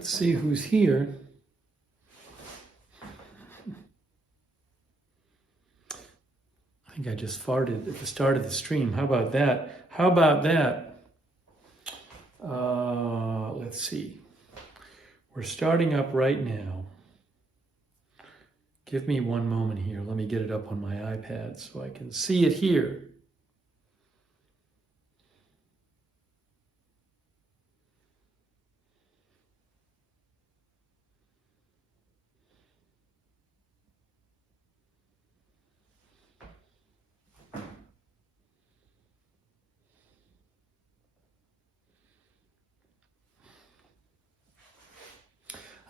Let's see who's here. I think I just farted at the start of the stream. How about that? How about that? Let's see. We're starting up right now. Give me one moment here. Let me get it up on my iPad so I can see it here.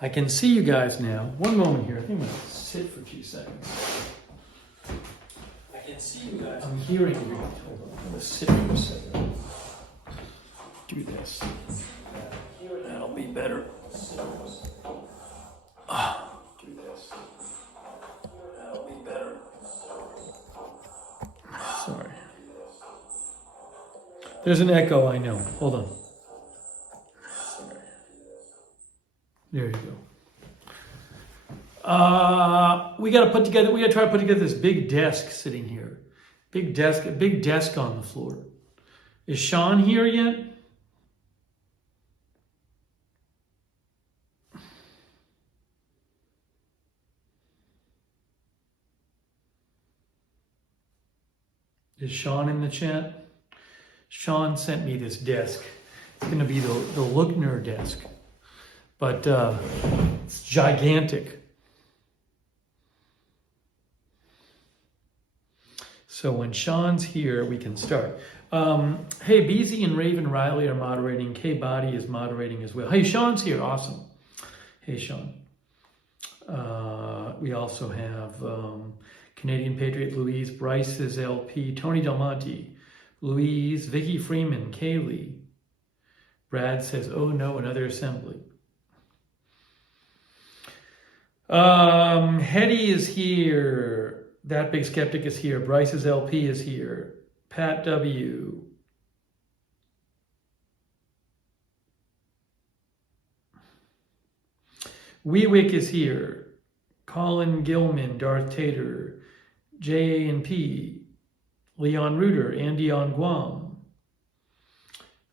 I can see you guys now. One moment here. I think I'm going to sit for a few seconds. I can see you guys. I'm hearing you. Hold on. I'm going to sit for a second. Do this. That'll be better. Do this. That'll be better. Sorry. There's an echo, I know. Hold on. There you go. We got to try to put together this big desk sitting here. A big desk on the floor. Is Sean here yet? Is Sean in the chat? Sean sent me this desk. It's going to be the Lookner desk. But it's gigantic. So when Sean's here, we can start. Hey, Beezy and Raven Riley are moderating. K Body is moderating as well. Hey, Sean's here. Awesome. Hey, Sean. We also have Canadian Patriot Louise, Bryce's LP, Tony Del Monte, Louise, Vicky Freeman, Kaylee. Brad says, oh no, another assembly. Hetty is here. That Big Skeptic is here. Bryce's LP is here. Pat W. Weewick is here. Colin Gilman, Darth Tater, J.A.N.P., Leon Reuter, Andy on Guam,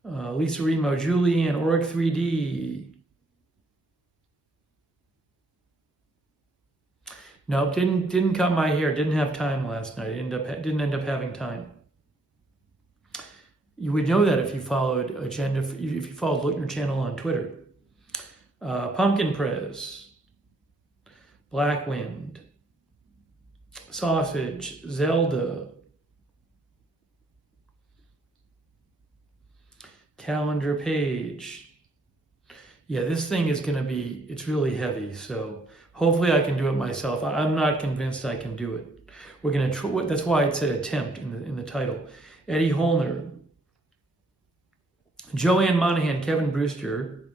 Lisa Remo, Julie, and Oric 3D. Nope, didn't cut my hair. Didn't have time last night. Didn't end up having time. You would know that if you followed Agenda. If you followed Lookner Channel on Twitter. Pumpkin Prez, Black Wind, Sausage, Zelda, Calendar Page. Yeah, this thing is going to be. It's really heavy, so. Hopefully I can do it myself. I'm not convinced I can do it. We're going to. That's why it said attempt in the title. Eddie Holner, Joanne Monahan, Kevin Brewster,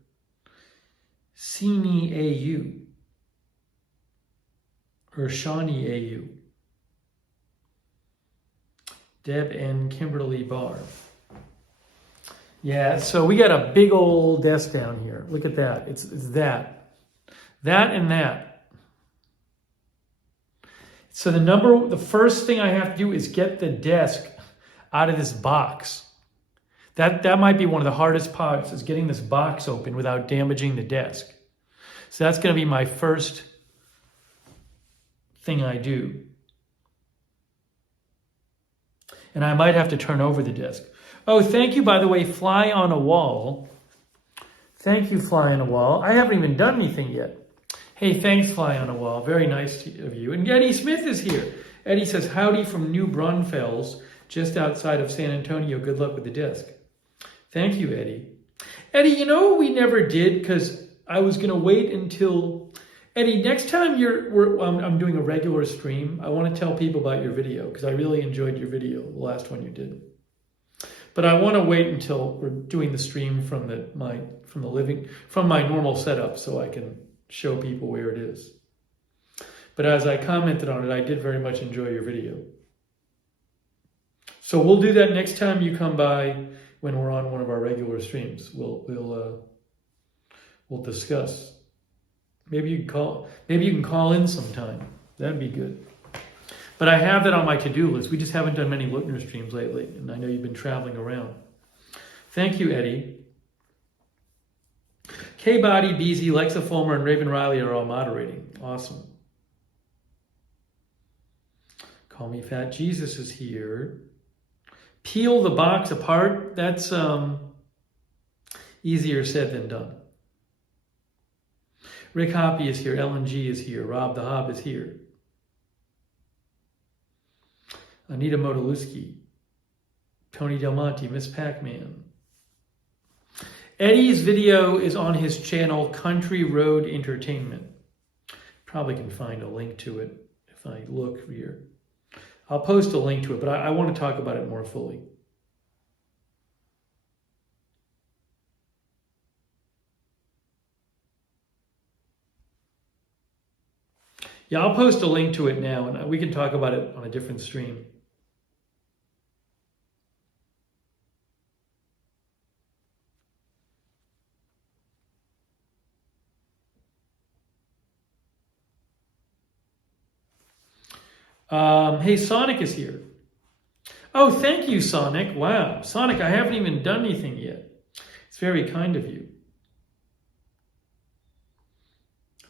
Sini AU, or Shawnee AU, Deb and Kimberly Barr. Yeah, so we got a big old desk down here. Look at that. It's that and that. So the first thing I have to do is get the desk out of this box. That might be one of the hardest parts, is getting this box open without damaging the desk. So that's going to be my first thing I do. And I might have to turn over the desk. Oh, thank you, by the way, Fly on a Wall. Thank you, Fly on a Wall. I haven't even done anything yet. Hey, thanks, Fly on a Wall. Very nice of you. And Eddie Smith is here. Eddie says, howdy from New Braunfels, just outside of San Antonio. Good luck with the desk. Thank you, Eddie. Eddie, you know what we never did? Because I was going to wait until... Eddie, next time I'm doing a regular stream, I want to tell people about your video, because I really enjoyed your video, the last one you did. But I want to wait until we're doing the stream from my normal setup, so I can show people where it is. But as I commented on it, I did very much enjoy your video. So we'll do that next time you come by when we're on one of our regular streams. We'll we'll discuss. Maybe you can call in sometime. That'd be good. But I have that on my to-do list. We just haven't done many Lookner streams lately, and I know you've been traveling around. Thank you, Eddie. K-Body, BZ, Lexa Fulmer, and Raven Riley are all moderating. Awesome. Call Me Fat Jesus is here. Peel the box apart. That's easier said than done. Rick Hoppy is here. Ellen G is here. Rob the Hob is here. Anita Modaluski. Tony Del Monte. Miss Pac-Man. Eddie's video is on his channel, Country Road Entertainment. Probably can find a link to it if I look here. I'll post a link to it, but I want to talk about it more fully. Yeah, I'll post a link to it now, and we can talk about it on a different stream. Hey, Sonic is here. Oh, thank you, Sonic. Wow. Sonic, I haven't even done anything yet. It's very kind of you.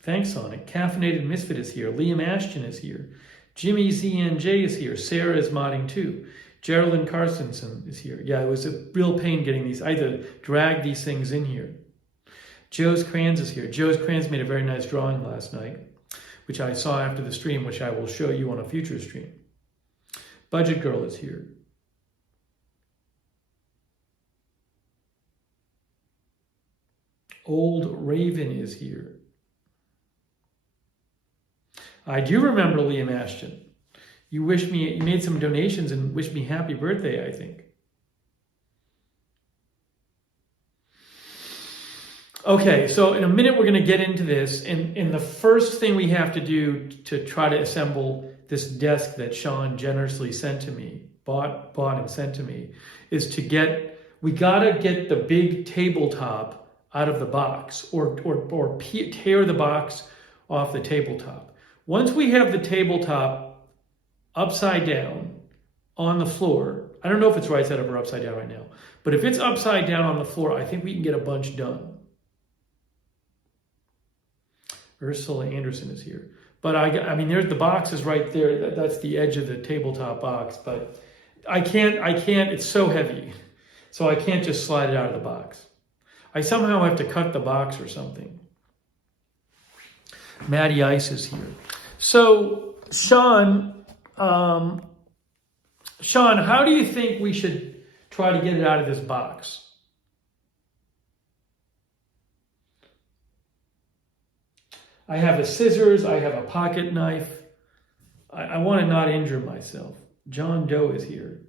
Thanks, Sonic. Caffeinated Misfit is here. Liam Ashton is here. Jimmy ZNJ is here. Sarah is modding too. Geraldine Carsonson is here. Yeah, it was a real pain getting these. I had to drag these things in here. Joe's Crayons is here. Joe's Crayons made a very nice drawing last night, which I saw after the stream, which I will show you on a future stream. Budget Girl is here. Old Raven is here. I do remember Liam Ashton. You made some donations and wished me happy birthday, I think. Okay, so in a minute we're going to get into this, and the first thing we have to do to try to assemble this desk that Sean generously sent to me, bought and sent to me, is we got to get the big tabletop out of the box, or tear the box off the tabletop. Once we have the tabletop upside down on the floor, I don't know if it's right side up or upside down right now, but if it's upside down on the floor, I think we can get a bunch done. Ursula Anderson is here. But I mean, there's the box is right there. That's the edge of the tabletop box. But I can't, it's so heavy. So I can't just slide it out of the box. I somehow have to cut the box or something. Maddie Ice is here. So, Sean, how do you think we should try to get it out of this box? I have a scissors, I have a pocket knife. I want to not injure myself. John Doe is here.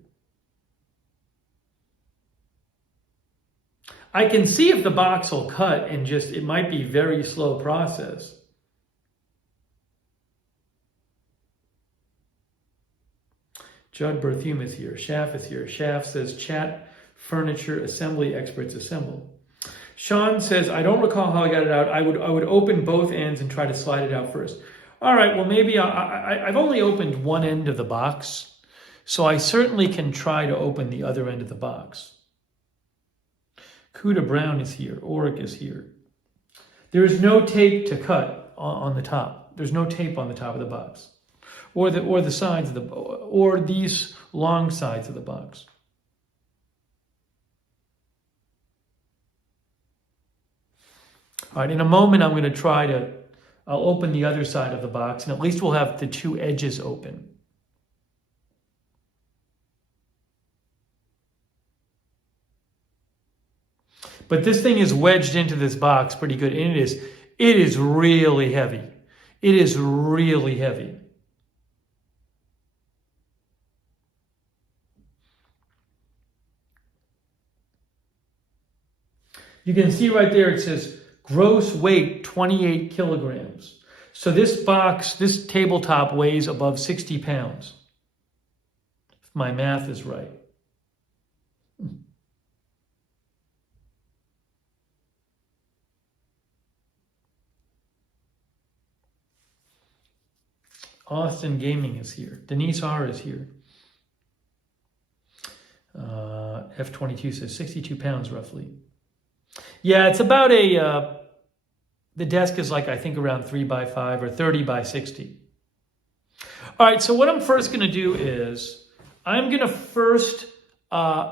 I can see if the box will cut and it might be very slow process. Judd Berthume is here. Schaff is here. Schaff says, chat, furniture, assembly experts assemble. Sean says, I don't recall how I got it out. I would open both ends and try to slide it out first. All right, well, maybe I've only opened one end of the box, so I certainly can try to open the other end of the box. Kuda Brown is here. Oric is here. There is no tape to cut on the top. There's no tape on the top of the box, or the sides of or these long sides of the box. All right, in a moment, I'm going to I'll open the other side of the box, and at least we'll have the two edges open. But this thing is wedged into this box pretty good, and it is really heavy. It is really heavy. You can see right there, it says, gross weight, 28 kilograms. So this tabletop weighs above 60 pounds. If my math is right. Austin Gaming is here. Denise R is here. F22 says 62 pounds roughly. Yeah, it's about the desk is like, I think around 3x5 or 30x60. All right, so what I'm first going to do is I'm going to the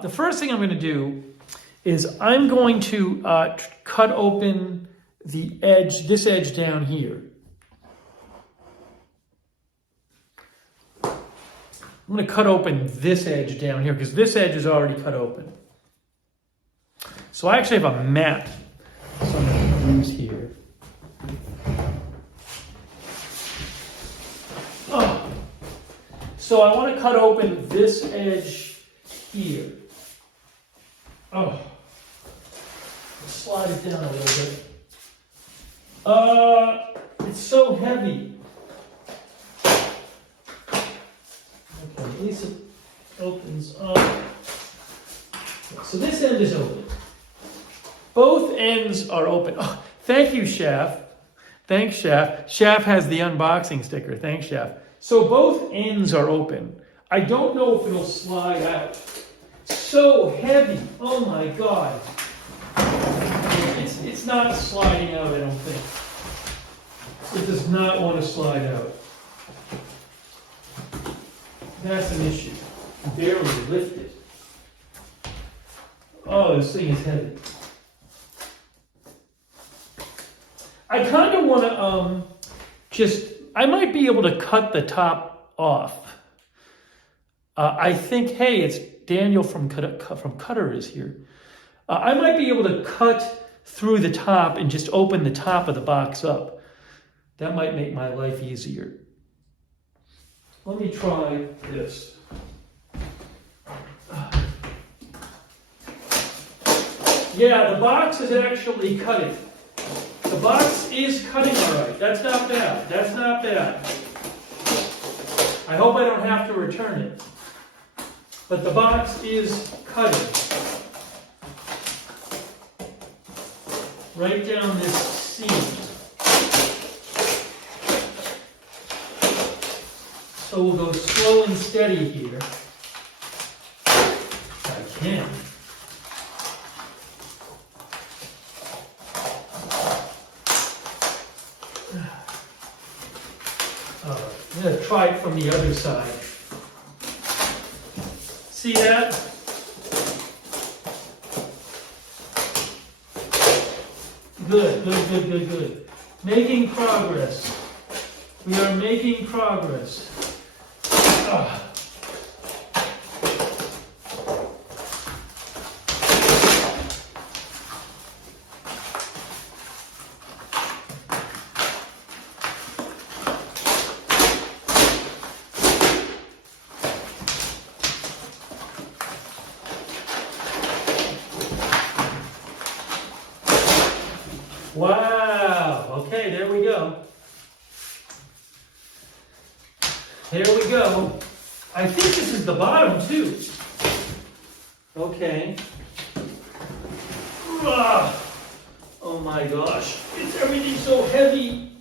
first thing I'm going to do is I'm going to cut open the edge, this edge down here. I'm going to cut open this edge down here because this edge is already cut open. So I actually have a mat, so I'm going to use here. Oh. So I want to cut open this edge here. Oh. Slide it down a little bit. It's so heavy. Okay, at least it opens up. So this end is open. Both ends are open. Oh, thank you, Shaf. Thanks, Shaf. Shaf has the unboxing sticker. Thanks, Shaf. So both ends are open. I don't know if it'll slide out. So heavy. Oh my God. It's not sliding out, I don't think. It does not want to slide out. That's an issue. Barely lift it. Oh, this thing is heavy. I kind of want to I might be able to cut the top off. I think, hey, it's Daniel from Cutter is here. I might be able to cut through the top and just open the top of the box up. That might make my life easier. Let me try this. Yeah, the box is actually cutting. The box is cutting all right. That's not bad. That's not bad. I hope I don't have to return it. But the box is cutting. Right down this seam. So we'll go slow and steady here. If I can. I'm going to try it from the other side. See that? Good, good, good, good, good. Making progress. We are making progress. Wow. Okay, there we go. There we go. I think this is the bottom too. Okay. Oh my gosh. Everything's so heavy.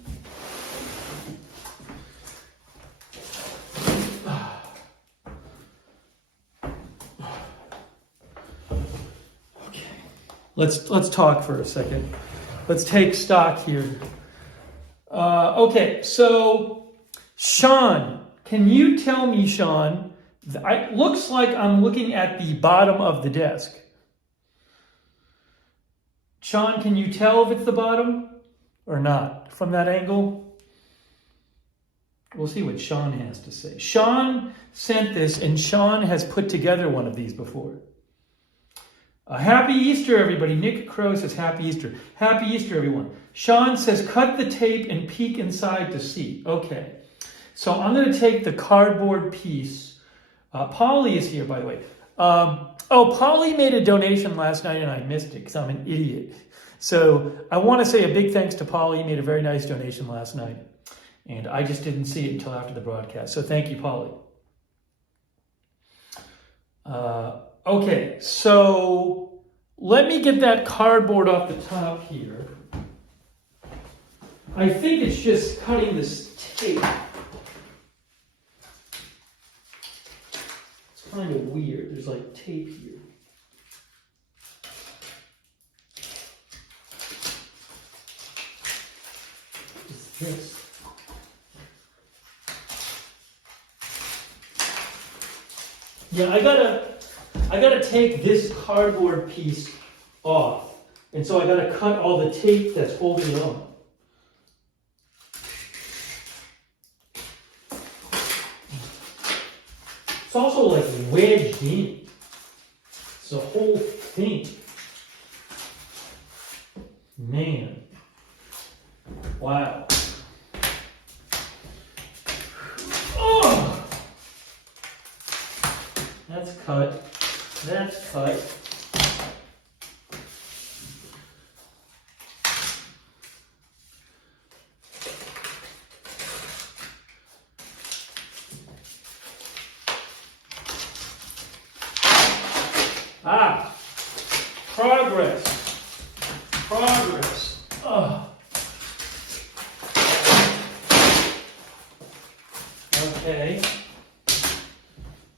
Okay. Let's talk for a second. Let's take stock here. Okay, so Sean, can you tell me, Sean, it looks like I'm looking at the bottom of the desk. Sean, can you tell if it's the bottom or not from that angle? We'll see what Sean has to say. Sean sent this, and Sean has put together one of these before. Happy Easter, everybody. Nick Crow says, Happy Easter. Happy Easter, everyone. Sean says, cut the tape and peek inside to see. Okay. So I'm going to take the cardboard piece. Polly is here, by the way. Polly made a donation last night, and I missed it because I'm an idiot. So I want to say a big thanks to Polly. He made a very nice donation last night. And I just didn't see it until after the broadcast. So thank you, Polly. Okay, so let me get that cardboard off the top here. I think it's just cutting this tape. kind of weird. There's like tape here. What's this? Yeah, I gotta take this cardboard piece off. And so I gotta cut all the tape that's holding it on. It's also like wedged in. It's a whole thing. Man. Wow. Oh! That's cut. That's cut. Ah, progress, progress. Oh. Okay,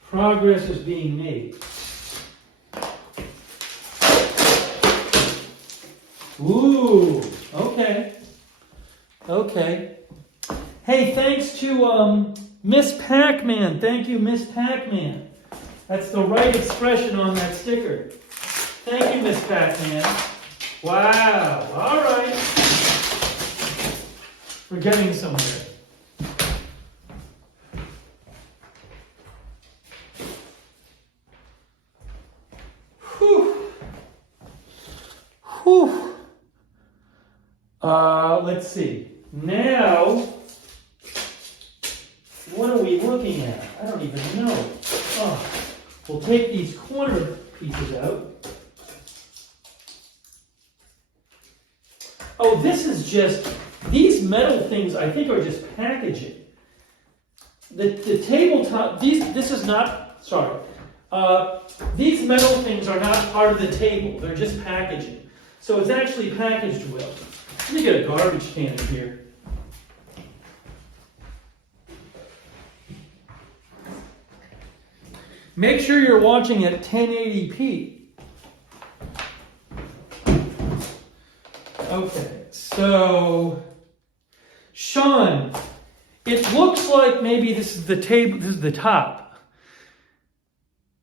progress is being made. Ooh, okay, okay. Hey, thanks to Miss Pac-Man. Thank you, Miss Pac-Man. That's the right expression on that sticker. Thank you, Miss Pac-Man. Wow. All right. We're getting somewhere. Whew. Whew. Let's see. Now, what are we looking at? I don't even know. Oh. We'll take these corner pieces out. Oh, this is just, these metal things I think are just packaging. The tabletop, this is not, sorry. These metal things are not part of the table. They're just packaging. So it's actually packaged well. Let me get a garbage can in here. Make sure you're watching at 1080p. Okay, so Sean, it looks like maybe this is the table, this is the top.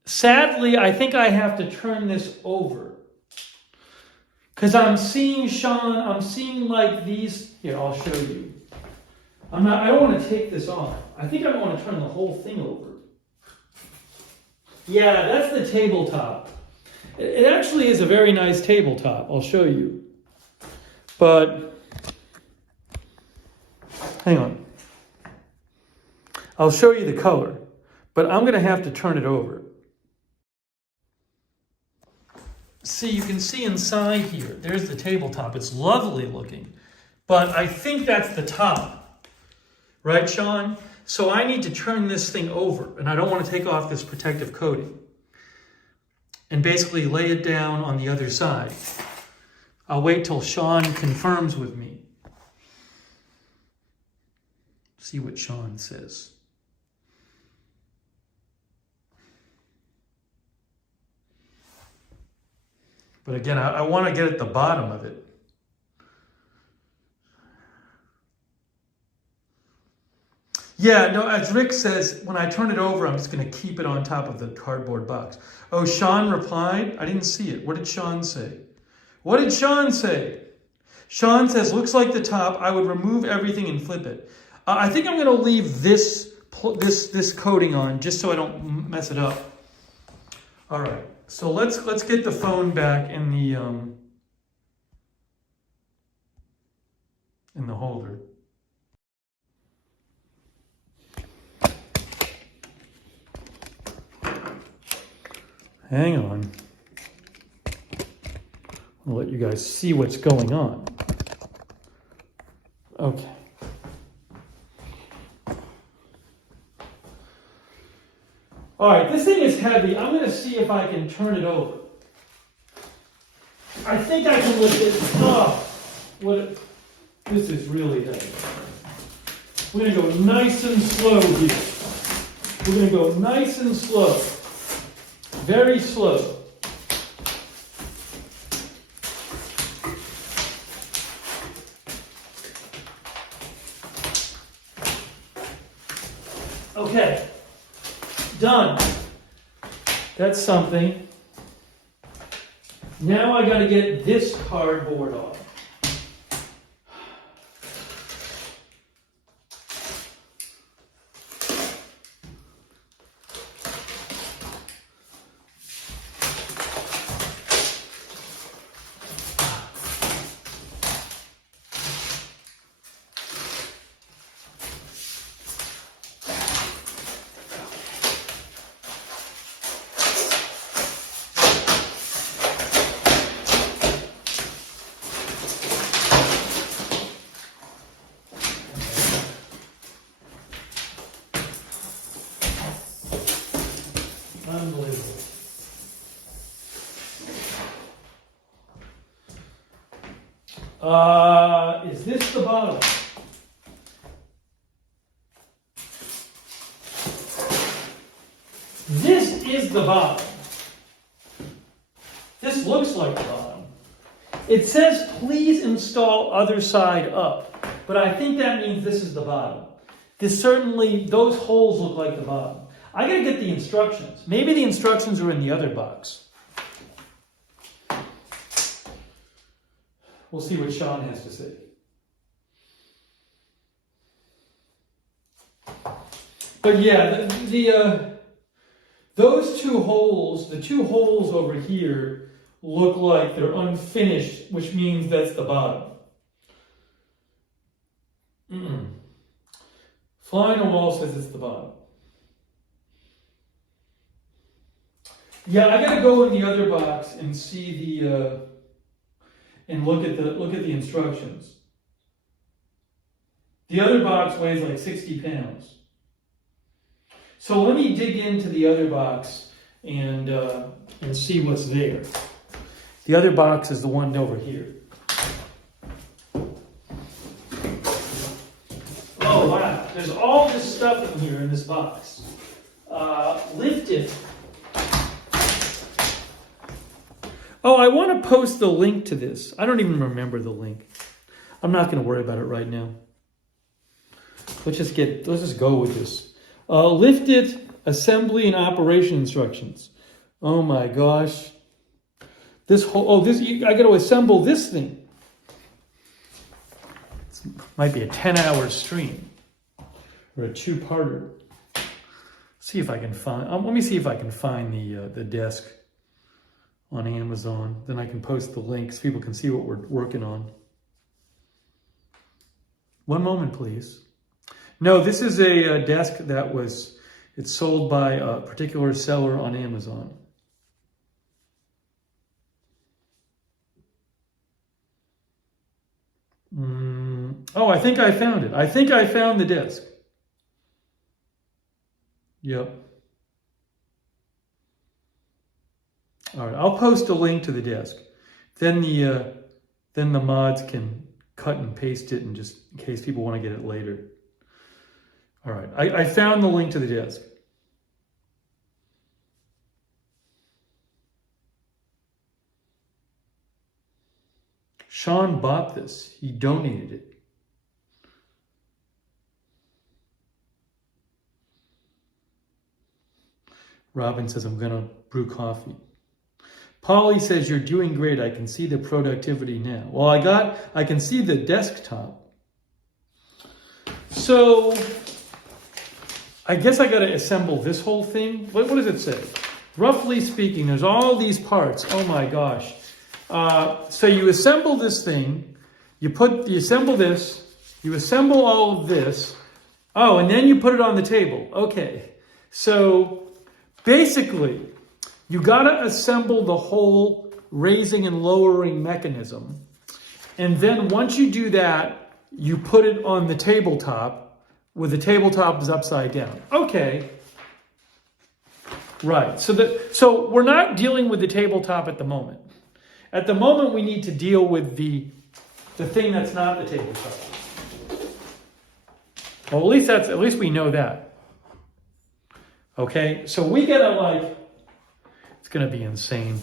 Sadly, I think I have to turn this over. Because I'm seeing, Sean, I'm seeing like these, here, I'll show you. I don't want to take this off. I think I want to turn the whole thing over. Yeah, that's the tabletop. It actually is a very nice tabletop. I'll show you. But, hang on. I'll show you the color. But I'm going to have to turn it over. See, you can see inside here. There's the tabletop. It's lovely looking. But I think that's the top. Right, Sean? So I need to turn this thing over, and I don't want to take off this protective coating. And basically lay it down on the other side. I'll wait till Sean confirms with me. See what Sean says. But again, I want to get at the bottom of it. Yeah, no, as Rick says, when I turn it over, I'm just going to keep it on top of the cardboard box. Oh, Sean replied? I didn't see it. What did Sean say? What did Sean say? Sean says, looks like the top. I would remove everything and flip it. I think I'm going to leave this coating on just so I don't mess it up. All right, so let's get the phone back in the holder. Hang on. I'll let you guys see what's going on. Okay. All right, this thing is heavy. I'm going to see if I can turn it over. I think I can lift it. Oh, this is really heavy. We're going to go nice and slow here. We're going to go nice and slow. Very slow. Okay, done. That's something. Now I got to get this cardboard off. Unbelievable. Is this the bottom? This is the bottom. This looks like the bottom. It says, please install other side up. But I think that means this is the bottom. Those holes look like the bottom. I gotta get the instructions. Maybe the instructions are in the other box. We'll see what Sean has to say. But yeah, those two holes, the two holes over here, look like they're unfinished, which means that's the bottom. Fly on a wall says it's the bottom. Yeah, I gotta go in the other box and see the and look at the instructions. The other box weighs like 60 pounds. So let me dig into the other box and see what's there. The other box is the one over here. Oh wow, there's all this stuff in here in this box. Lift it. Oh, I want to post the link to this. I don't even remember the link. I'm not going to worry about it right now. Let's just go with this. Lift it, assembly and operation instructions. Oh my gosh. I got to assemble this thing. It might be a 10-hour stream or a 2-parter. See if I can find. Let me see if I can find the desk on Amazon. Then I can post the links. People can see what we're working on. One moment, please. No, this is a desk it's sold by a particular seller on Amazon. Oh, I think I found it. I think I found the desk. Yep. All right, I'll post a link to the desk. Then the mods can cut and paste it, and just in case people want to get it later. All right, I found the link to the desk. Sean bought this. He donated it. Robin says, I'm going to brew coffee. Polly says, you're doing great. I can see the productivity now. Well, I can see the desktop. So I guess I got to assemble this whole thing. What does it say? Roughly speaking, there's all these parts. Oh my gosh. So you assemble this thing, you assemble this, you assemble all of this. Oh, and then you put it on the table. Okay. So basically, you got to assemble the whole raising and lowering mechanism. And then once you do that, you put it on the tabletop where the tabletop is upside down. Okay. Right. So we're not dealing with the tabletop at the moment. At the moment, we need to deal with the thing that's not the tabletop. Well, at least we know that. Okay. So we gotta going to be insane.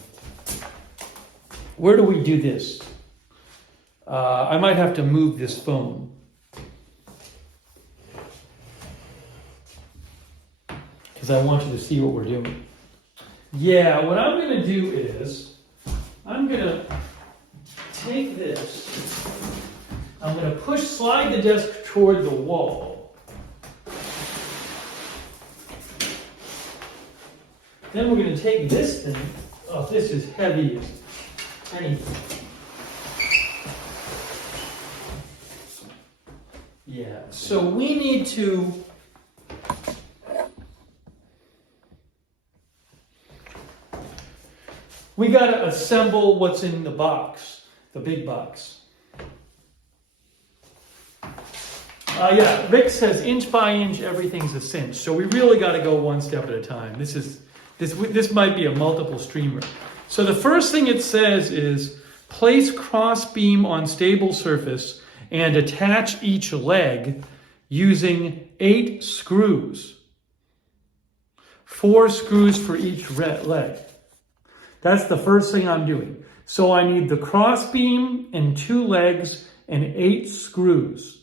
Where do we do this? I might have to move this phone. Because I want you to see what we're doing. Yeah, what I'm going to do is, I'm going to take this, I'm going to slide the desk toward the wall. Then we're going to take this thing, oh, this is heavy as anything. Yeah, so we need to, we got to assemble what's in the box, the big box. Yeah, Rick says inch by inch, everything's a cinch. So we really got to go one step at a time. This might be a multiple streamer. So the first thing it says is place cross beam on stable surface and attach each leg using 8 screws. 4 screws for each leg. That's the first thing I'm doing. So I need the cross beam and 2 legs and 8 screws.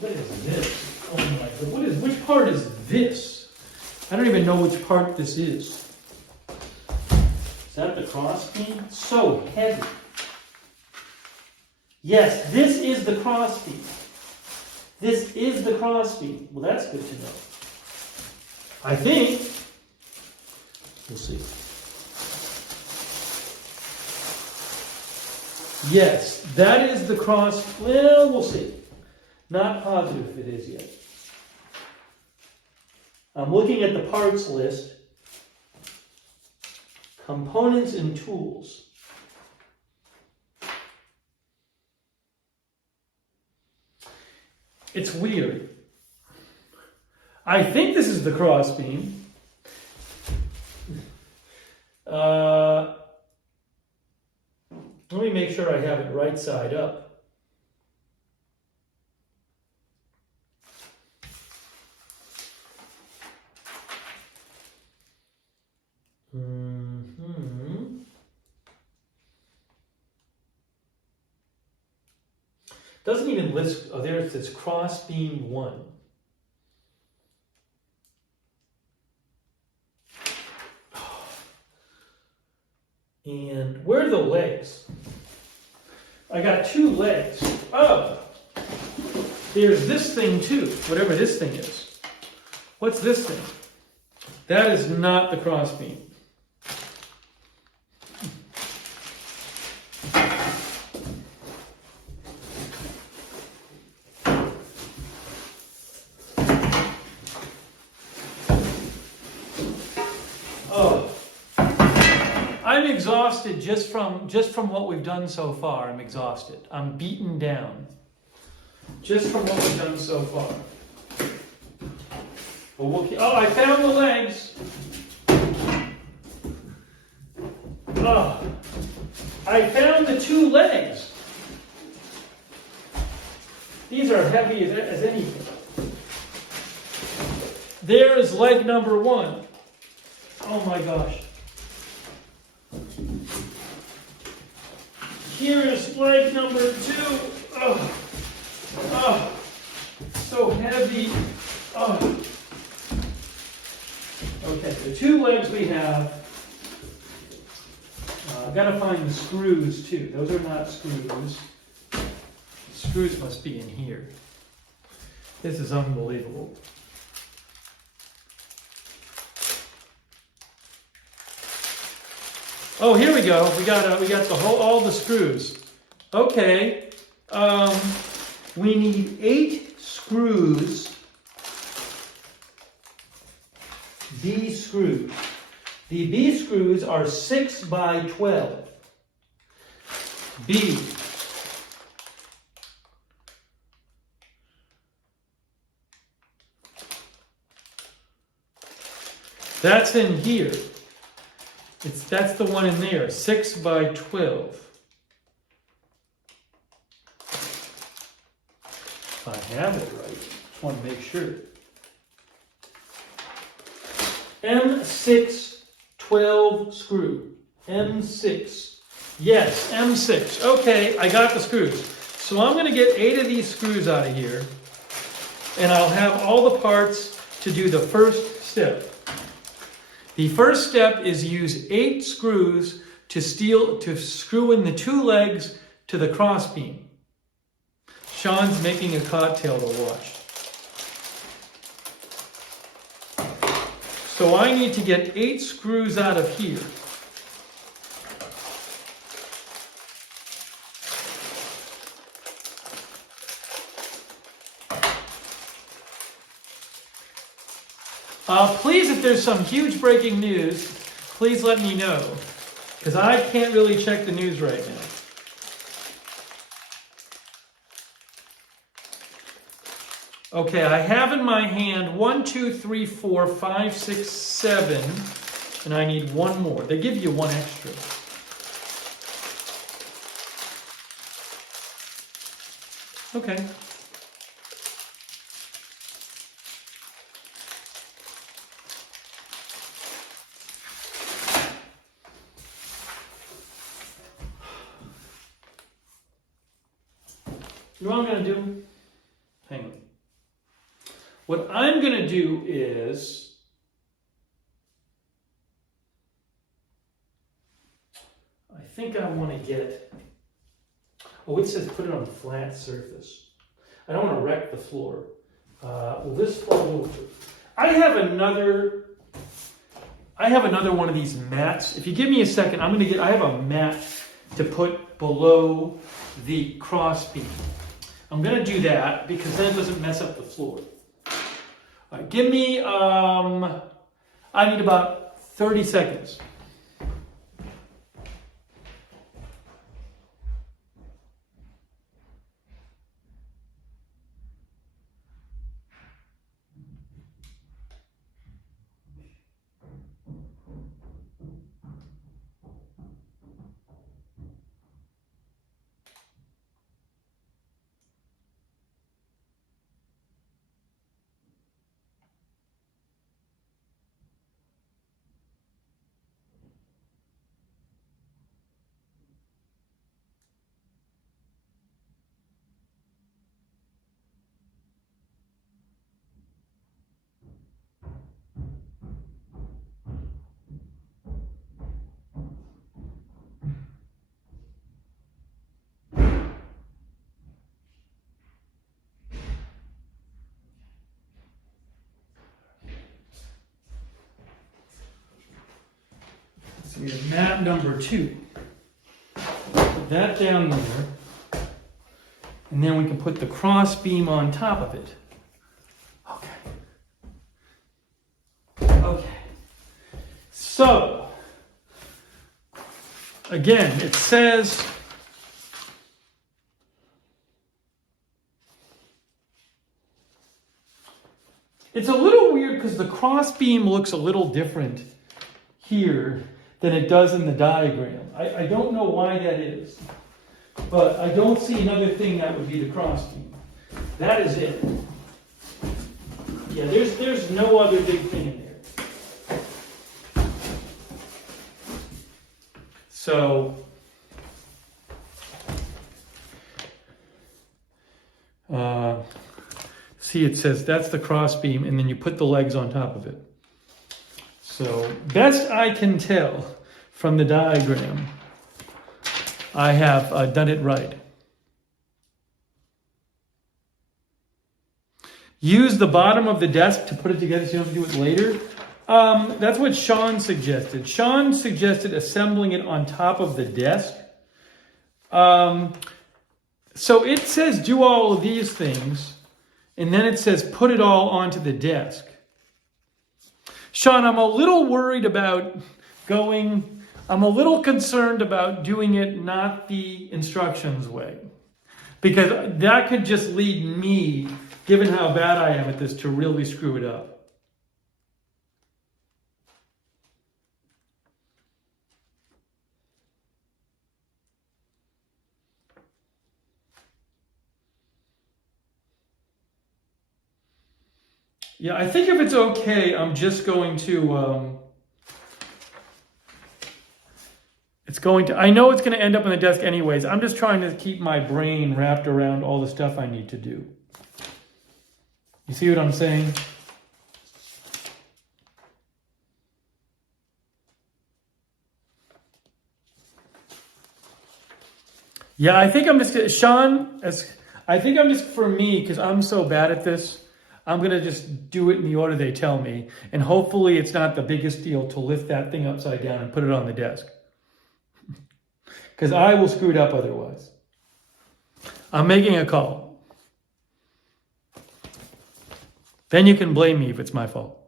What is this? Oh my God, which part is this? I don't even know which part this is. Is that the cross beam? So heavy. Yes, this is the cross beam. This is the cross beam. Well, that's good to know. I think. We'll see. Yes, that is the cross. Well, we'll see. Not positive if it is yet. I'm looking at the parts list. Components and tools. It's weird. I think this is the cross beam. Let me make sure I have it right side up. Doesn't even list, oh, there it says cross beam 1. And where are the legs? I got 2 legs. Oh, there's this thing too, whatever this thing is. What's this thing? That is not the cross beam. I'm exhausted just from what we've done so far. I'm exhausted. I'm beaten down. Just from what we've done so far. But we'll keep, oh, I found the legs. Oh, I found the 2 legs. These are heavy as anything. There is leg number 1. Oh my gosh. Here is leg number 2. Oh, oh, so heavy. Oh. Okay, the 2 legs we have. I've got to find the screws too. Those are not screws. The screws must be in here. This is unbelievable. Oh, here we go. We got all the screws. Okay. We need 8 screws. B screws. The B screws are 6 by 12. B. That's in here. That's the one in there, 6 by 12. If I have it right. Just want to make sure. M6 12 screw. M6. Yes, M6. Okay, I got the screws. So I'm going to get 8 of these screws out of here. And I'll have all the parts to do the first step. The first step is use 8 screws to screw in the 2 legs to the crossbeam. Shahn's making a cocktail to watch. So I need to get 8 screws out of here. Please, if there's some huge breaking news, please let me know, because I can't really check the news right now. Okay, I have in my hand 1, 2, 3, 4, 5, 6, 7, and I need 1 more. They give you 1 extra. Okay. You know what I'm going to do? Hang on. What I'm going to do is, I think I want to get, oh, it says put it on a flat surface. I don't want to wreck the floor. Will this fall over? I have another one of these mats. If you give me a second, I have a mat to put below the crossbeam. I'm going to do that because then it doesn't mess up the floor. All right, give me, I need about 30 seconds. So we have mat number 2. Put that down there. And then we can put the cross beam on top of it. Okay. So, again, it says, it's a little weird because the cross beam looks a little different here than it does in the diagram. I don't know why that is, but I don't see another thing that would be the cross beam. That is it. Yeah, there's no other big thing in there. So, see, it says that's the cross beam, and then you put the legs on top of it. So, best I can tell from the diagram, I have done it right. Use the bottom of the desk to put it together so you don't have to do it later. That's what Shahn suggested. Shahn suggested assembling it on top of the desk. So it says do all of these things, and then it says put it all onto the desk. Shahn, I'm a little worried about I'm a little concerned about doing it not the instructions way. Because that could just lead me, given how bad I am at this, to really screw it up. Yeah, I think if it's okay, I'm just going to, I know it's going to end up on the desk anyways. I'm just trying to keep my brain wrapped around all the stuff I need to do. You see what I'm saying? Yeah, I think I'm just, Sean, I think I'm just, for me, because I'm so bad at this, I'm going to just do it in the order they tell me. And hopefully it's not the biggest deal to lift that thing upside down and put it on the desk. Because I will screw it up otherwise. I'm making a call. Then you can blame me if it's my fault.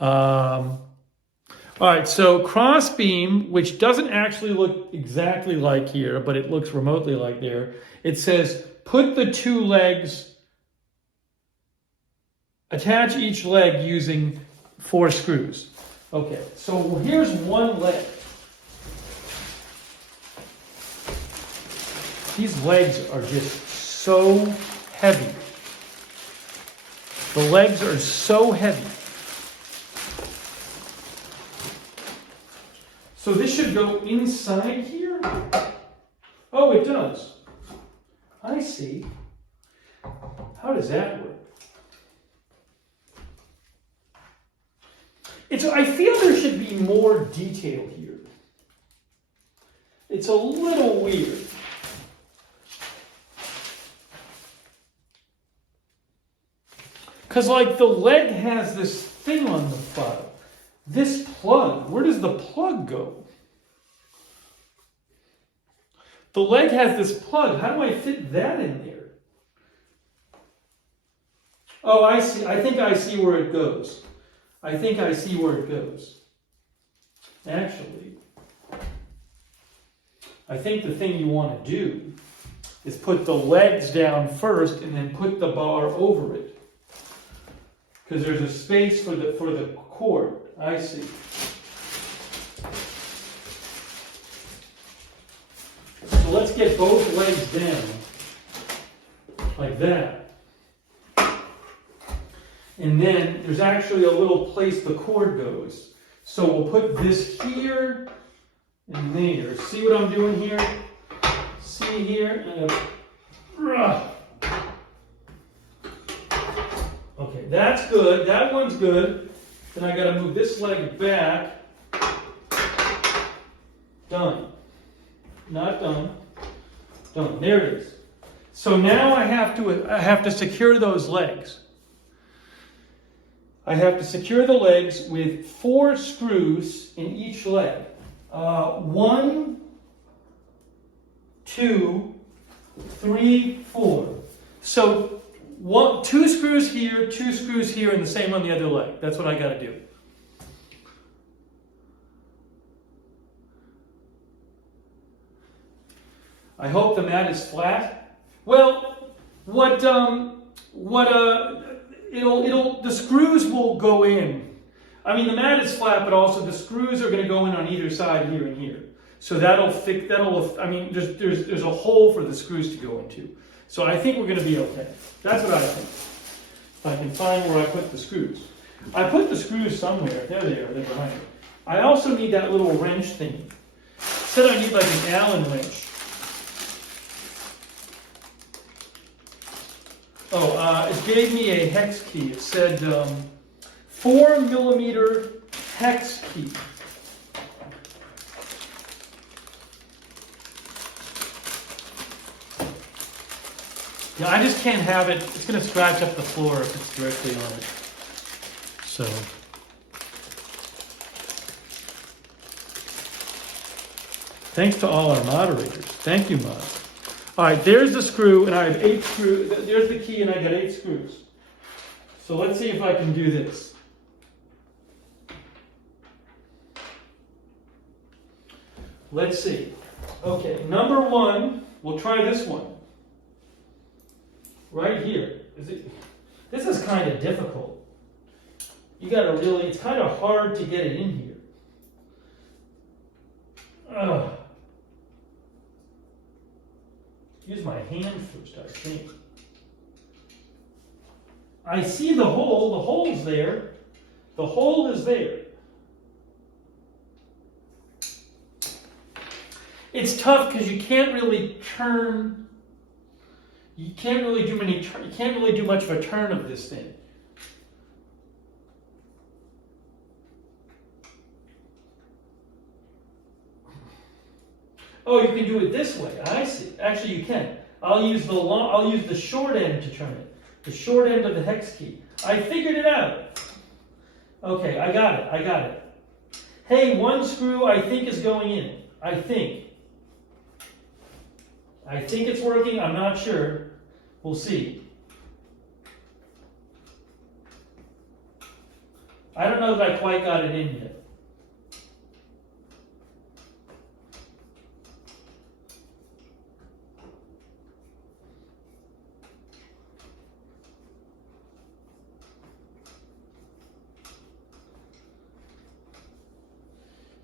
All right, so crossbeam, which doesn't actually look exactly like here, but it looks remotely like there. It says, put the two legs, attach each leg using 4 screws. Okay, so here's one leg. These legs are just so heavy. The legs are so heavy. So this should go inside here? Oh, it does. I see. How does that work? I feel there should be more detail here. It's a little weird. Because like the leg has this thing on the bottom. This plug, where does the plug go? The leg has this plug. How do I fit that in there? Oh, I see. I think I see where it goes. I think I see where it goes. Actually, I think the thing you want to do is put the legs down first and then put the bar over it. Because there's a space for the cord. I see. So let's get both legs down like that. And then there's actually a little place the cord goes. So we'll put this here and there. See what I'm doing here? See here? Okay, that's good. That one's good. Then I got to move this leg back. Done. Not done. Done. There it is. So now I have to secure those legs. I have to secure the legs with 4 screws in each leg. 1, 2, 3, 4. So 2 screws here, 2 screws here, and the same on the other leg. That's what I got to do. I hope the mat is flat. Well, the screws will go in. I mean, the mat is flat, but also the screws are going to go in on either side here and here. So I mean, there's a hole for the screws to go into. So I think we're going to be okay. That's what I think. If I can find where I put the screws. I put the screws somewhere. There they are. They're behind it. I also need that little wrench thing. It said I need like an Allen wrench. Oh, it gave me a hex key. It said 4mm hex key. Yeah, I just can't have it. It's going to scratch up the floor if it's directly on it. So. Thanks to all our moderators. Thank you, Mod. All right, there's the screw, and I have 8 screws. There's the key, and I got 8 screws. So let's see if I can do this. Let's see. Okay, number 1, we'll try this one. Right here. This is kind of difficult. You gotta really, it's kind of hard to get it in here. Use my hand first, I think. I see the hole's there. The hole is there. It's tough because you can't really turn, you can't really do much of a turn of this thing. Oh, you can do it this way. I see. Actually, you can. I'll use the short end to turn it. The short end of the hex key. I figured it out. Okay, I got it. Hey, one screw I think is going in. I think it's working. I'm not sure. We'll see. I don't know that I quite got it in yet.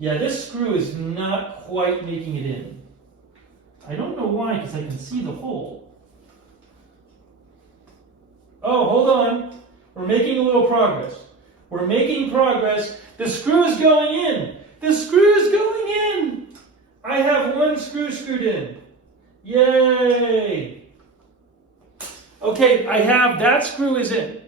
Yeah, this screw is not quite making it in. I don't know why, because I can see the hole. Oh, hold on. We're making a little progress. We're making progress. The screw is going in. The screw is going in. I have one screw screwed in. Yay. Okay, I have, that screw is in.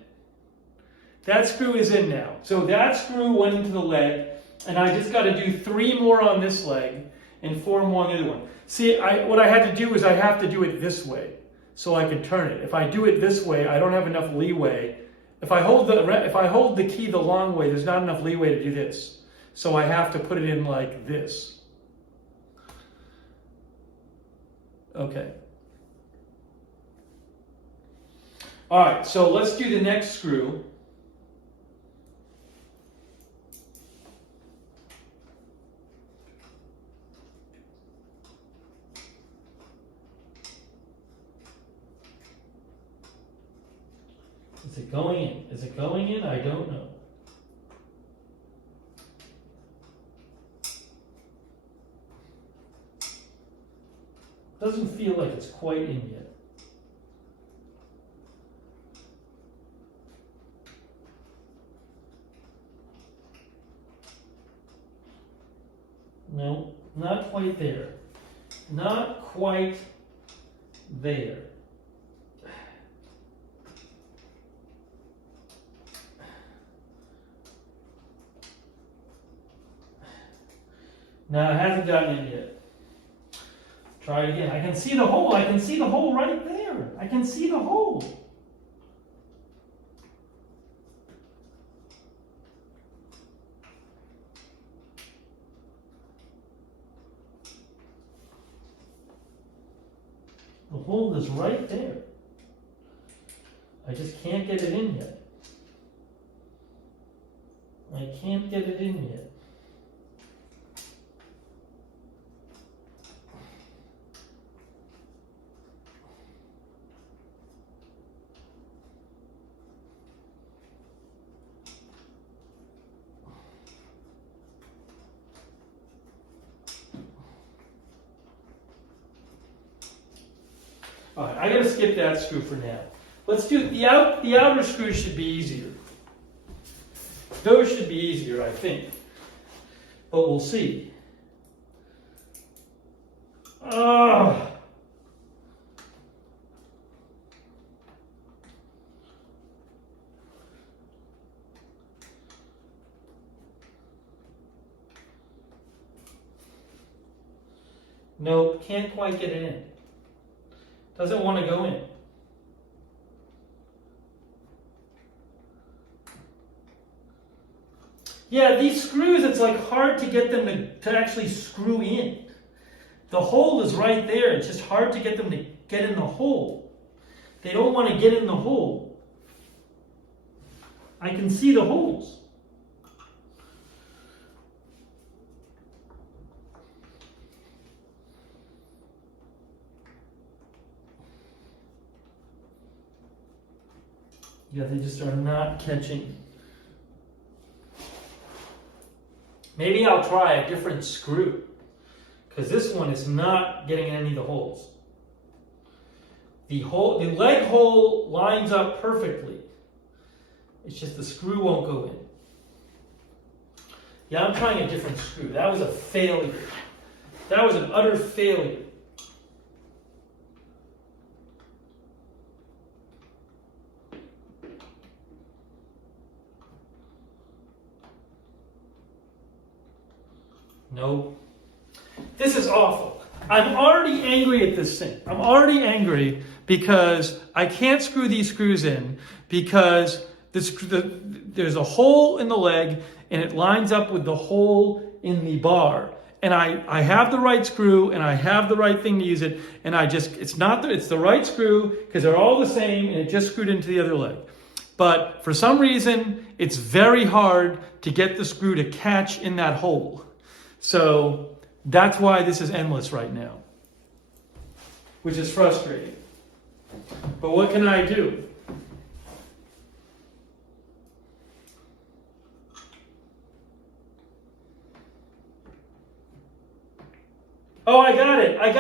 That screw is in now. So that screw went into the leg. And I just got to do 3 more on this leg and 4 more on the other one. See, what I had to do is I have to do it this way so I can turn it. If I do it this way, I don't have enough leeway. If I hold the key the long way, there's not enough leeway to do this. So I have to put it in like this. Okay. All right, so let's do the next screw. Is it going in? Is it going in? I don't know. Doesn't feel like it's quite in yet. No, not quite there. Not quite there. No, it hasn't gotten in yet. Try it again. I can see the hole. I can see the hole right there. I can see the hole. The hole is right there. I just can't get it in yet. I can't get it in yet. All right, I got to skip that screw for now. Let's do the outer screws should be easier. Those should be easier, I think. But we'll see. Nope, can't quite get it in. Doesn't want to go in. Yeah, these screws, it's like hard to get them to actually screw in. The hole is right there. It's just hard to get them to get in the hole. They don't want to get in the hole. I can see the holes. Yeah, they just are not catching. Maybe I'll try a different screw, because this one is not getting in any of the holes. The leg hole lines up perfectly. It's just the screw won't go in. Yeah, I'm trying a different screw. That was a failure. That was an utter failure. No. This is awful. I'm already angry at this thing. I'm already angry because I can't screw these screws in because there's a hole in the leg and it lines up with the hole in the bar. And I have the right screw and I have the right thing to use it. And it's the right screw because they're all the same and it just screwed into the other leg. But for some reason, it's very hard to get the screw to catch in that hole. So that's why this is endless right now, which is frustrating. But what can I do? Oh, I got it. I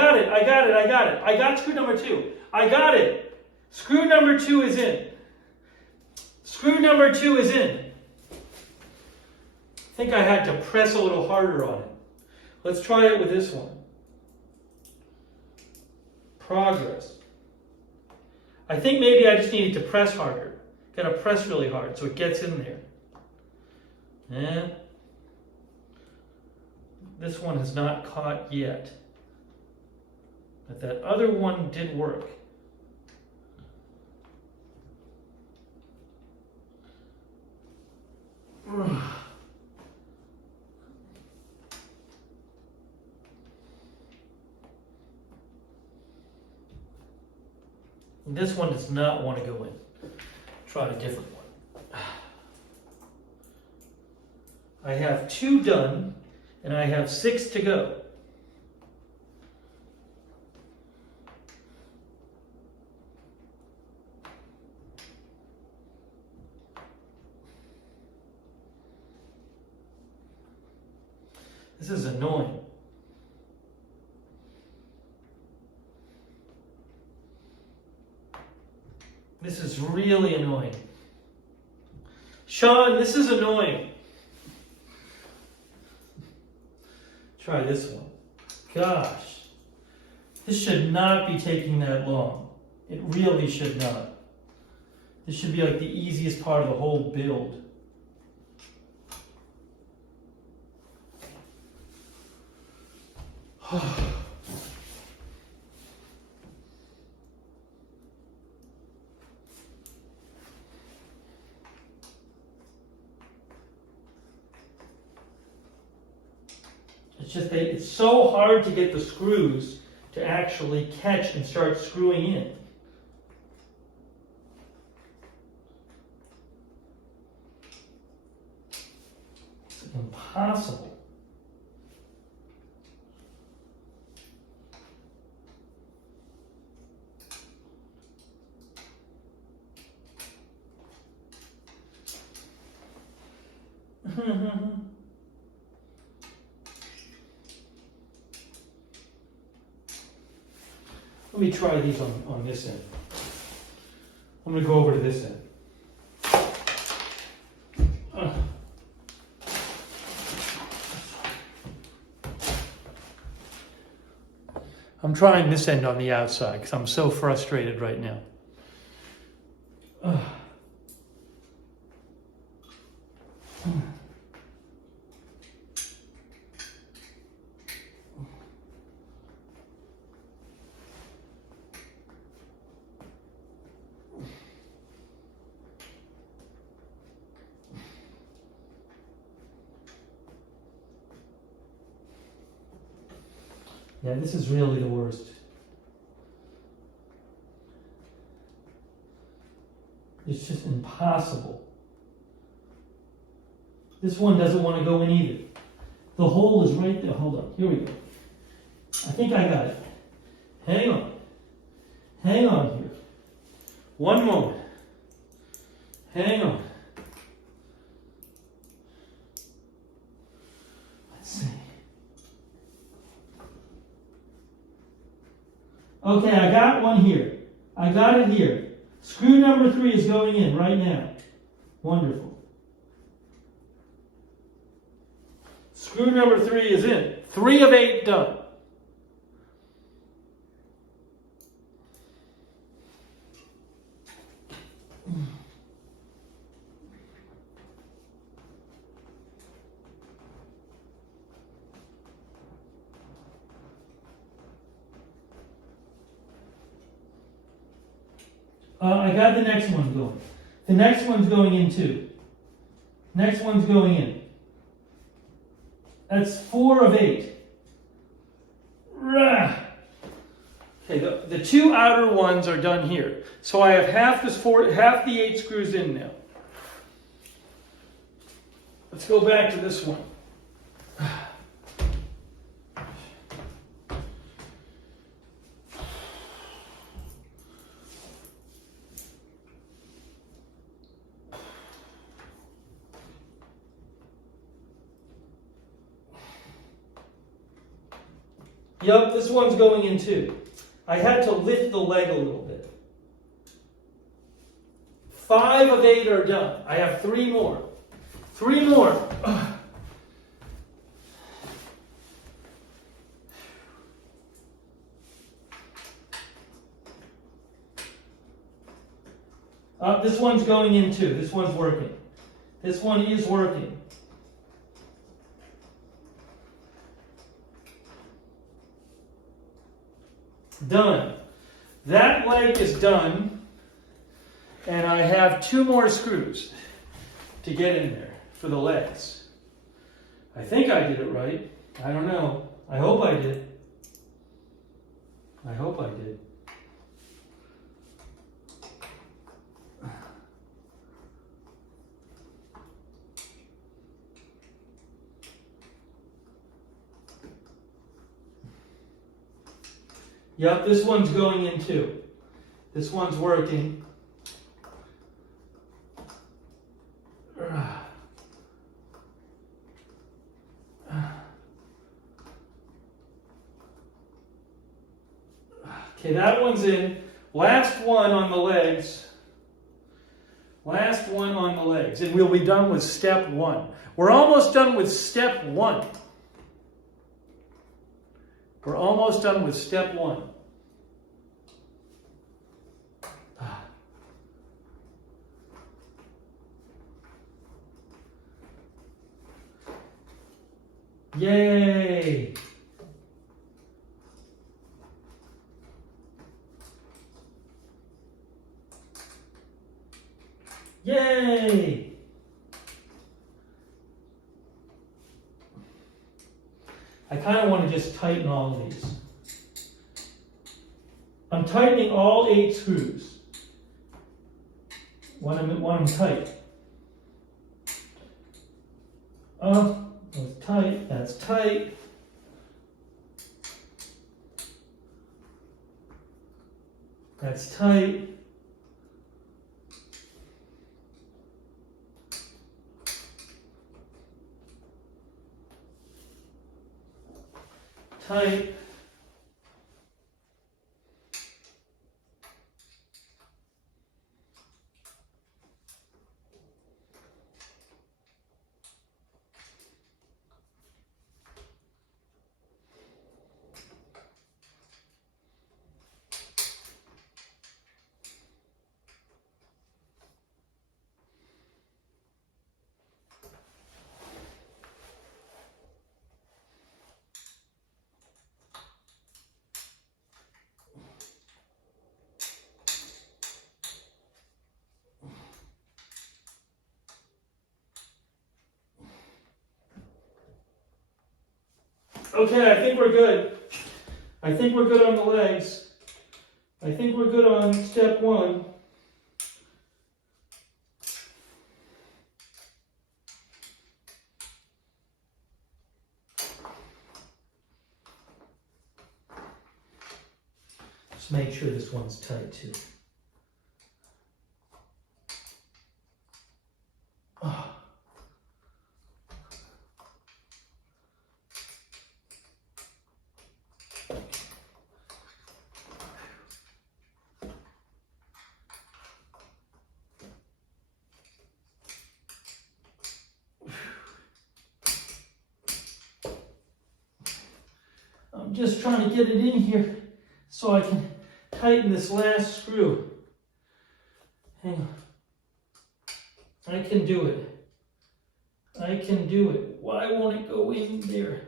got screw number 2. I got it. Screw number 2 is in. Screw number 2 is in. I think I had to press a little harder on it. Let's try it with this one. Progress. I think maybe I just needed to press harder. Got to press really hard so it gets in there. And this one has not caught yet. But that other one did work. This one does not want to go in. Try a different one. I have 2 done, and I have 6 to go. This is annoying. This is really annoying. Sean, this is annoying. Try this one. Gosh. This should not be taking that long. It really should not. This should be like the easiest part of the whole build. It's so hard to get the screws to actually catch and start screwing in. It's impossible. Let me try these on this end. I'm going to go over to this end. I'm trying this end on the outside because I'm so frustrated right now. Yeah, this is really the worst. It's just impossible. This one doesn't want to go in either. The hole is right there. Hold on. Here we go. I think I got it. Hang on. Hang on here. One moment. Hang on. Let's see. Okay, I got one here. I got it here. Screw number 3 is going in right now. Wonderful. Screw number 3 is in. 3 of 8 done. I got the next one going. The next one's going in too. Next one's going in. That's 4 of 8. Rah. Okay, the 2 outer ones are done here. So I have half the 8 screws in now. Let's go back to this one. Yup, this one's going in too. I had to lift the leg a little bit. 5 of 8 are done. I have 3 more. 3 more. This one's going in too. This one's working. This one is working. Done. That leg is done, and I have 2 more screws to get in there for the legs. I think I did it right. I don't know. I hope I did. I hope I did. Yep, this one's going in too. This one's working. Okay, that one's in. Last one on the legs. Last one on the legs. And we'll be done with step 1. We're almost done with step 1. We're almost done with step 1. Yay! Yay! I kind of want to just tighten all of these. I'm tightening all 8 screws. Want them tight. That's tight. That's tight. That's tight. Tight. Okay, I think we're good. I think we're good on the legs. I think we're good on step 1. Just make sure this one's tight too. Oh. just trying to get it in here so I can tighten this last screw. Hang on. I can do it. I can do it. Why won't it go in there?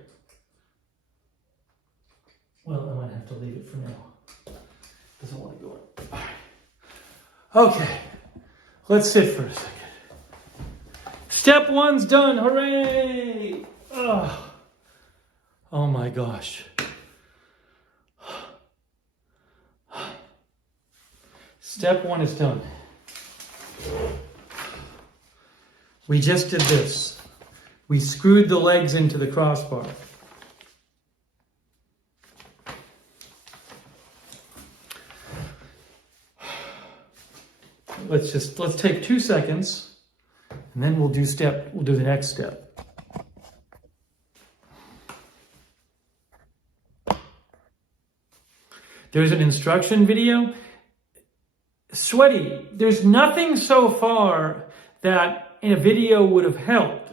Well, I might have to leave it for now. Doesn't want to go in. All right. Okay. Let's sit for a second. Step 1's done. Hooray! Oh my gosh. Step 1 is done. We just did this. We screwed the legs into the crossbar. Let's take 2 seconds, and then we'll do the next step. There's an instruction video. Sweaty, there's nothing so far that in a video would have helped.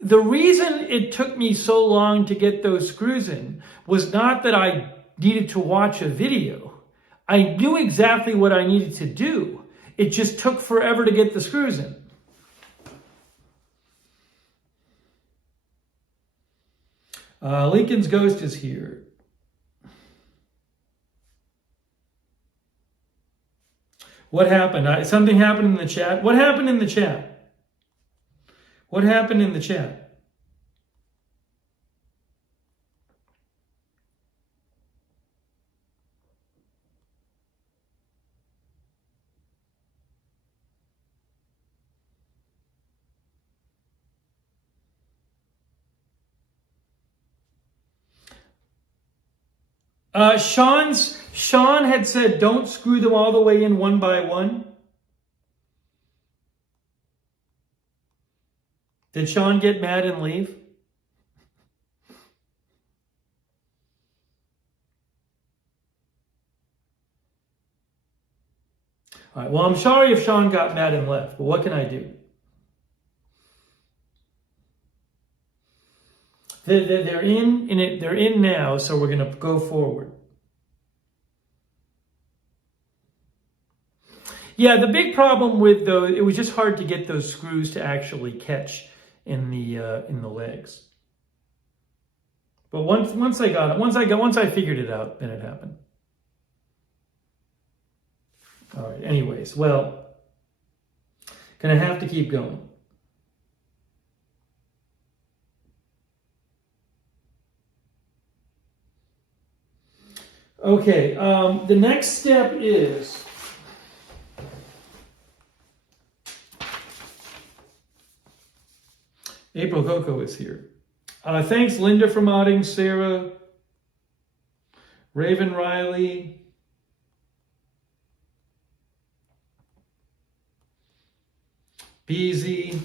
The reason it took me so long to get those screws in was not that I needed to watch a video. I knew exactly what I needed to do. It just took forever to get the screws in. Lincoln's Ghost is here. What happened? Something happened in the chat. What happened in the chat? What happened in the chat? Sean had said, don't screw them all the way in one by one. Did Sean get mad and leave? All right, well, I'm sorry if Sean got mad and left, but what can I do? They're in now, so we're going to go forward. Yeah, the big problem with those, it was just hard to get those screws to actually catch in the legs. But once I figured it out, then it happened. All right. Anyways, well, gonna have to keep going. Okay. The next step is April Coco is here. Thanks, Linda, for modding. Sarah, Raven Riley. BZ.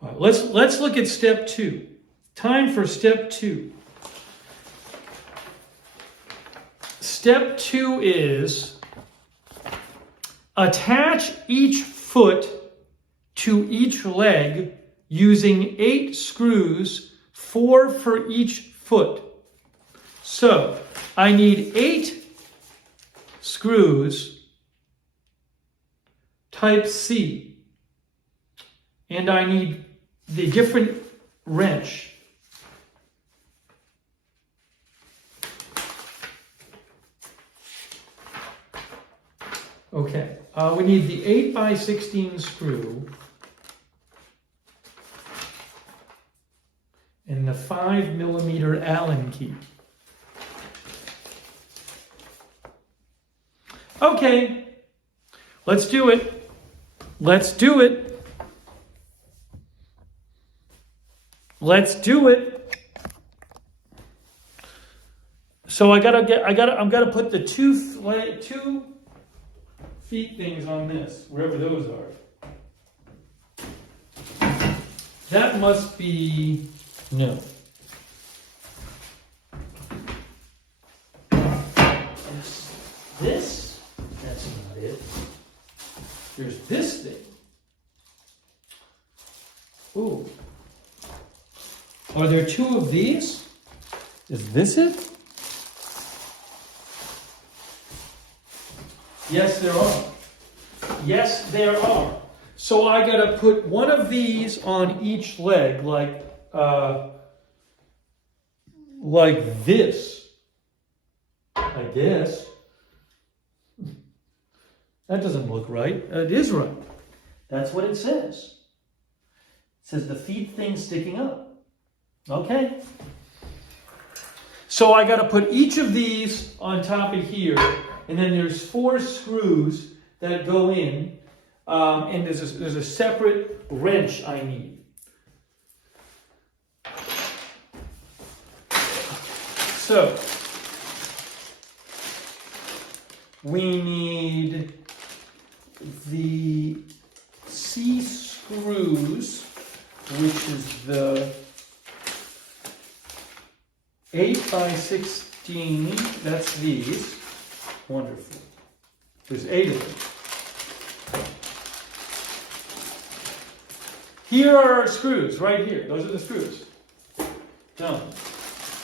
All right, let's look at step 2. Time for step 2. Step 2 is attach each foot to each leg using 8 screws, 4 for each foot. So I need 8 screws, type C, and I need the different wrench. Okay, we need the 8x16 screw and the 5mm Allen key. Okay, let's do it. Let's do it. Let's do it. So I'm gotta put the two feet things on this, wherever those are. That must be, no. This, that's not it. There's this thing. Ooh. Are there two of these? Is this it? Yes, there are. Yes, there are. So I gotta put one of these on each leg, like this, I guess. That doesn't look right. It is right. That's what it says. It says the feet thing sticking up. Okay. So I got to put each of these on top of here, and then there's 4 screws that go in, and there's a separate wrench I need. So we need the C screws, which is the 8x16, that's these. Wonderful. There's 8 of them. Here are our screws, right here. Those are the screws. Done.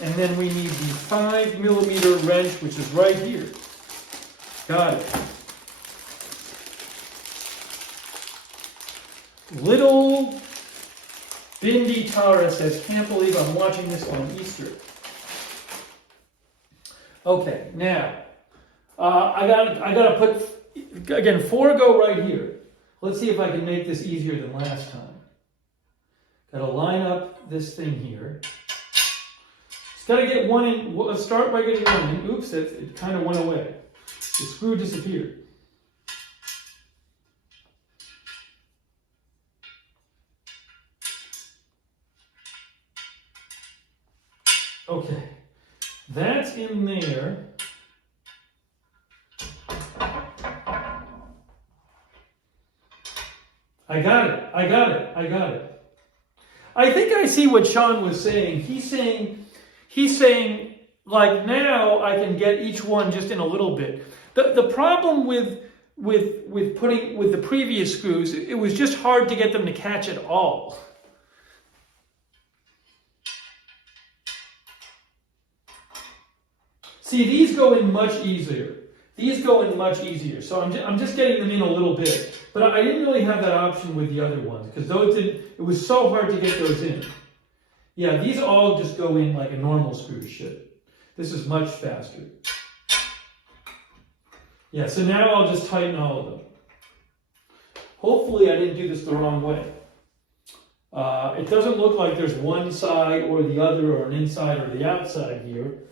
And then we need the 5mm wrench, which is right here. Got it. Little Bindi Tara says, can't believe I'm watching this on Easter. Okay, now, I gotta put, again, 4 go right here. Let's see if I can make this easier than last time. Gotta line up this thing here. It's gotta get one in, let's start by getting one in. Oops, it kind of went away. The screw disappeared. Okay, that's in there. I got it. I think I see what Sean was saying. He's saying, like, now I can get each one just in a little bit. The problem with the previous screws, it was just hard to get them to catch at all. See, these go in much easier. So I'm just getting them in a little bit. But I didn't really have that option with the other ones, because it was so hard to get those in. Yeah, these all just go in like a normal screw should. This is much faster. Yeah, so now I'll just tighten all of them. Hopefully I didn't do this the wrong way. It doesn't look like there's one side or the other, or an inside or the outside here,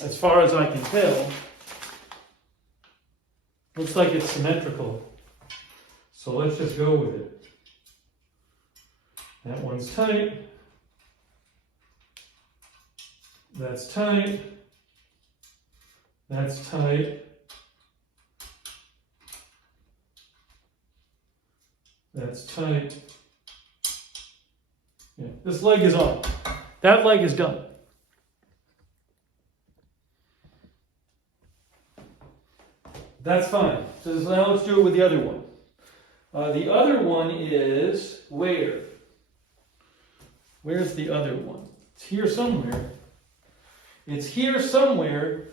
as far as I can tell. Looks like it's symmetrical. So let's just go with it. That one's tight. That's tight. That's tight. That's tight. Yeah, this leg is on. That leg is done. That's fine. So now let's do it with the other one. The other one is where? Where's the other one? It's here somewhere. It's here somewhere.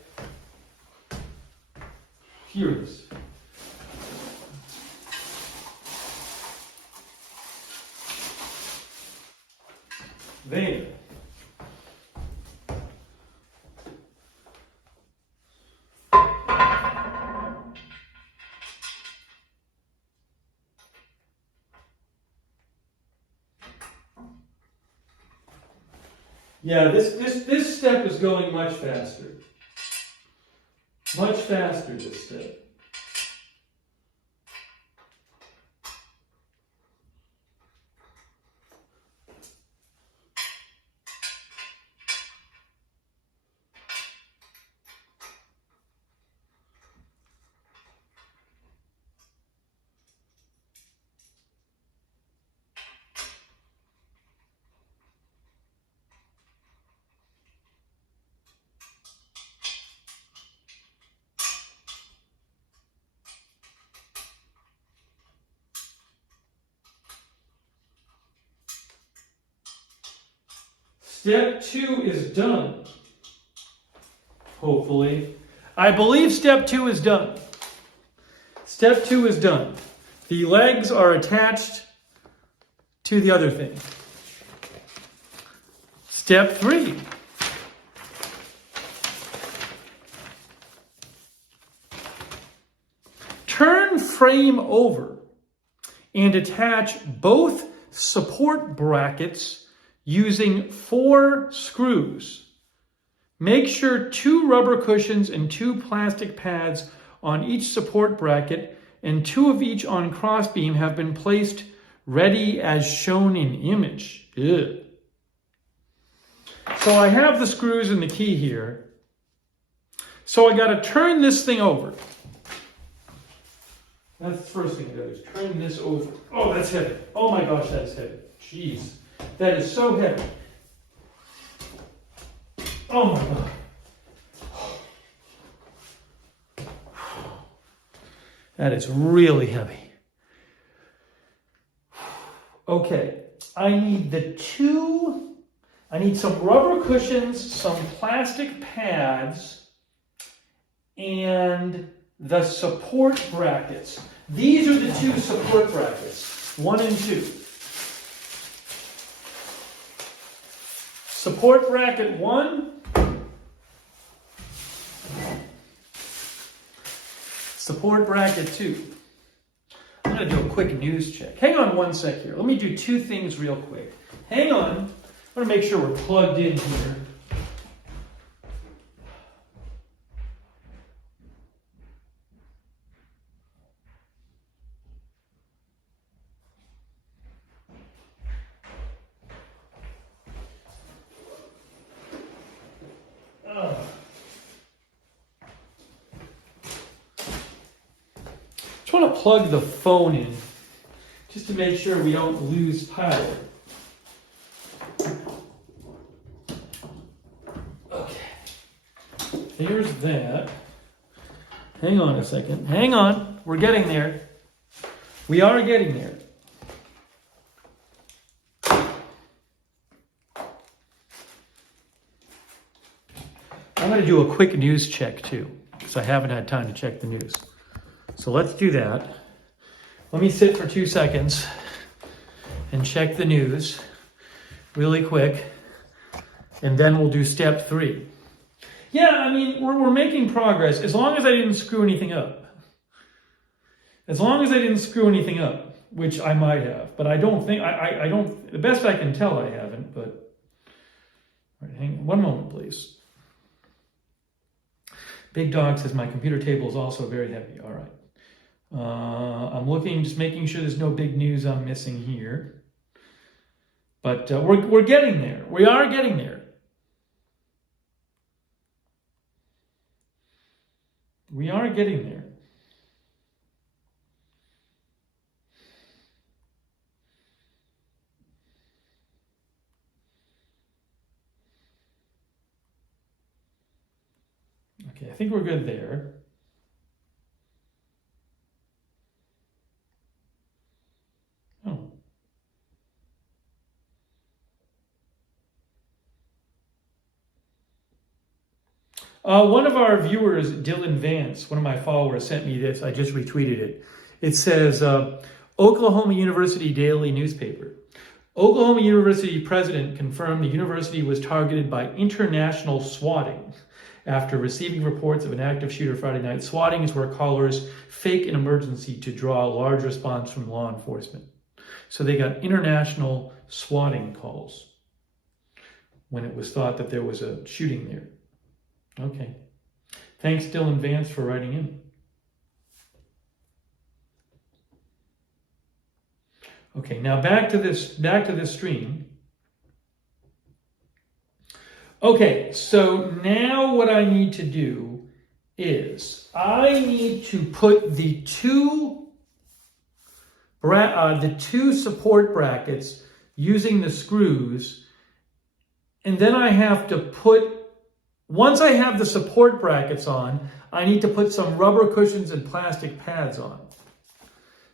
Here it is. There. Yeah, this step is going much faster. Much faster, this step. Step 2 is done. Hopefully. I believe step 2 is done. Step 2 is done. The legs are attached to the other thing. Step 3. Turn frame over and attach both support brackets using 4 screws. Make sure 2 rubber cushions and 2 plastic pads on each support bracket and 2 of each on crossbeam have been placed ready as shown in image. Ugh. So I have the screws and the key here. So I got to turn this thing over. That's the first thing I do, is turn this over. Oh, that's heavy. Oh my gosh, that is heavy. Jeez. That is so heavy. Oh my God. That is really heavy. Okay, I need some rubber cushions, some plastic pads, and the support brackets. These are the 2 support brackets, 1 and 2. Support bracket 1. Support bracket 2. I'm going to do a quick news check. Hang on one sec here. Let me do 2 things real quick. Hang on. I want to make sure we're plugged in here. I want to plug the phone in just to make sure we don't lose power. Okay. Here's that. Hang on a second. Hang on. We're getting there. We are getting there. I'm going to do a quick news check too, because I haven't had time to check the news. So let's do that. Let me sit for 2 seconds and check the news really quick, and then we'll do step 3. Yeah, I mean, we're making progress as long as I didn't screw anything up. As long as I didn't screw anything up, which I might have, but I don't think, I don't, the best I can tell I haven't, but, all right, hang on one moment, please. Big Dog says my computer table is also very heavy. All right. I'm looking, just making sure there's no big news I'm missing here. But we're getting there. We are getting there. We are getting there. Okay, I think we're good there. One of our viewers, Dylan Vance, one of my followers, sent me this. I just retweeted it. It says, Oklahoma University Daily Newspaper. Oklahoma University president confirmed the university was targeted by international swatting after receiving reports of an active shooter Friday night. Swatting is where callers fake an emergency to draw a large response from law enforcement. So they got international swatting calls when it was thought that there was a shooting there. Okay. Thanks, Dylan Vance, for writing in. Okay, now back to this stream. Okay, so now what I need to do is I need to put the two support brackets using the screws, and then I have to put, once I have the support brackets on, I need to put some rubber cushions and plastic pads on.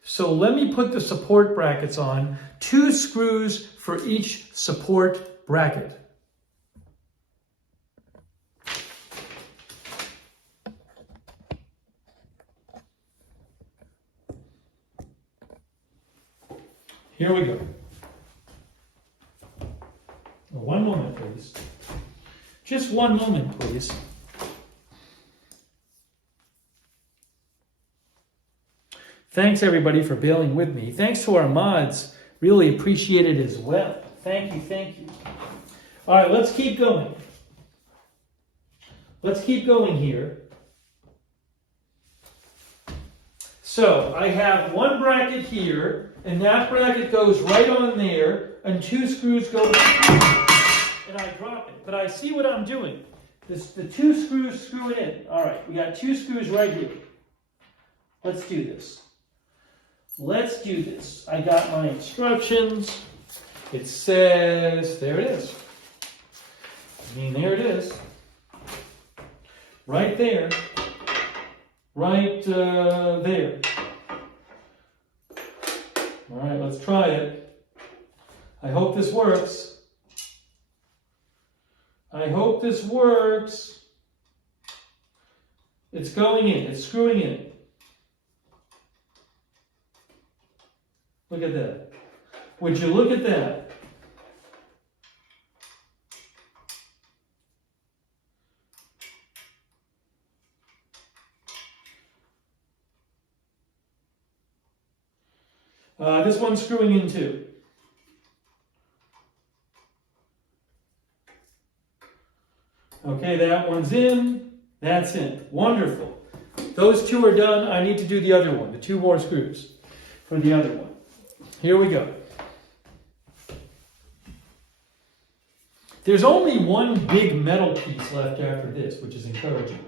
So let me put the support brackets on, 2 screws for each support bracket. Here we go. One moment, please. Just one moment, please. Thanks, everybody, for bearing with me. Thanks to our mods. Really appreciate it as well. Thank you, thank you. All right, let's keep going. Let's keep going here. So I have one bracket here, and that bracket goes right on there, and two screws go in, and I drop it. But I see what I'm doing. The two screws screw it in. All right, we got two screws right here. Let's do this. Let's do this. I got my instructions. It says, there it is. I mean, there it is. Right there. Right there. All right, let's try it. I hope this works. I hope this works. It's going in. It's screwing in. Look at that. Would you look at that? This one's screwing in too. Okay, that one's in. That's in. Wonderful. Those two are done. I need to do the other one, the two more screws for the other one. Here we go. There's only one big metal piece left after this, which is encouraging.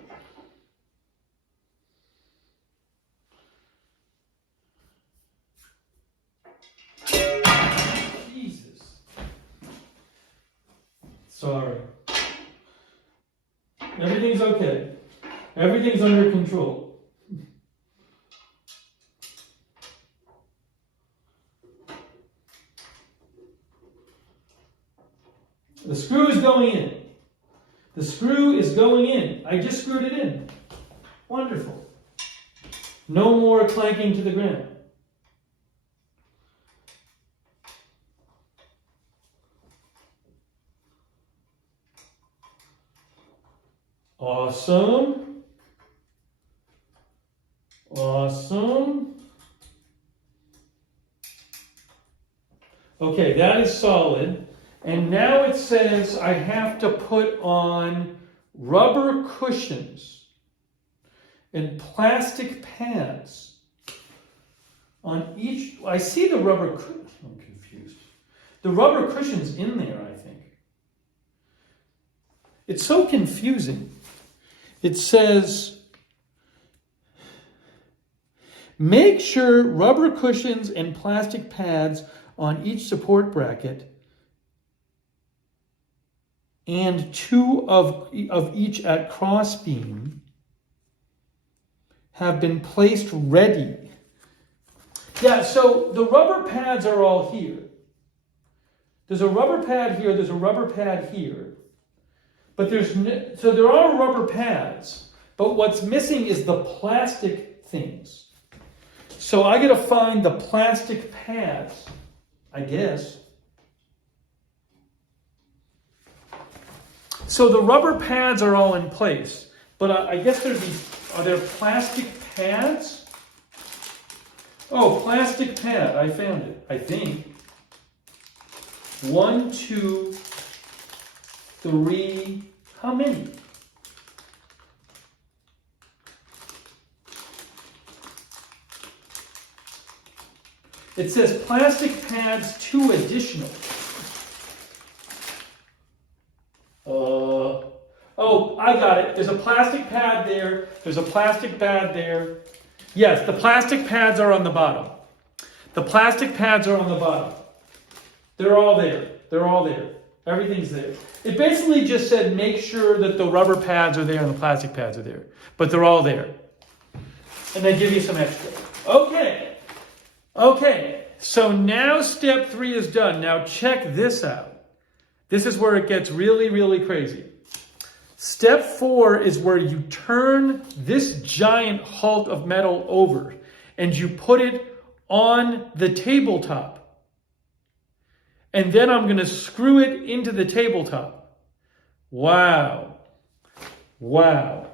Jesus. Sorry. Everything's okay. Everything's under control. The screw is going in. The screw is going in. I just screwed it in. Wonderful. No more clanking to the ground. Awesome. Awesome. Okay, that is solid. And now it says I have to put on rubber cushions and plastic pads on each. I see the rubber. I'm confused. The rubber cushion's in there, I think. It's so confusing. It says, make sure rubber cushions and plastic pads on each support bracket and two of each at crossbeam have been placed ready. Yeah, so the rubber pads are all here. There's a rubber pad here, there's a rubber pad here. But so there are rubber pads, but what's missing is the plastic things. So I gotta find the plastic pads, I guess. So the rubber pads are all in place, but I guess are there plastic pads? Oh, plastic pad, I found it, I think. 1, 2, 3, how many? It says plastic pads, 2 additional. Oh, I got it. There's a plastic pad there. There's a plastic pad there. Yes, the plastic pads are on the bottom. The plastic pads are on the bottom. They're all there. They're all there. Everything's there. It basically just said make sure that the rubber pads are there and the plastic pads are there. But they're all there. And they give you some extra. Okay. Okay. So now step 3 is done. Now check this out. This is where it gets really, really crazy. Step 4 is where you turn this giant hulk of metal over and you put it on the tabletop. And then I'm going to screw it into the tabletop. Wow. Wow.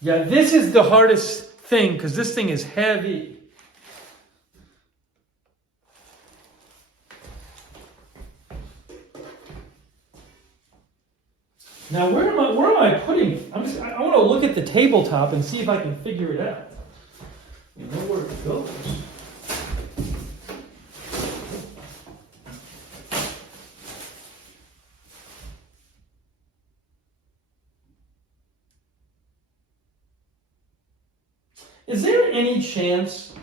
Yeah, this is the hardest thing because this thing is heavy. Now, where am I putting it? I want to look at the tabletop and see if I can figure it out. You know where it goes. Is there any chance?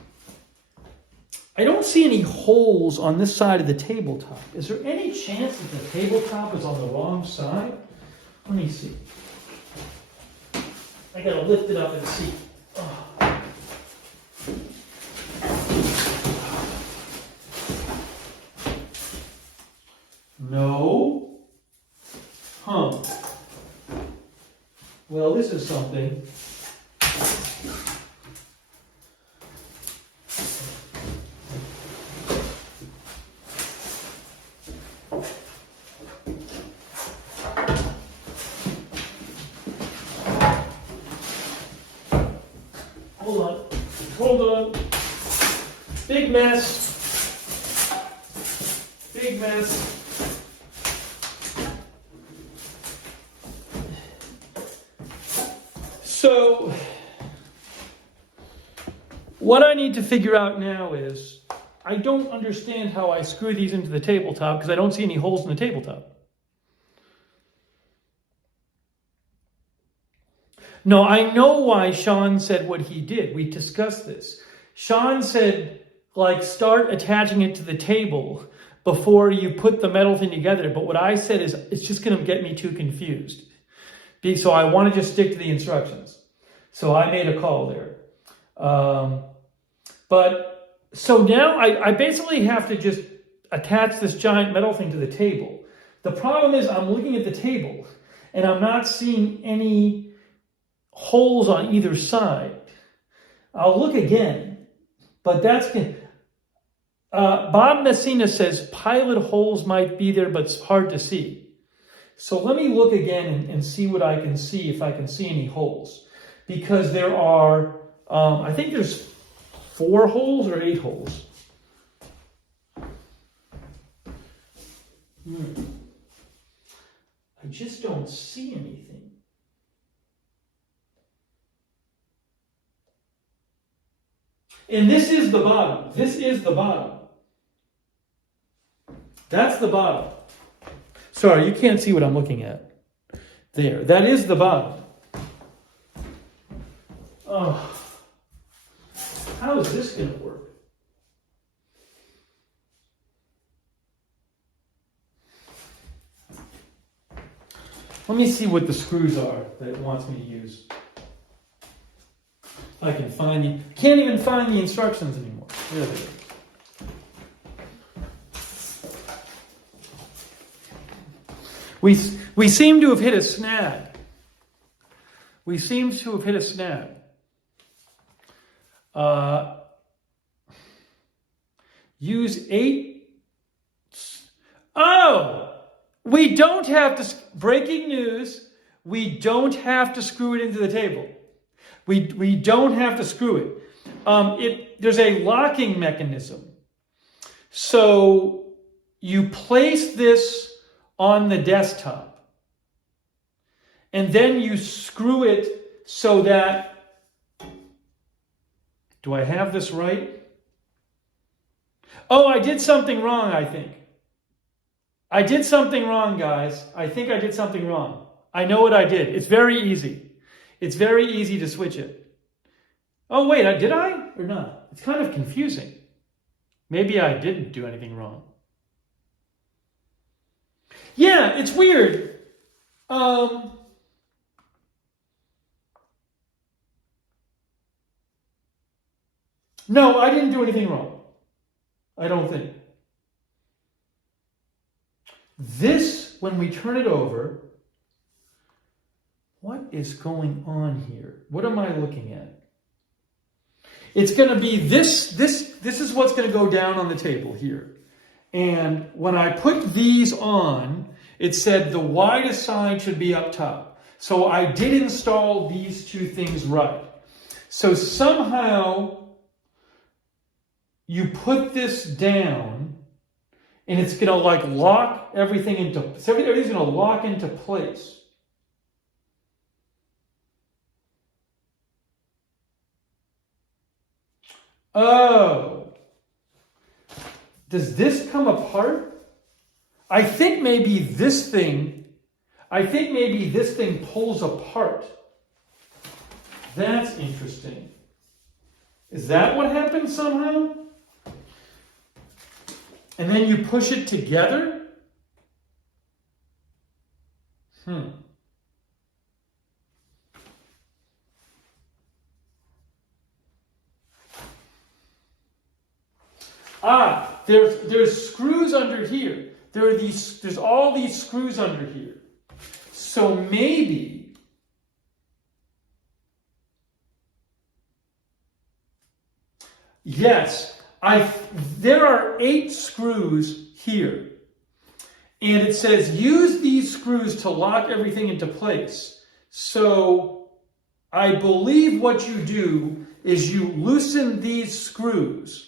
I don't see any holes on this side of the tabletop. Is there any chance that the tabletop is on the wrong side? Let me see. I gotta lift it up and see. Oh. No. Huh. Well, this is something. Hold on. Big mess. Big mess. So, what I need to figure out now is, I don't understand how I screw these into the tabletop because I don't see any holes in the tabletop. No, I know why Sean said what he did. We discussed this. Sean said, like, start attaching it to the table before you put the metal thing together. But what I said is, it's just going to get me too confused. So I want to just stick to the instructions. So I made a call there. But so now I basically have to just attach this giant metal thing to the table. The problem is I'm looking at the table and I'm not seeing any holes on either side. I'll look again, but that's Bob Messina says pilot holes might be there, but it's hard to see. So let me look again and see what I can see, if I can see any holes, because there are I think there's 4 holes or 8 holes. I just don't see anything. And this is the bottom. This is the bottom. That's the bottom. Sorry, you can't see what I'm looking at. There. That is the bottom. Oh. How is this going to work? Let me see what the screws are that it wants me to use. I can find the... Can't even find the instructions anymore. There they are. We seem to have hit a snag. We seem to have hit a snag. Use 8... Oh! We don't have to... Breaking news. We don't have to screw it into the table. We don't have to screw it. There's a locking mechanism. So you place this on the desktop. And then you screw it so that... Do I have this right? Oh, I did something wrong, I think. I did something wrong, guys. I think I did something wrong. I know what I did. It's very easy. It's very easy to switch it. Oh, wait, did I or not? It's kind of confusing. Maybe I didn't do anything wrong. Yeah, it's weird. No, I didn't do anything wrong. I don't think. This, when we turn it over, what is going on here? What am I looking at? It's going to be this is what's going to go down on the table here. And when I put these on, it said the widest side should be up top. So I did install these two things right. So somehow you put this down and it's going to like lock everything into, so everything's going to lock into place. Oh, does this come apart? I think maybe this thing pulls apart. That's interesting. Is that what happens somehow? And then you push it together? There's screws under here. There's all these screws under here. So maybe yes, there are 8 screws here. And it says use these screws to lock everything into place. So I believe what you do is you loosen these screws.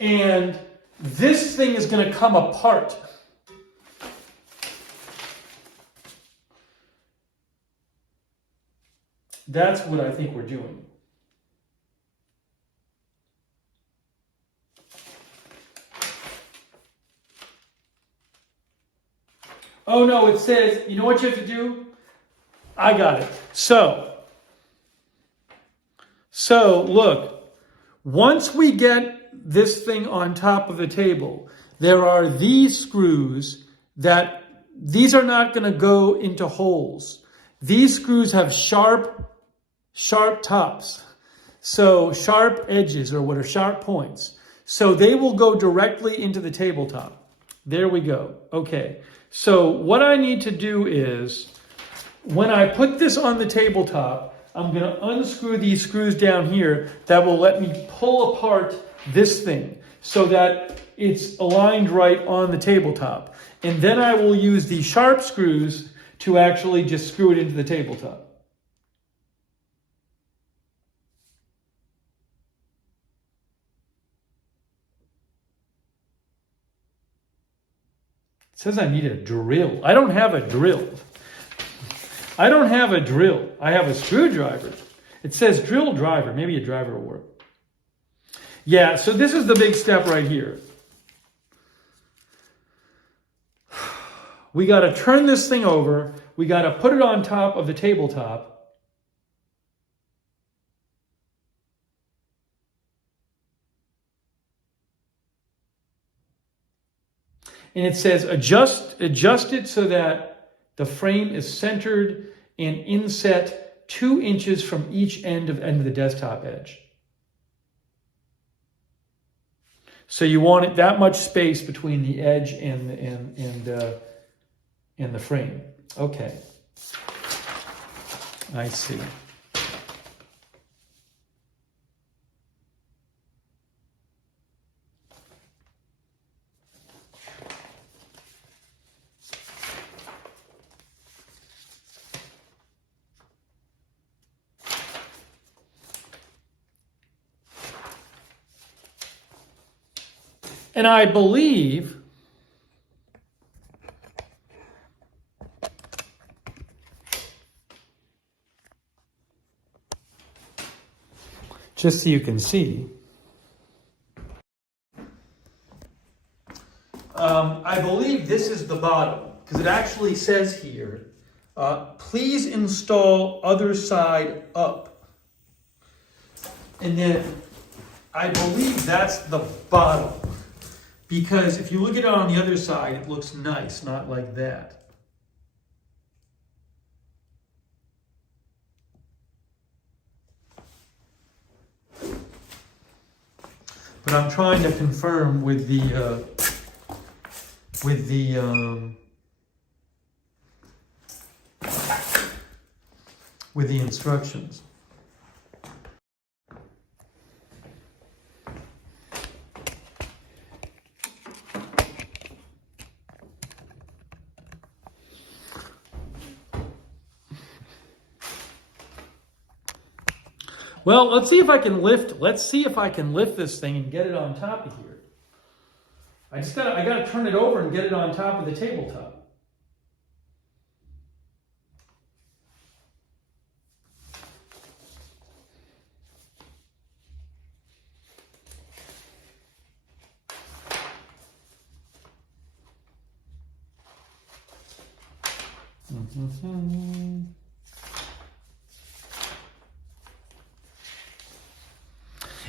And this thing is going to come apart. That's what I think we're doing. Oh no, it says, you know what you have to do? I got it. So look, once we get this thing on top of the table, there are these screws these are not going to go into holes. These screws have sharp tops. So sharp edges or sharp points. So they will go directly into the tabletop. There we go. Okay. So what I need to do is, when I put this on the tabletop, I'm going to unscrew these screws down here that will let me pull apart this thing so that it's aligned right on the tabletop. And then I will use the sharp screws to actually just screw it into the tabletop. It says I need a drill. I don't have a drill. I have a screwdriver. It says drill driver. Maybe a driver will work. Yeah, so this is the big step right here. We got to turn this thing over. We got to put it on top of the tabletop. And it says adjust it so that the frame is centered and inset 2 inches from each end of the desktop edge. So you want it that much space between the edge and the frame. Okay. I see. And I believe just so you can see, I believe this is the bottom, because it actually says here, please install other side up. And then I believe that's the bottom. Because if you look at it on the other side, it looks nice, not like that. But I'm trying to confirm with the instructions. Well, let's see if I can lift this thing and get it on top of here. I gotta turn it over and get it on top of the tabletop.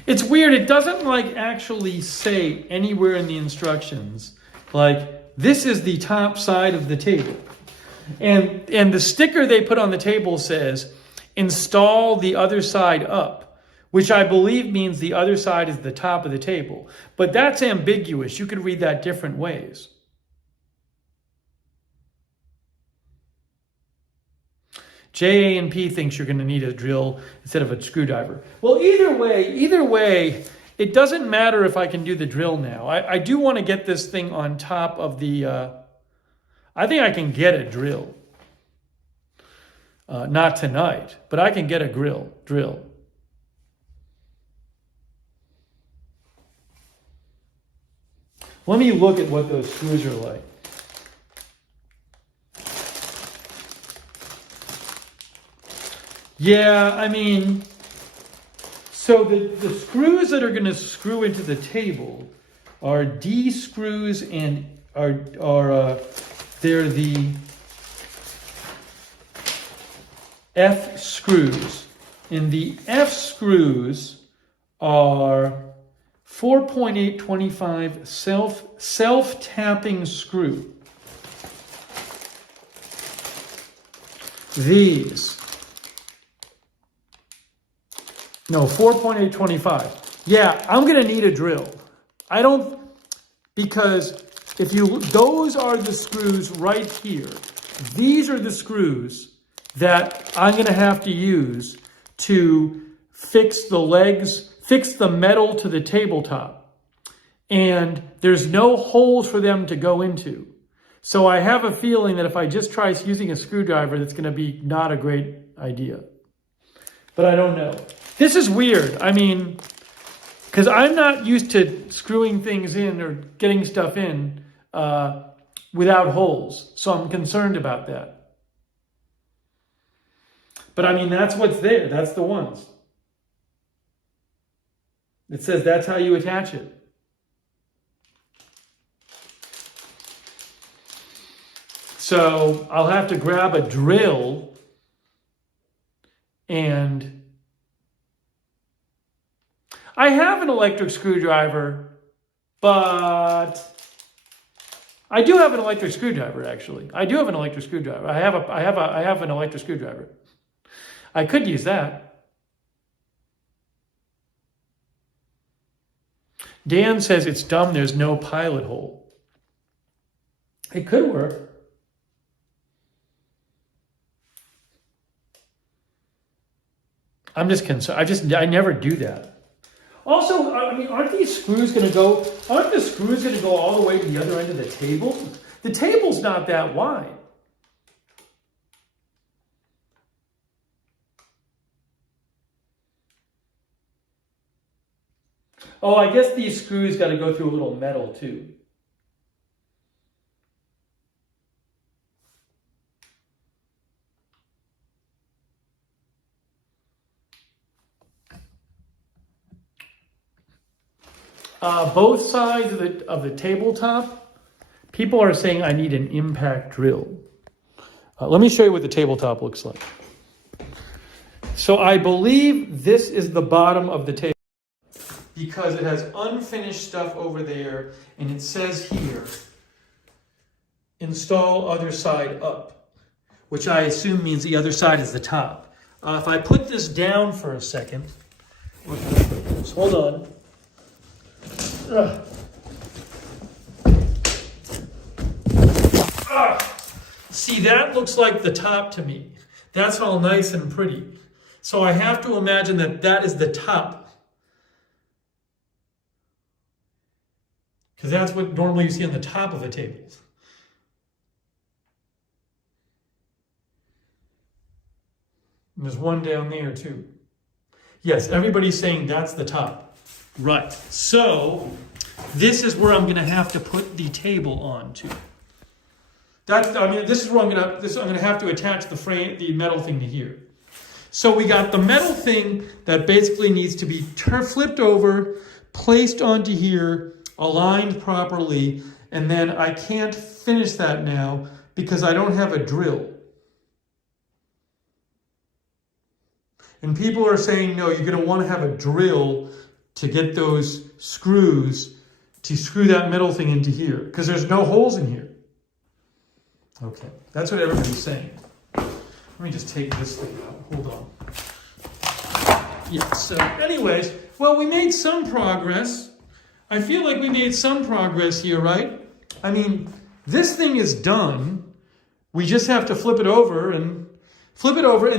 It's weird. It doesn't like actually say anywhere in the instructions, like this is the top side of the table. And the sticker they put on the table says, install the other side up, which I believe means the other side is the top of the table. But that's ambiguous. You could read that different ways. JA&P thinks you're going to need a drill instead of a screwdriver. Well, either way, it doesn't matter if I can do the drill now. I do want to get this thing on top of the... I think I can get a drill. Not tonight, but I can get a drill. Let me look at what those screws are like. Yeah, I mean, so the screws that are going to screw into the table are D screws and they're the F screws. And the F screws are 4.825 self-tapping screw. These. No, 4.825. Yeah, I'm going to need a drill. Because those are the screws right here. These are the screws that I'm going to have to use to fix the legs, fix the metal to the tabletop. And there's no holes for them to go into. So I have a feeling that if I just try using a screwdriver, that's going to be not a great idea. But I don't know. This is weird. I mean, because I'm not used to screwing things in or getting stuff in without holes. So I'm concerned about that. But I mean, that's what's there. That's the ones. It says that's how you attach it. So I'll have to grab a drill and I have an electric screwdriver, but I do have an electric screwdriver, actually. I do have an electric screwdriver. I have an electric screwdriver. I could use that. Dan says it's dumb there's no pilot hole. It could work. I'm just concerned. I never do that. Also, I mean, aren't the screws going to go all the way to the other end of the table? The table's not that wide. Oh, I guess these screws got to go through a little metal too. Both sides of the tabletop, people are saying I need an impact drill. Let me show you what the tabletop looks like. So I believe this is the bottom of the table because it has unfinished stuff over there and it says here, install other side up, which I assume means the other side is the top. If I put this down for a second, hold on. See, that looks like the top to me. That's all nice and pretty. So I have to imagine that that is the top. Because that's what normally you see on the top of a table. And there's one down there too. Yes, everybody's saying that's the top. Right. So this is where I'm going to have to put the table onto. This is where I'm going to have to attach the frame, the metal thing to here. So we got the metal thing that basically needs to be flipped over, placed onto here, aligned properly, and then I can't finish that now because I don't have a drill. And people are saying, no, you're going to want to have a drill to get those screws to screw that metal thing into here because there's no holes in here. Okay, that's what everybody's saying. Let me just take this thing out. Hold on. Yeah, so anyways, well, we made some progress. I feel like we made some progress here, right? I mean, this thing is done. We just have to flip it over, and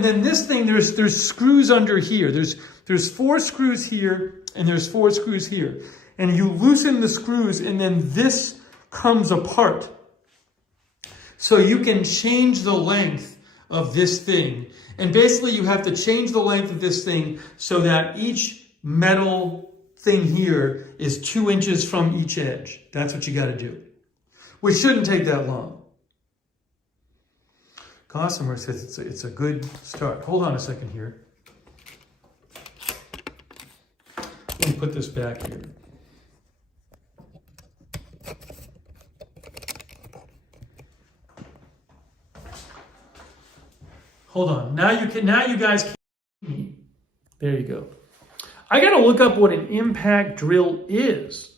then this thing, there's screws under here. There's 4 screws here, and there's 4 screws here. And you loosen the screws, and then this comes apart. So you can change the length of this thing. And basically you have to change the length of this thing so that each metal thing here is 2 inches from each edge. That's what you got to do. Which shouldn't take that long. Gossamer says it's a good start. Hold on a second here. Let me put this back here. Hold on. Now you guys can. There you go. I got to look up what an impact drill is.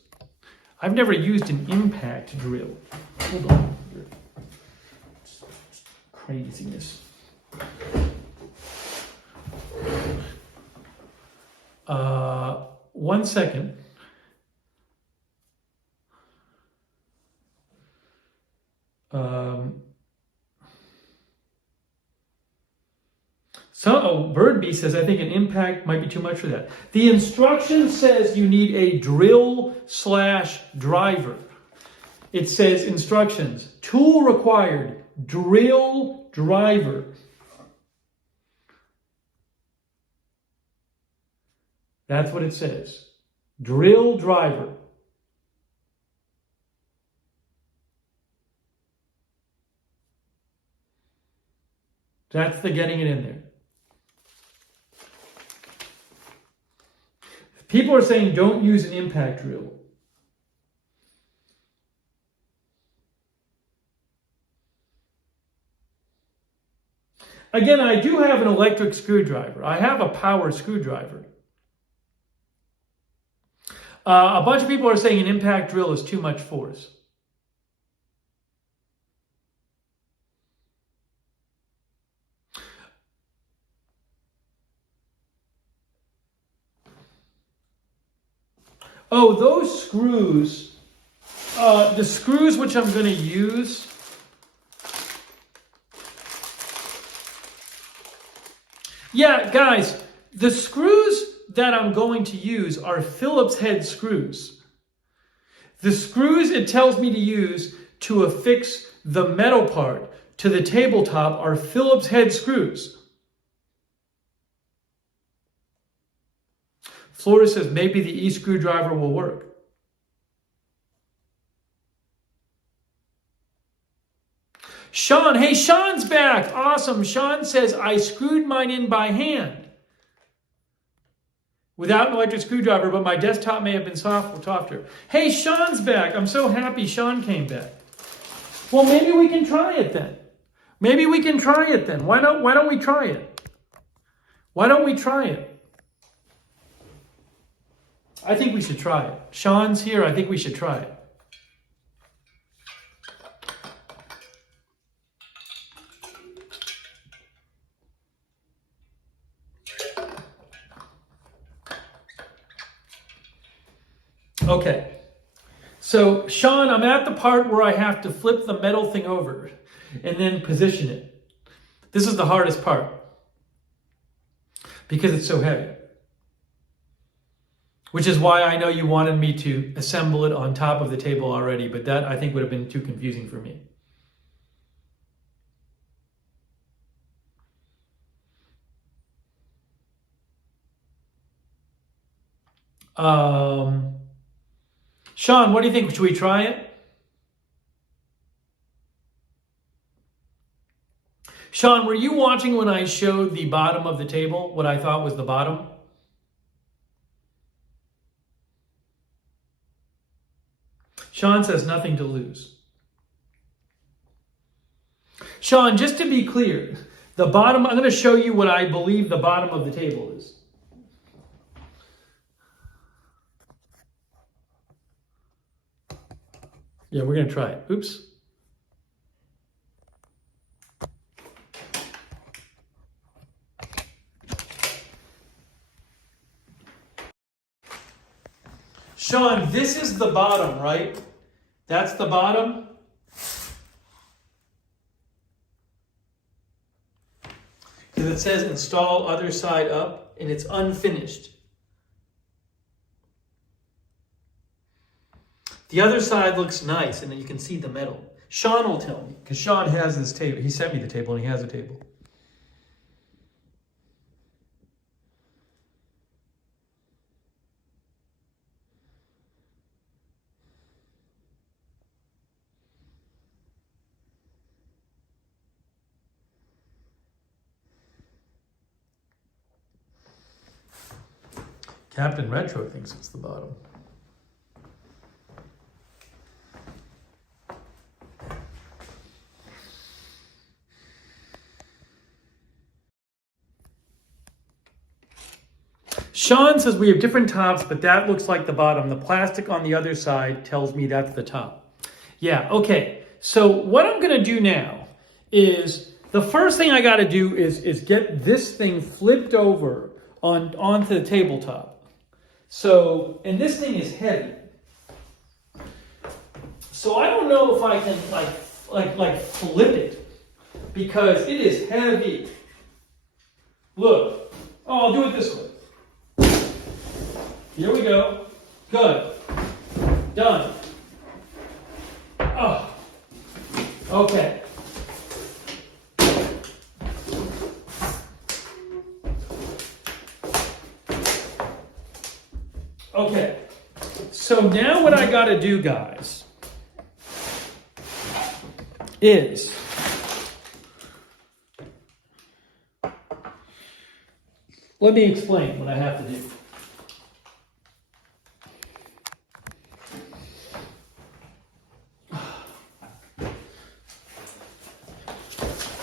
I've never used an impact drill. Hold on. Craziness. One second. Birdbee says, I think an impact might be too much for that. The instruction says you need a drill/driver. It says instructions, tool required, drill driver. That's what it says. Drill driver. That's the getting it in there. People are saying don't use an impact drill. Again, I do have an electric screwdriver. I have a power screwdriver. A bunch of people are saying an impact drill is too much force. Oh, those screws, the screws which I'm going to use, yeah, guys, the screws that I'm going to use are Phillips head screws. The screws it tells me to use to affix the metal part to the tabletop are Phillips head screws. Florida says maybe the E-screwdriver will work. Sean, hey, Sean's back. Awesome. Sean says, I screwed mine in by hand without an electric screwdriver, but my desktop may have been softer. Hey, Sean's back. I'm so happy Sean came back. Well, maybe we can try it then. Why don't we try it? Why don't we try it? I think we should try it. Sean's here. I think we should try it. Okay. So, Sean, I'm at the part where I have to flip the metal thing over and then position it. This is the hardest part because it's so heavy. Which is why I know you wanted me to assemble it on top of the table already, but that I think would have been too confusing for me. Sean, what do you think? Should we try it? Sean, were you watching when I showed the bottom of the table, what I thought was the bottom? Sean says nothing to lose. Sean, just to be clear, the bottom, I'm going to show you what I believe the bottom of the table is. Yeah, we're going to try it. Oops. Sean, this is the bottom, right? That's the bottom. Because it says install other side up, and it's unfinished. The other side looks nice, and then you can see the metal. Sean will tell me, because Sean has this table. He sent me the table, and he has a table. Captain Retro thinks it's the bottom. Sean says we have different tops, but that looks like the bottom. The plastic on the other side tells me that's the top. Yeah, okay. So what I'm going to do now is, the first thing I got to do is get this thing flipped over onto the tabletop. So, and this thing is heavy. So I don't know if I can like flip it, because it is heavy. Look. Oh, I'll do it this way. Here we go. Good. Done. Oh. Okay. Okay. So now what I got to do, guys, is let me explain what I have to do.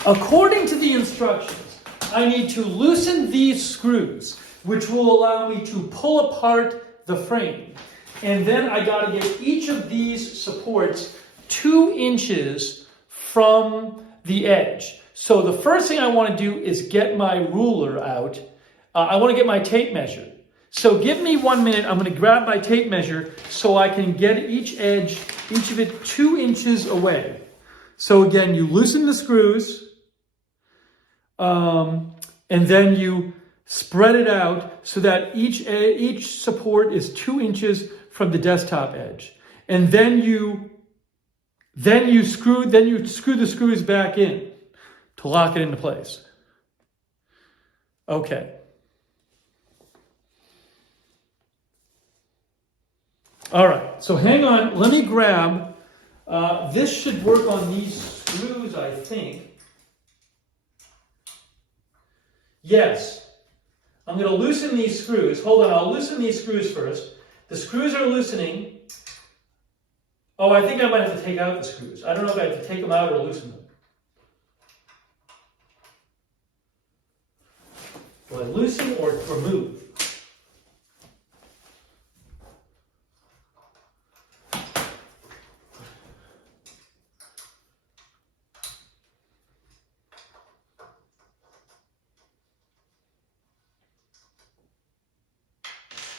According to the instructions, I need to loosen these screws, which will allow me to pull apart the frame. And then I got to get each of these supports 2 inches from the edge. So the first thing I want to do is get my ruler out. I want to get my tape measure. So give me 1 minute. I'm going to grab my tape measure so I can get each edge, each of it 2 inches away. So again, you loosen the screws, and then you spread it out so that each support is 2 inches from the desktop edge. And then you screw the screws back in to lock it into place. Okay. All right, so hang on, let me grab, this should work on these screws, I think. Yes. I'm going to loosen these screws. Hold on, I'll loosen these screws first. The screws are loosening. Oh, I think I might have to take out the screws. I don't know if I have to take them out or loosen them. Do I loosen or remove?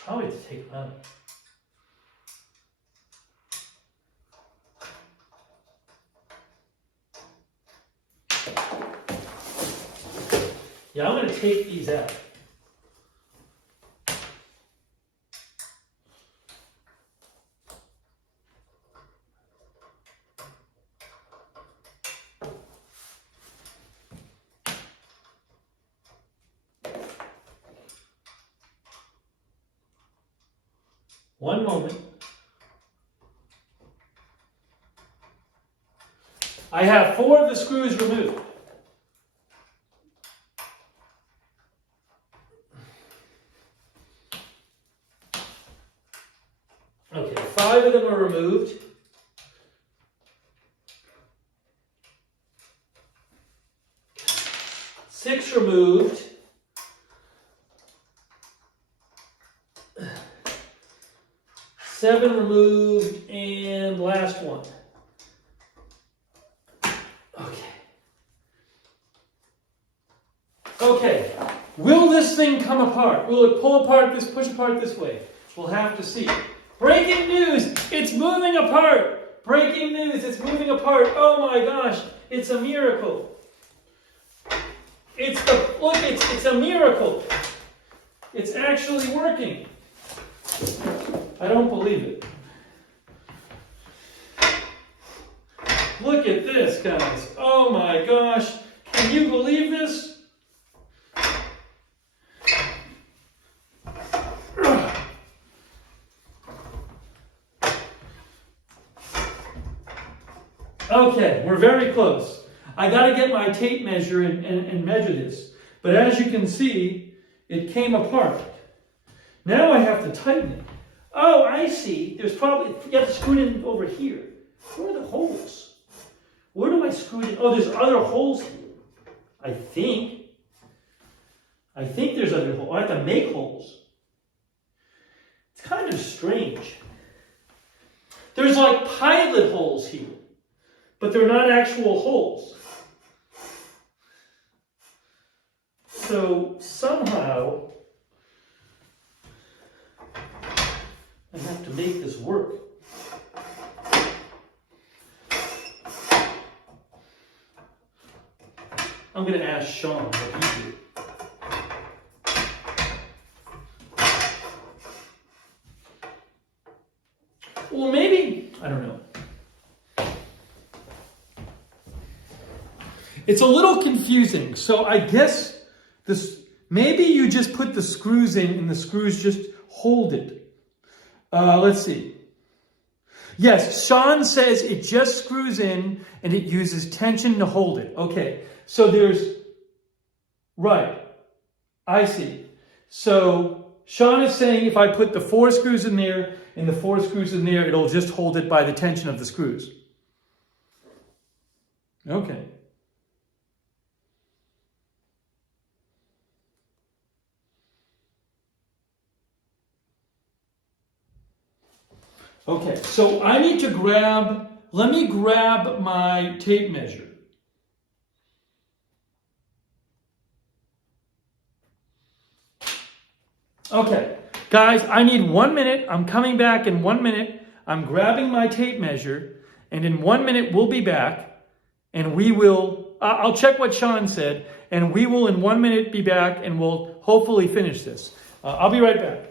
Probably have to take them out. Yeah, I'm going to take these out. One moment. I have 4 of the screws removed. Okay, 5 of them are removed. Six removed. Seven removed, and last one. Okay, will this thing come apart? Will it pull apart this, push apart this way? We'll have to see. Breaking news, it's moving apart. Breaking news, it's moving apart. Oh my gosh, it's a miracle. It's a miracle. It's actually working. I don't believe it. Look at this, guys. Oh my gosh. Can you believe this? Okay, we're very close. I got to get my tape measure and measure this. But as you can see, it came apart. Now I have to tighten it. Oh, I see. There's probably, you have to screw it in over here. Where are the holes? Where do I screw it in? Oh, there's other holes here. I think there's other holes. I have to make holes. It's kind of strange. There's like pilot holes here, but they're not actual holes. So somehow I have to make this work. I'm going to ask Sean what he did. Well, maybe, I don't know. It's a little confusing. So I guess this, maybe you just put the screws in and the screws just hold it. Let's see. Yes, Sean says it just screws in and it uses tension to hold it. Okay, so there's, right, I see. So Sean is saying if I put the 4 screws in there and the 4 screws in there, it'll just hold it by the tension of the screws. Okay. Okay, so I need to let me grab my tape measure. Okay, guys, I need 1 minute. I'm coming back in 1 minute. I'm grabbing my tape measure, and in 1 minute we'll be back, and we will, I'll check what Sean said, and we will in 1 minute be back, and we'll hopefully finish this. I'll be right back.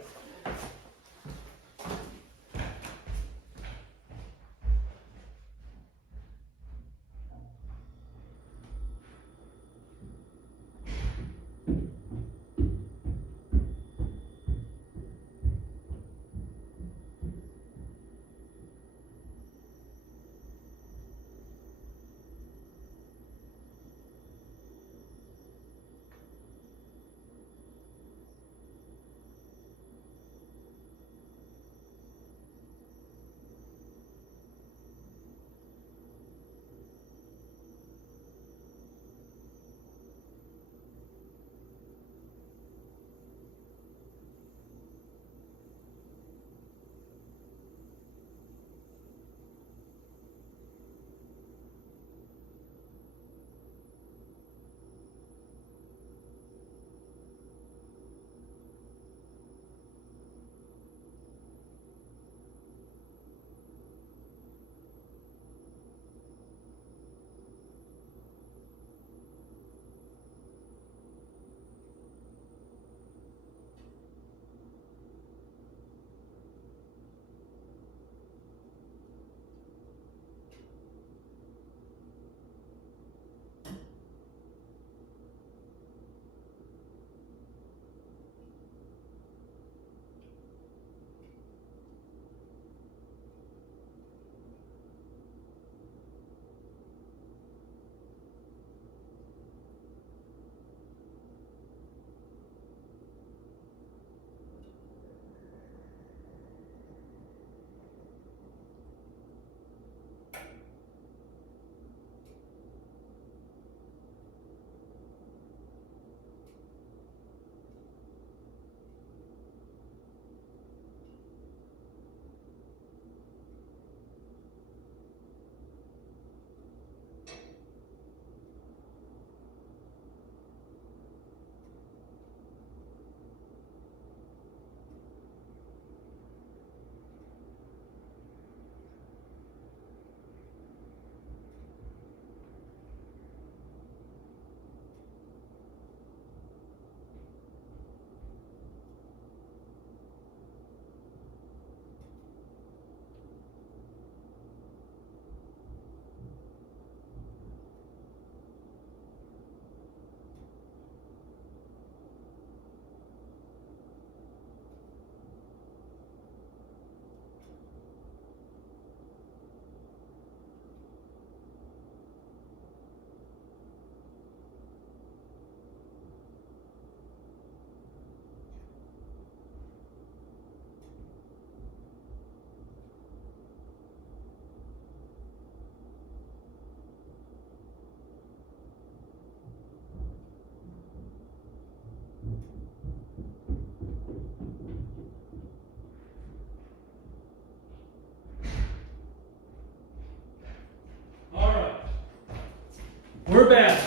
we're back.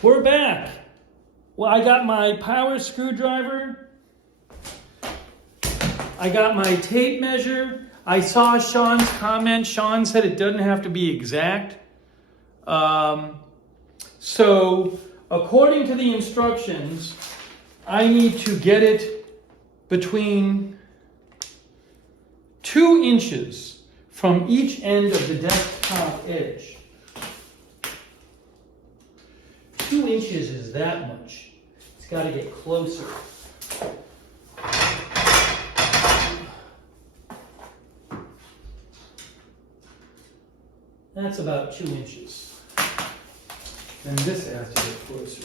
We're back. Well, I got my power screwdriver. I got my tape measure. I saw Sean's comment. Sean said it doesn't have to be exact. So, according to the instructions, I need to get it between 2 inches from each end of the desktop edge. 2 inches is that much. It's got to get closer. That's about 2 inches. And this has to get closer.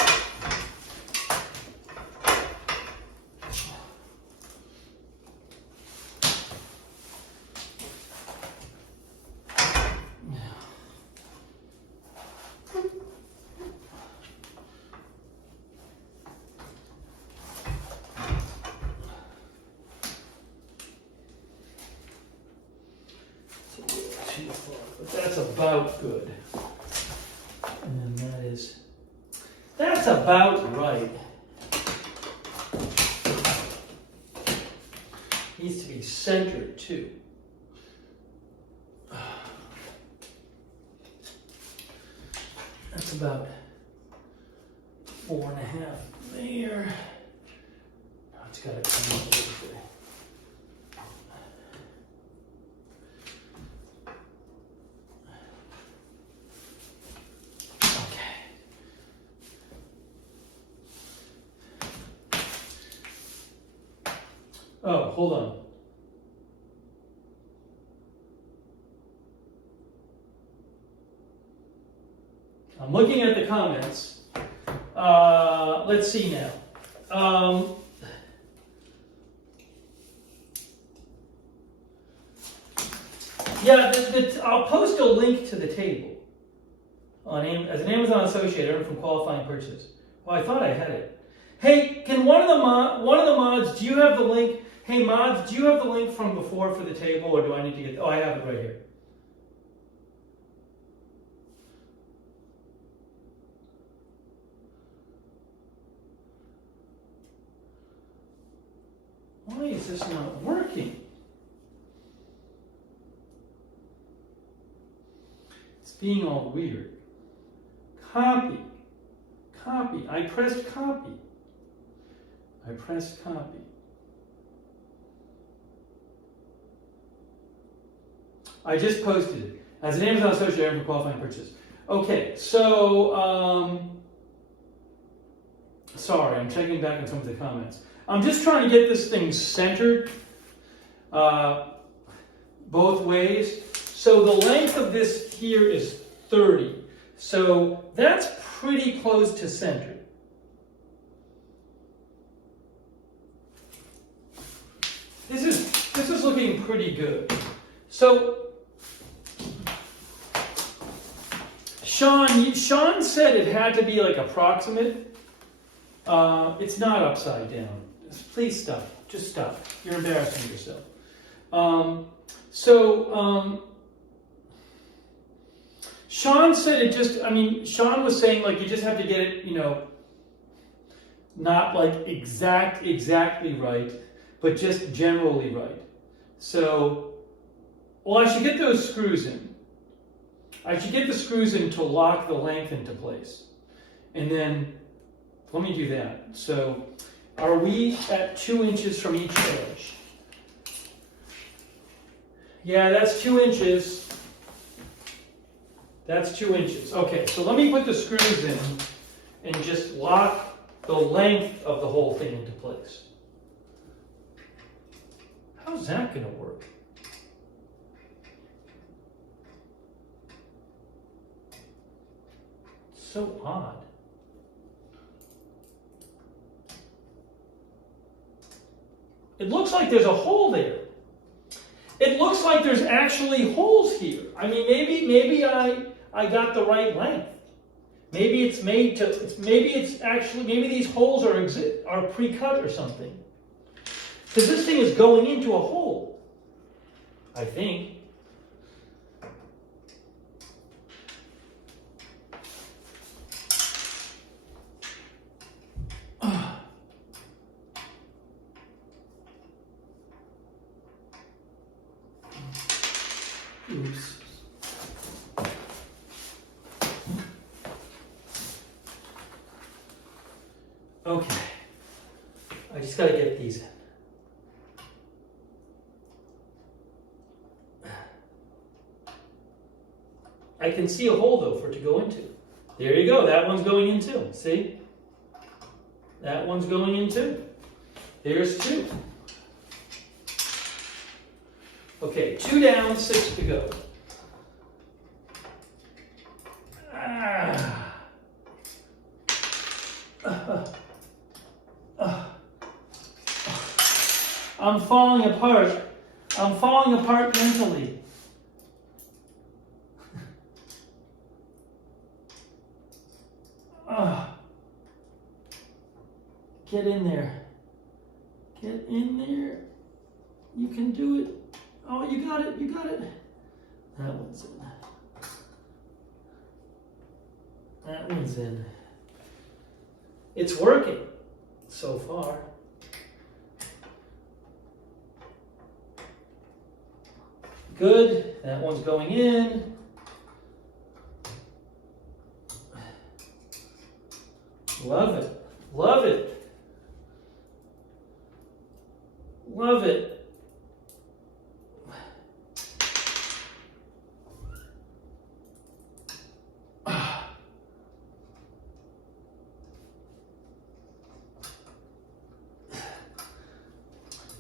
But that's about good. And that's about right. Needs to be centered too. That's about 4.5 there. Now it's got to come up a little bit. Oh, hold on. I'm looking at the comments. Let's see now. Yeah, I'll post a link to the table as an Amazon associate earned from qualifying purchases. Well, I thought I had it. Hey, can one of the mods? Do you have the link? Hey, mods, do you have the link from before for the table, or do I need to get? Oh, I have it right here. Why is this not working? It's being all weird. Copy. I pressed copy. I just posted it as an Amazon associate for qualifying purchase. Okay, so sorry, I'm checking back on some of the comments. I'm just trying to get this thing centered both ways. So the length of this here is 30. So that's pretty close to center. This is looking pretty good. So Sean said it had to be like approximate. It's not upside down. Please stop. Just stop. You're embarrassing yourself. Sean said it just, Sean was saying like you just have to get it, not like exactly right, but just generally right. So, well, I should get those screws in. I should get the screws in to lock the length into place. And then, let me do that. So, are we at 2 inches from each edge? Yeah, that's 2 inches. That's 2 inches. Okay, so let me put the screws in and just lock the length of the whole thing into place. How's that going to work? So odd. It looks like there's a hole there. It looks like there's actually holes here. Maybe I got the right length. Maybe it's made to. Maybe these holes are pre-cut or something. Because this thing is going into a hole. I think. Okay. I just got to get these in. I can see a hole though for it to go into. There you go. That one's going in too. See? That one's going in too. There's 2. Okay, 2 down, 6 to go. I'm falling apart. I'm falling apart mentally. Get in there. Get in there. You can do it. Oh, you got it. You got it. That one's in. That one's in. It's working so far. Good. That one's going in. Love it. Love it. Love it.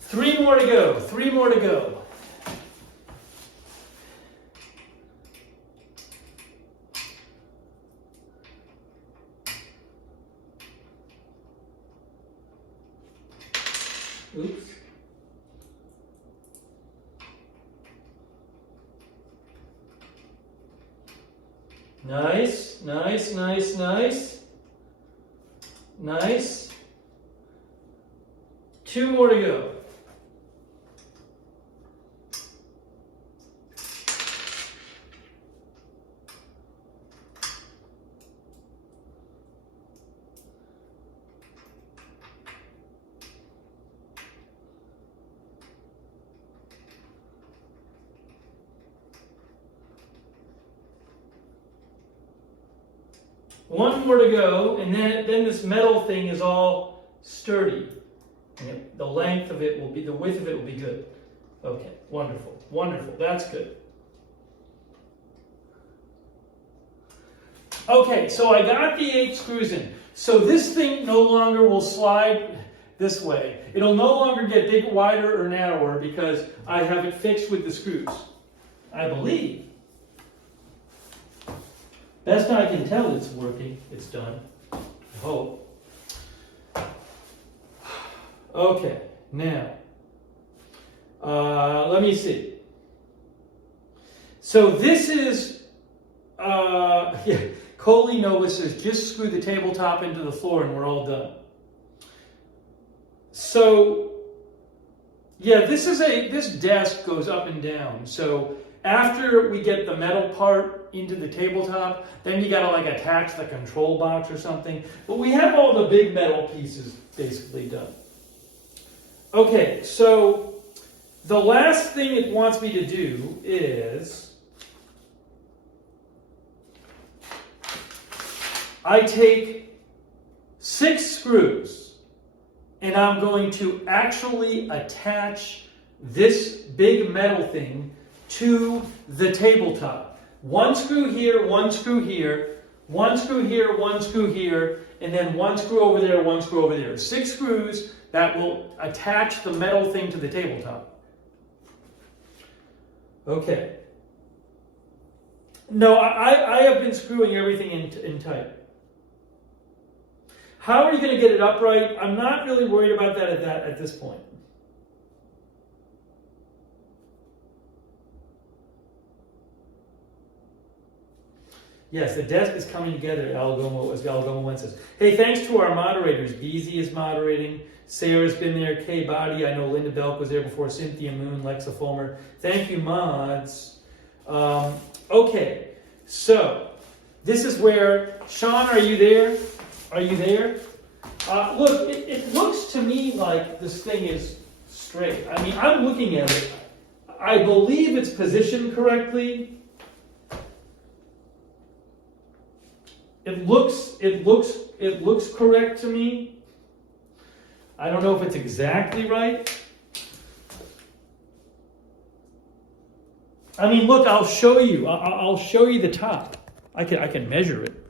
Three more to go. 3 more to go. Oops. Nice, nice, nice, nice. Nice. 2 more to go. One more to go, and then this metal thing is all sturdy. And the length of it will be, the width of it will be good. Okay, wonderful, wonderful, that's good. Okay, so I got the 8 screws in. So this thing no longer will slide this way. It'll no longer get big, wider, or narrower because I have it fixed with the screws, I believe. Best I can tell, it's working. It's done. I hope. Okay, now, let me see. So this is, Coley Nova says, just screw the tabletop into the floor and we're all done. So, yeah, this desk goes up and down. So after we get the metal part into the tabletop, then you gotta like attach the control box or something. But we have all the big metal pieces basically done. Okay, so the last thing it wants me to do is I take 6 screws and I'm going to actually attach this big metal thing to the tabletop. 1 screw here, 1 screw here, 1 screw here, 1 screw here, and then 1 screw over there, 1 screw over there. 6 screws that will attach the metal thing to the tabletop. Okay. No, I have been screwing everything in tight. How are you going to get it upright? I'm not really worried about that at this point. Yes, the desk is coming together, as Algoma says. Hey, thanks to our moderators. Beezy is moderating. Sarah's been there. Kay Body. I know Linda Belk was there before. Cynthia Moon, Lexa Fulmer. Thank you, mods. Okay, so this is where, Sean, are you there? Are you there? Look, it looks to me like this thing is straight. I mean, I'm looking at it. I believe it's positioned correctly. It looks correct to me. I don't know if it's exactly right. I mean, look, I'll show you. I'll show you the top. I can measure it.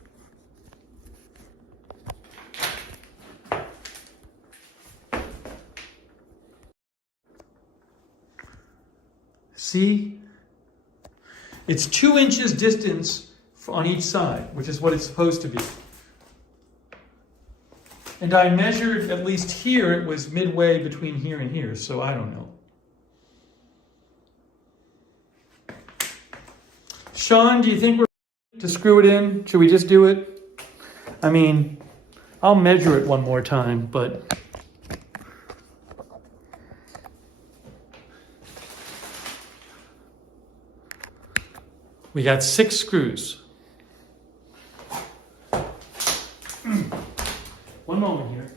See? It's 2 inches distance on each side, which is what it's supposed to be. And I measured, at least here, it was midway between here and here, so I don't know. Sean, do you think we're to screw it in? Should we just do it? I mean, I'll measure it one more time, but... We got 6 screws. One moment here.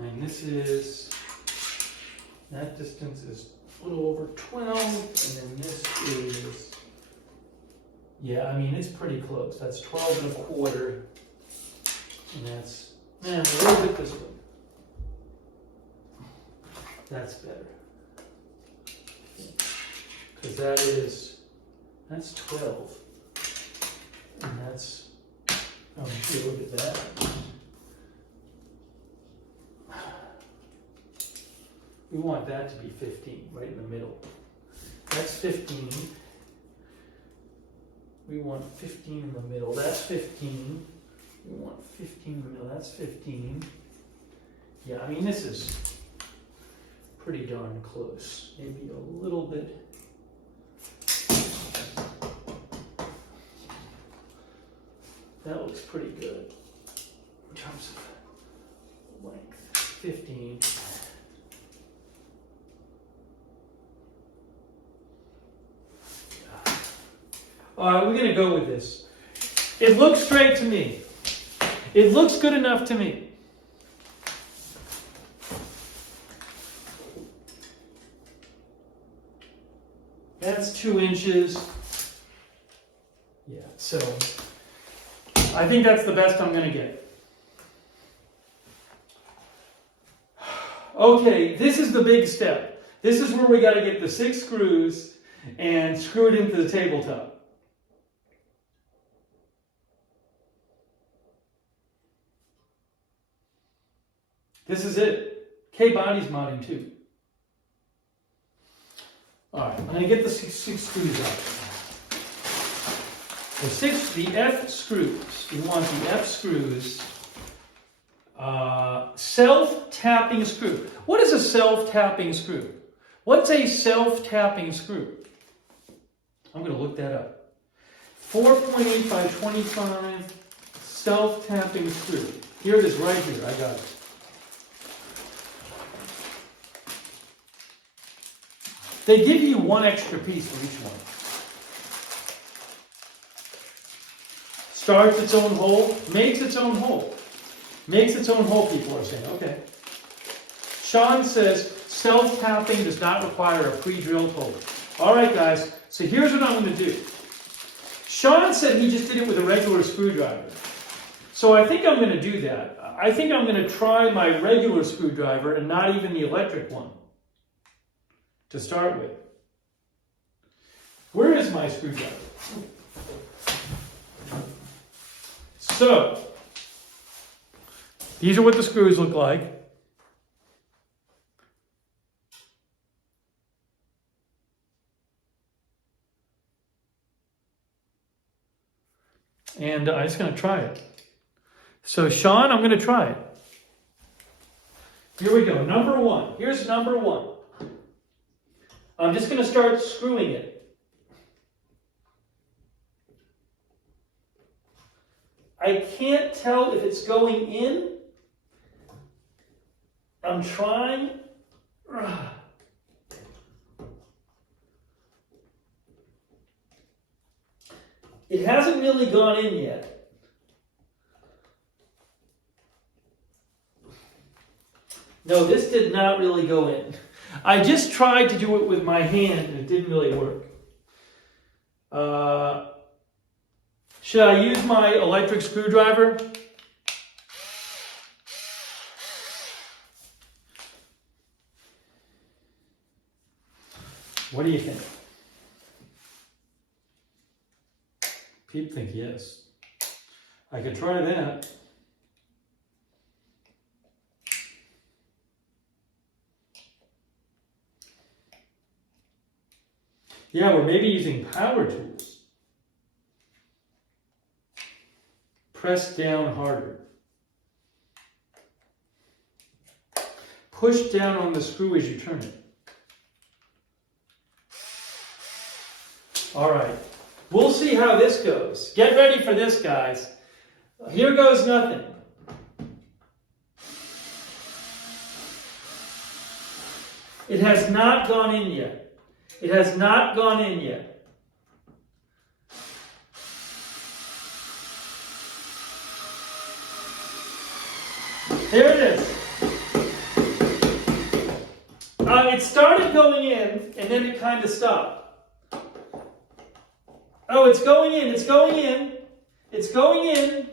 And this is, that distance is a little over 12, and then this is, yeah, I mean, it's pretty close. That's 12 1/4, and that's, a little bit this way. That's better. Because that's 12. And that's, oh, here, look at that. We want that to be 15, right in the middle. That's 15. We want 15 in the middle. That's 15. We want 15 in the middle. That's 15. Yeah, I mean, this is pretty darn close. Maybe a little bit. That looks pretty good in terms of length. 15. All right, we're going to go with this. It looks straight to me. It looks good enough to me. That's 2 inches. Yeah, so I think that's the best I'm going to get. Okay, this is the big step. This is where we got to get the 6 screws and screw it into the tabletop. This is it. K-body's modding too. All right, I'm going to get the six screws out. The F screws. You want the F screws. Self-tapping screw. What is a self-tapping screw? What's a self-tapping screw? I'm going to look that up. 4.8 by 25 self-tapping screw. Here it is right here. I got it. They give you 1 extra piece for each one. Starts its own hole, makes its own hole. Makes its own hole, people are saying. Okay. Sean says, self-tapping does not require a pre-drilled hole. All right, guys. So here's what I'm going to do. Sean said he just did it with a regular screwdriver. So I think I'm going to do that. I think I'm going to try my regular screwdriver and not even the electric one to start with. Where is my screwdriver? So, these are what the screws look like. And I'm just going to try it. So, Sean, I'm going to try it. Here we go. Number 1. Here's number 1. I'm just going to start screwing it. I can't tell if it's going in. I'm trying. It hasn't really gone in yet. No, this did not really go in. I just tried to do it with my hand and it didn't really work. Should I use my electric screwdriver? What do you think? People think yes. I could try that. Yeah, we're maybe using power tools. Press down harder. Push down on the screw as you turn it. All right, we'll see how this goes. Get ready for this, guys. Here goes nothing. It has not gone in yet. It has not gone in yet. There it is. It started going in, and then it kind of stopped. Oh, it's going in, it's going in, it's going in.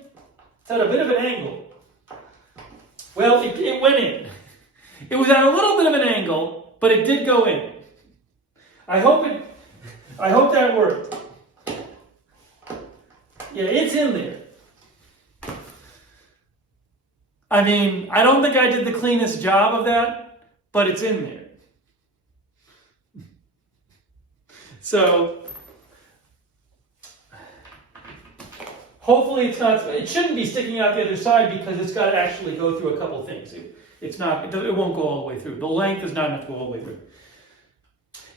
It's at a bit of an angle. Well, it went in. It was at a little bit of an angle, but it did go in. I hope that worked. Yeah, it's in there. I mean, I don't think I did the cleanest job of that, but it's in there. So, hopefully it shouldn't be sticking out the other side because it's got to actually go through a couple things. It won't go all the way through. The length is not enough to go all the way through.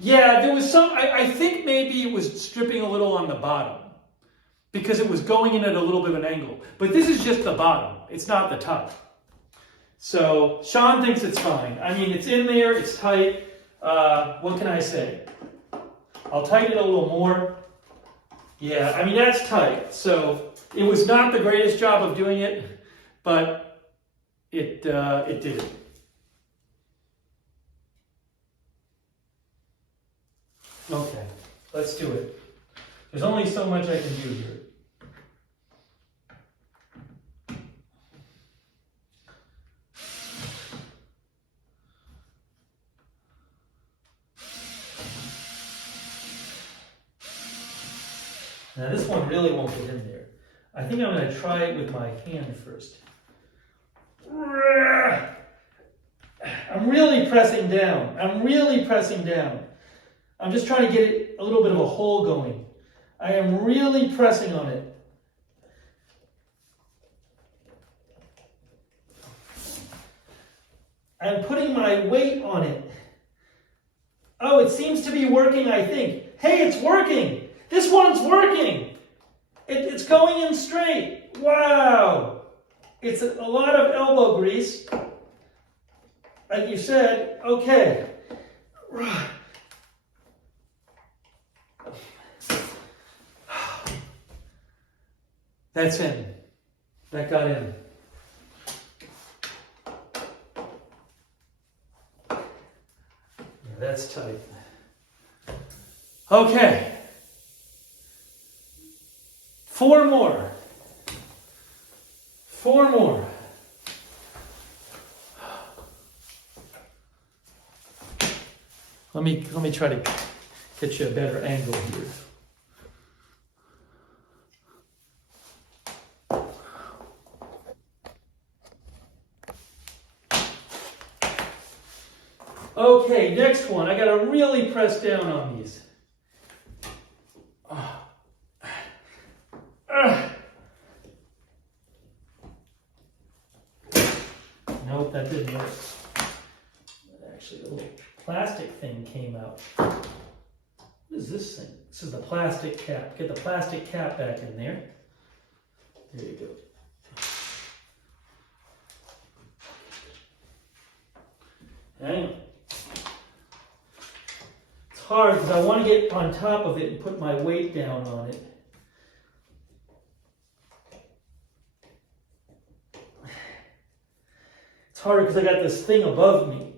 Yeah, there was I think maybe it was stripping a little on the bottom because it was going in at a little bit of an angle. But this is just the bottom. It's not the top. So Sean thinks it's fine. I mean, it's in there. It's tight. What can I say? I'll tighten it a little more. Yeah, I mean, that's tight. So it was not the greatest job of doing it, but it did it. Okay, let's do it. There's only so much I can do here. Now this one really won't get in there. I think I'm going to try it with my hand first. I'm really pressing down. I'm really pressing down. I'm just trying to get a little bit of a hole going. I am really pressing on it. I'm putting my weight on it. Oh, it seems to be working, I think. Hey, it's working! This one's working! It's going in straight. Wow! It's a lot of elbow grease. Like you said, okay. That's in. That got in. Yeah, that's tight. Okay. 4 more. 4 more. Let me try to get you a better angle here. Okay, next one. I gotta really press down on these. Nope, that didn't work. Actually, a little plastic thing came out. What is this thing? This is the plastic cap. Get the plastic cap back in there. There you go. Hang on. It's hard because I want to get on top of it and put my weight down on it. It's harder because I got this thing above me.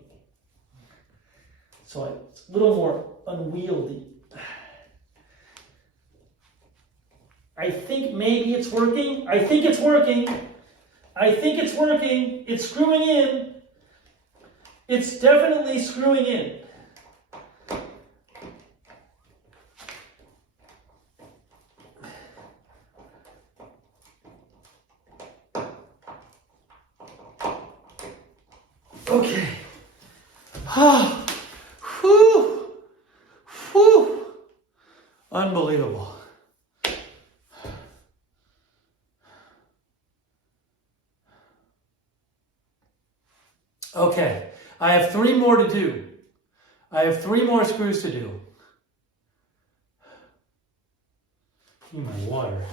So it's a little more unwieldy. I think maybe it's working. I think it's working. I think it's working. It's screwing in. It's definitely screwing in. Okay. Ah, whew, whew. Unbelievable. Okay, I have 3 more to do. I have 3 more screws to do. Need my water.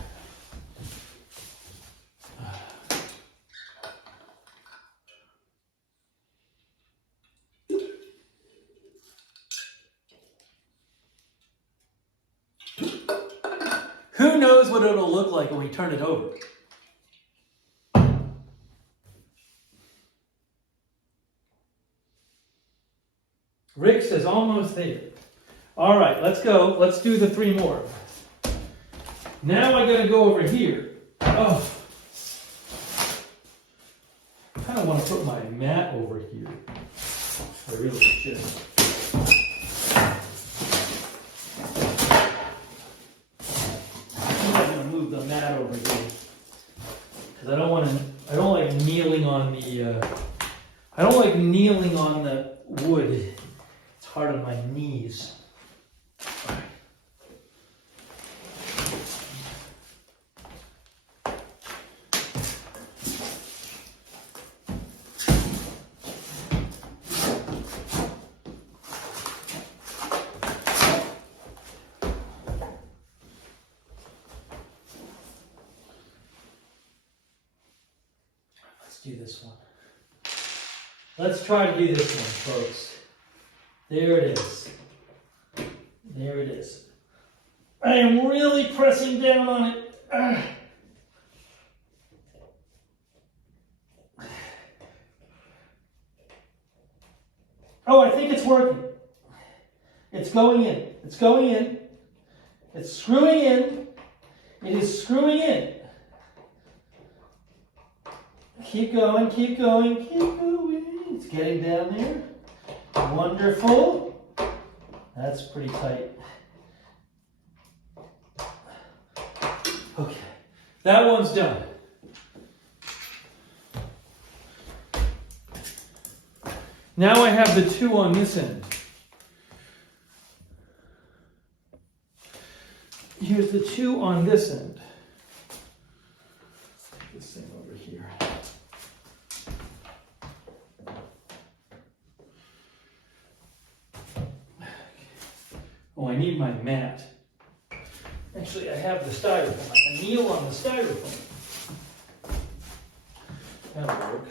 Who knows what it'll look like when we turn it over? Rick says almost there. All right, let's go. Let's do the 3 more. Now I gotta go over here. Oh, I kind of want to put my mat over here. I really should. I'm gonna move the mat over here because I don't want to. I don't like kneeling on the. I don't like kneeling on the wood. It's hard on my knees. Do this one. Let's try to do this one, folks. There it is. There it is. I am really pressing down on it. Oh, I think it's working. It's going in. It's going in. It's screwing in. It is screwing in. Keep going, keep going, keep going. It's getting down there. Wonderful. That's pretty tight. Okay, that one's done. Now I have the 2 on this end. Here's the 2 on this end. Put this thing over here. Oh, I need my mat. Actually, I have the styrofoam. I can kneel on the styrofoam. That'll work.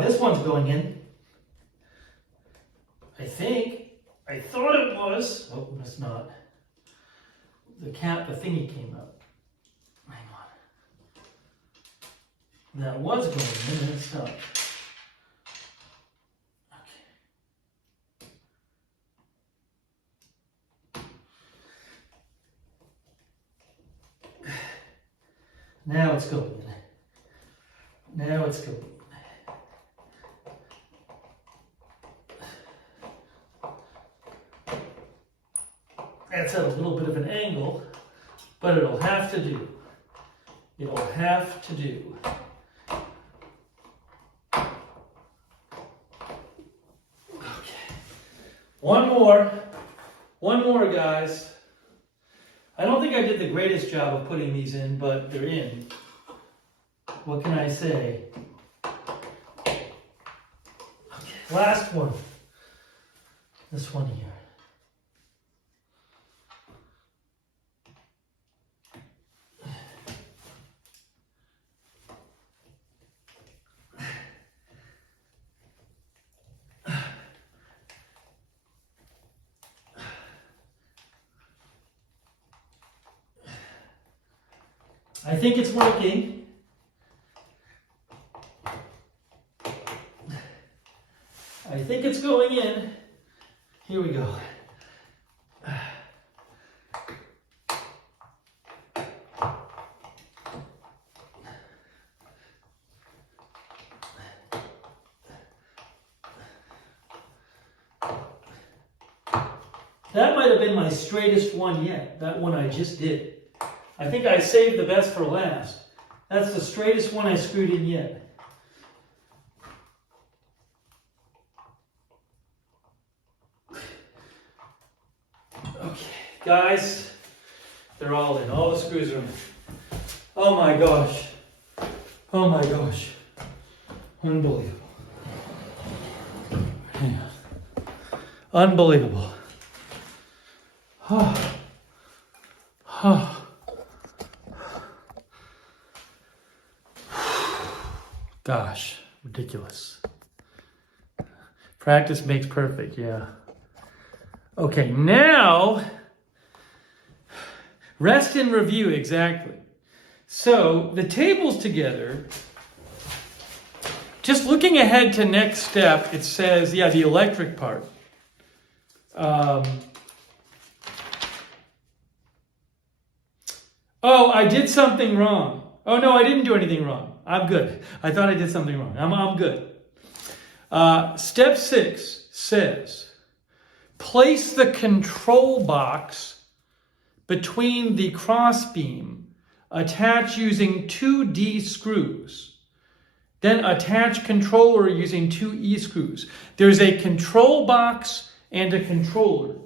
This one's going in. I think. I thought it was. Oh, it's not. The thingy came up. Hang on. That was going in and it stopped. Okay. Now it's going in. Now it's going in. That's at a little bit of an angle, but it'll have to do. It'll have to do. Okay. One more, guys. I don't think I did the greatest job of putting these in, but they're in. What can I say? Okay, last one. This one here. I think it's working. I think it's going in. Here we go. That might have been my straightest one yet, that one I just did. I think I saved the best for last. That's the straightest one I screwed in yet. Okay, guys, they're all in. All the screws are in. Oh my gosh. Oh my gosh. Unbelievable. Hang on. Unbelievable. Oh. Oh. Gosh, ridiculous. Practice makes perfect, yeah. Okay, now, rest and review, exactly. So, the tables together, just looking ahead to next step, it says, yeah, the electric part. Oh, I did something wrong. Oh, no, I didn't do anything wrong. I'm good. I thought I did something wrong. I'm good. Step 6 says, place the control box between the crossbeam. Attach using 2 D screws. Then attach controller using 2 E screws. There's a control box and a controller.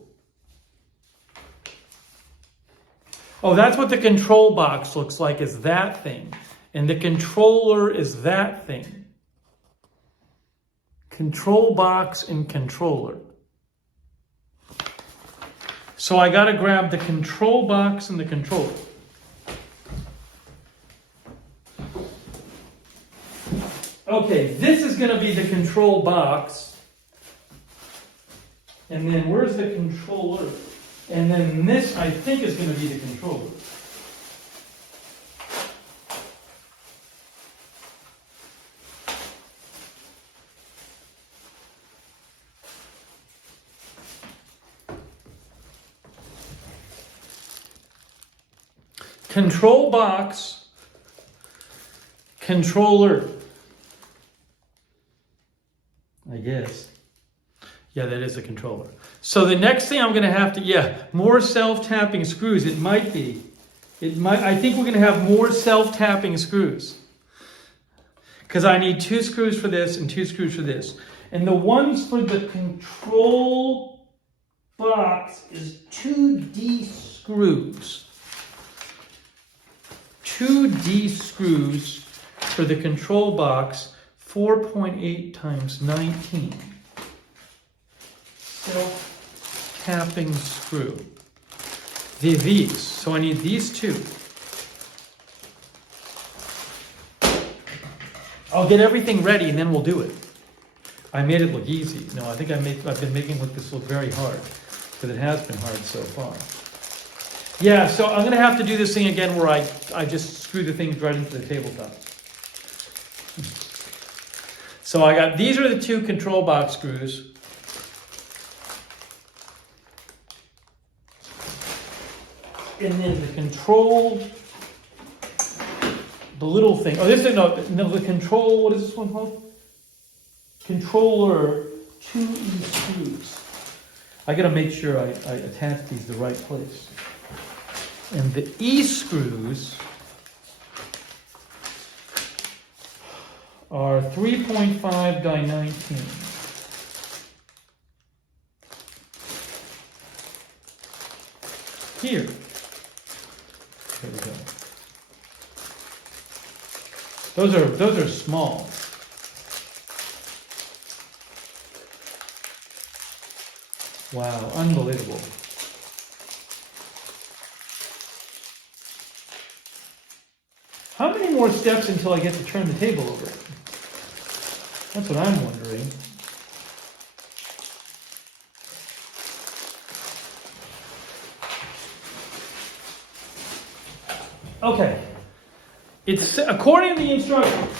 Oh, that's what the control box looks like, is that thing. And the controller is that thing. Control box and controller. So I got to grab the control box and the controller. Okay, this is going to be the control box. And then where's the controller? And then this, I think, is going to be the controller. Control box, controller. I guess. Yeah, that is a controller. So the next thing I'm going to have to, more self-tapping screws. It might be. I think we're going to have more self-tapping screws. Because I need 2 screws for this and 2 screws for this. And the ones for the control box is 2D screws. 2D screws for the control box, 4.8 times 19. Self-tapping screw. These. So I need these 2. I'll get everything ready and then we'll do it. I made it look easy. No, I think I've been making this look very hard, because it has been hard so far. Yeah, so I'm going to have to do this thing again where I just screw the things right into the tabletop. So these are the 2 control box screws. And then the control, the little thing. Oh, the control, what is this one called? Controller 2E screws. I got to make sure I attach these the right place. And the E screws are 3.5 by 19. Here. There we go. Those are small. Wow, unbelievable. How many more steps until I get to turn the table over? That's what I'm wondering. Okay, It's according to the instructions.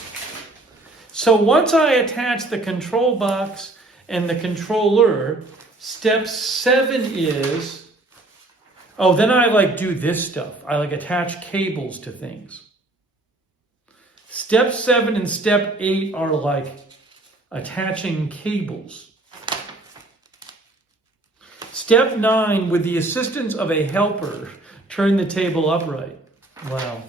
So once I attach the control box and the controller, step 7 is, then I like do this stuff. I like attach cables to things. Step 7 and step 8 are like attaching cables. Step 9, with the assistance of a helper, turn the table upright. Wow.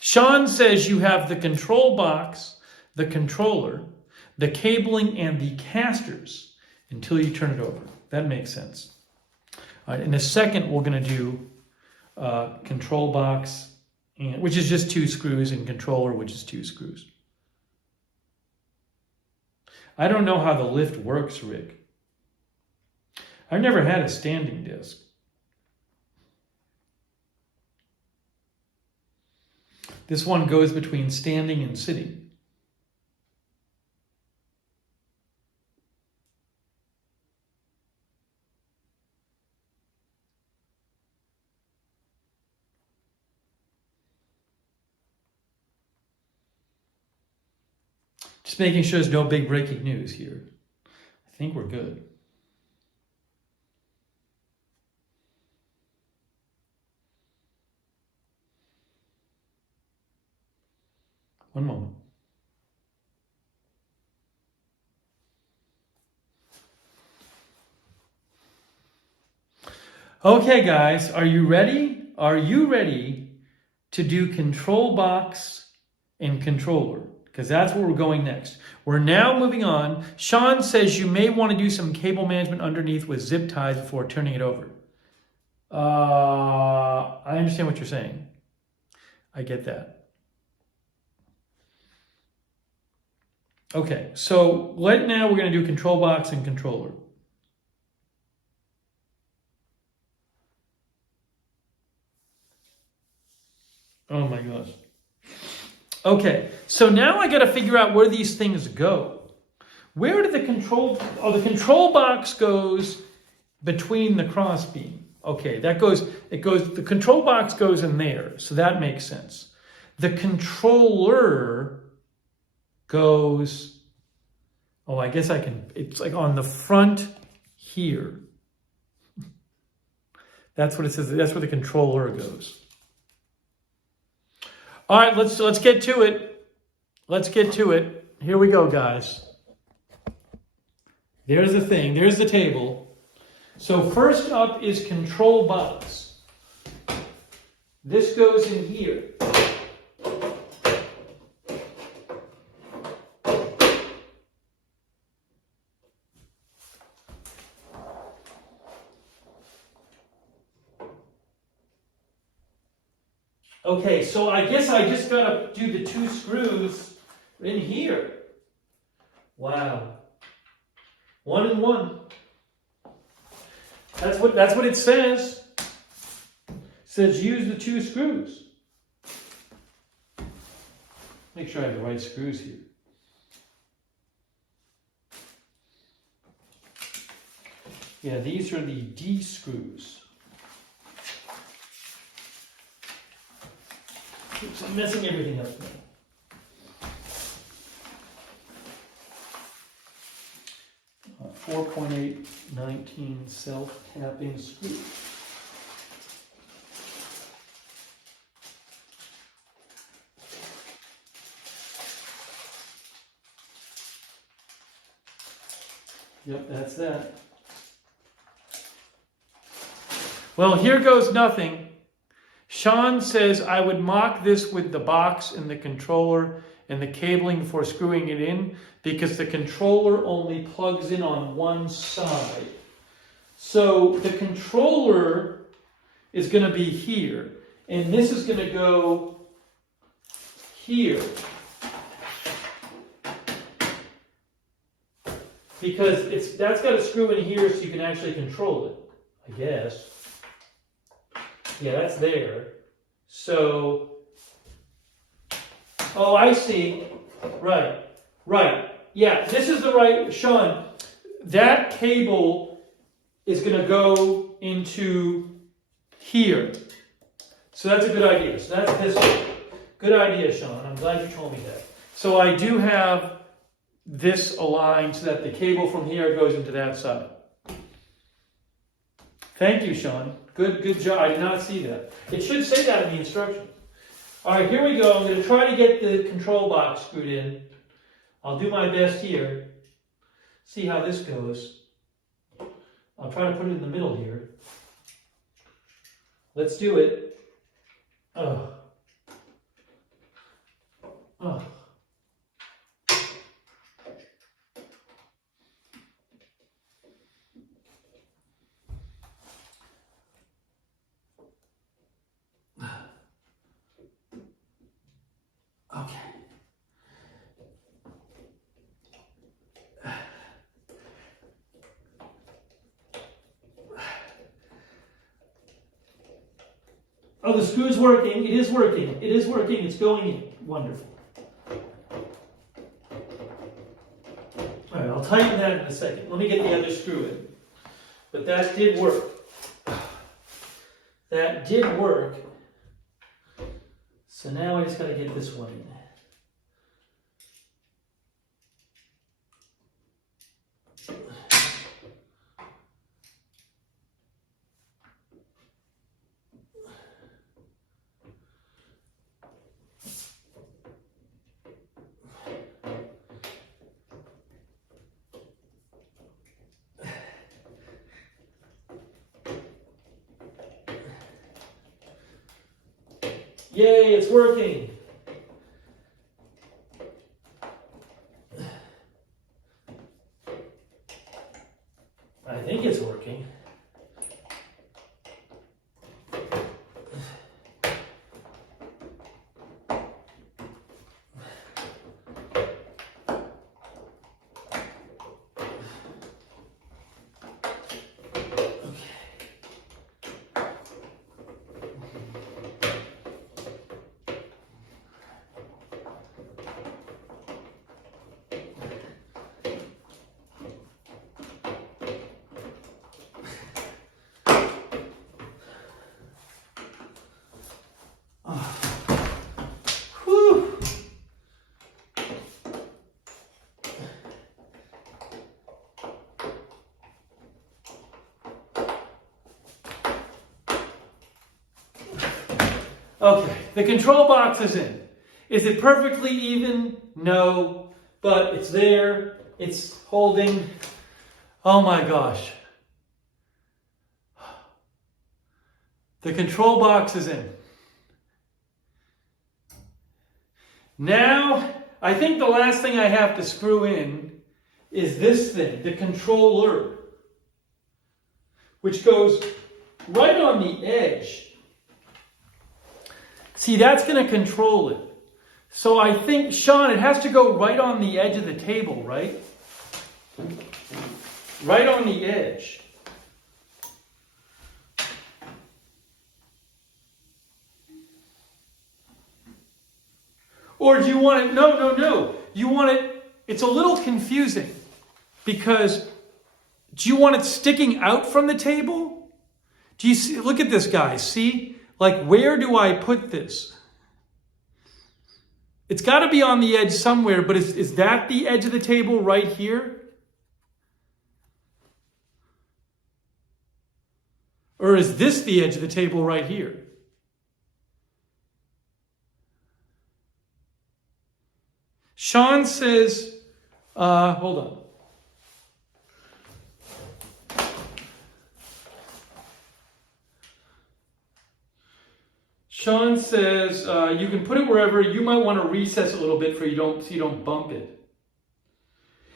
Sean says you have the control box, the controller, the cabling, and the casters until you turn it over. That makes sense. All right, in a second, we're going to do control box, which is just 2 screws, and controller, which is 2 screws. I don't know how the lift works, Rick. I've never had a standing disc. This one goes between standing and sitting. Just making sure there's no big breaking news here. I think we're good. One moment. Okay, guys, are you ready? Are you ready to do control box and controller? Because that's where we're going next. We're now moving on. Sean says you may want to do some cable management underneath with zip ties before turning it over. I understand what you're saying. I get that. Okay, so now we're going to do control box and controller. Oh my gosh. Okay, so now I got to figure out where these things go. Where did the control box goes between the crossbeam. Okay, the control box goes in there, so that makes sense. The controller goes, I guess it's like on the front here. That's what it says, that's where the controller goes. All right, let's get to it. Let's get to it. Here we go, guys. There's the thing, there's the table. So first up is control box. This goes in here. Okay, so I guess I just gotta do the 2 screws in here. Wow. 1 and 1. That's what it says. It says use the 2 screws. Make sure I have the right screws here. Yeah, these are the D screws. Oops, I'm messing everything up now. A 4.819 self-tapping screw. Yep, that's that. Well, here goes nothing. Sean says I would mock this with the box and the controller and the cabling before screwing it in because the controller only plugs in on one side. So the controller is going to be here and this is going to go here because that's got to screw in here so you can actually control it, I guess. Yeah, that's there. So, I see. Right. Yeah, this is the right, Sean, that cable is going to go into here. So that's a good idea. So that's this one. Good idea, Sean. I'm glad you told me that. So I do have this aligned so that the cable from here goes into that side. Thank you, Sean. Good job. I did not see that. It should say that in the instructions. All right, here we go. I'm going to try to get the control box screwed in. I'll do my best here. See how this goes. I'll try to put it in the middle here. Let's do it. Oh. Oh. Okay. Oh, the screw's working. It is working. It is working. It's going in. Wonderful. All right, I'll tighten that in a second. Let me get the other screw in. But that did work. That did work. So now I just got to get this one in. Yay, it's working. I think it's working. Okay, the control box is in. Is it perfectly even? No, but it's there. It's holding. Oh my gosh. The control box is in. Now, I think the last thing I have to screw in is this thing, the controller, which goes right on the edge. See, that's going to control it. So I think, Sean, it has to go right on the edge of the table, right? Right on the edge. Or do you want it? No. You want it, it's a little confusing because do you want it sticking out from the table? Do you see, look at this, guys, see? Like, where do I put this? It's got to be on the edge somewhere, but is that the edge of the table right here? Or is this the edge of the table right here? Sean says, hold on. Sean says, you can put it wherever. You might want to recess a little bit so you don't bump it.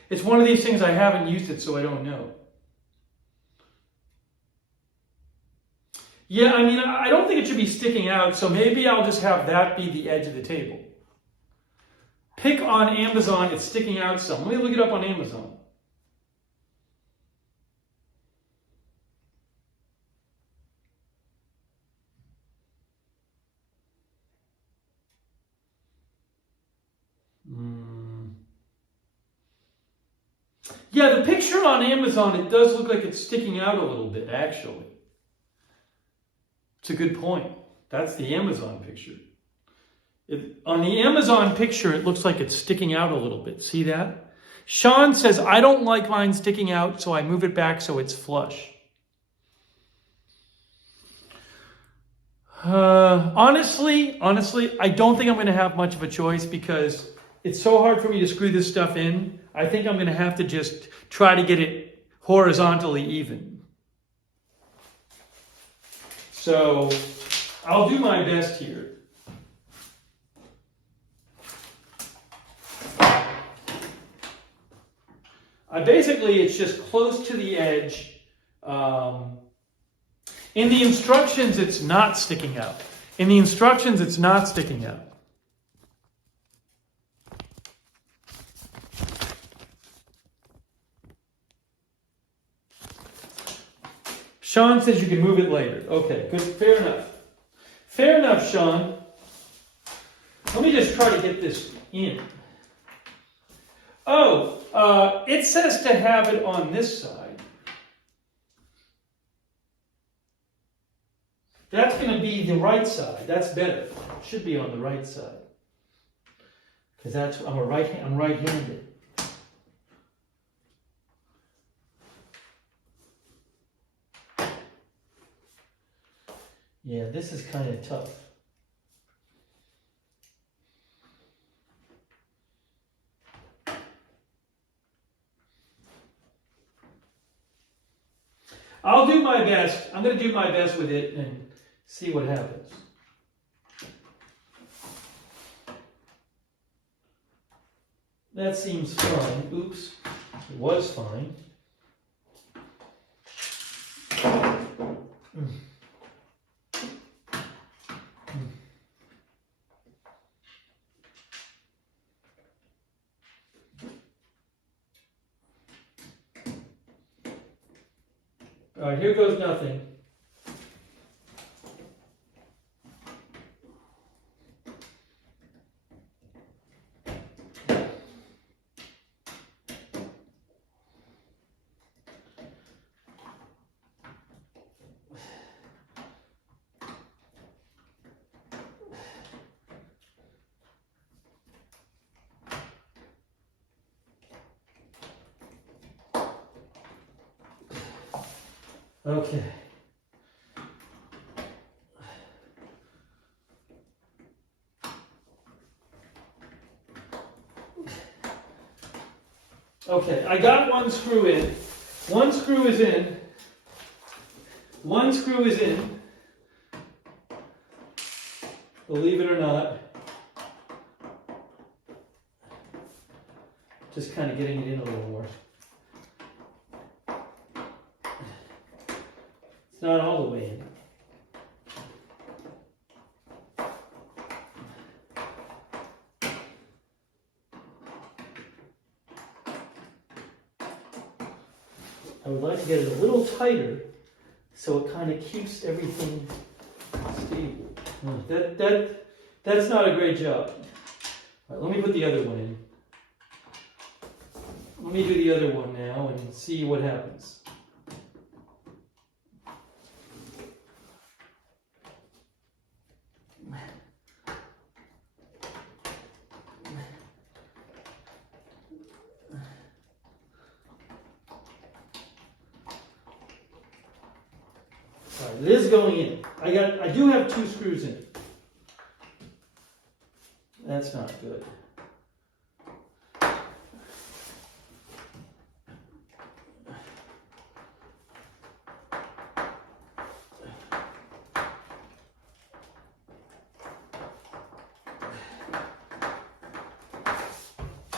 It's one of these things I haven't used it, so I don't know. Yeah, I mean, I don't think it should be sticking out, so maybe I'll just have that be the edge of the table. Pick on Amazon, it's sticking out some. Let me look it up on Amazon. Yeah, the picture on Amazon, it does look like it's sticking out a little bit, actually. It's a good point. That's the Amazon picture. On the Amazon picture, it looks like it's sticking out a little bit. See that? Sean says, I don't like mine sticking out, so I move it back so it's flush. Honestly, I don't think I'm going to have much of a choice because it's so hard for me to screw this stuff in. I think I'm going to have to just try to get it horizontally even. So I'll do my best here. Basically, it's just close to the edge. In the instructions, it's not sticking out. In the instructions, it's not sticking out. Sean says you can move it later. Okay, good. Fair enough. Fair enough, Sean. Let me just try to get this in. Oh, it says to have it on this side. That's going to be the right side. That's better. It should be on the right side. Because I'm right-handed. Yeah, this is kind of tough. I'll do my best. I'm going to do my best with it and see what happens. That seems fine. Oops. It was fine. All right, here goes nothing. Okay. Okay, I got one screw in. One screw is in. One screw is in. Believe it or not. Just kind of getting it in a little more. It's not all the way in. I would like to get it a little tighter so it kind of keeps everything stable. That's not a great job. All right, let me put the other one in. Let me do the other one now and see what happens. It is going in. I do have two screws in it. That's not good.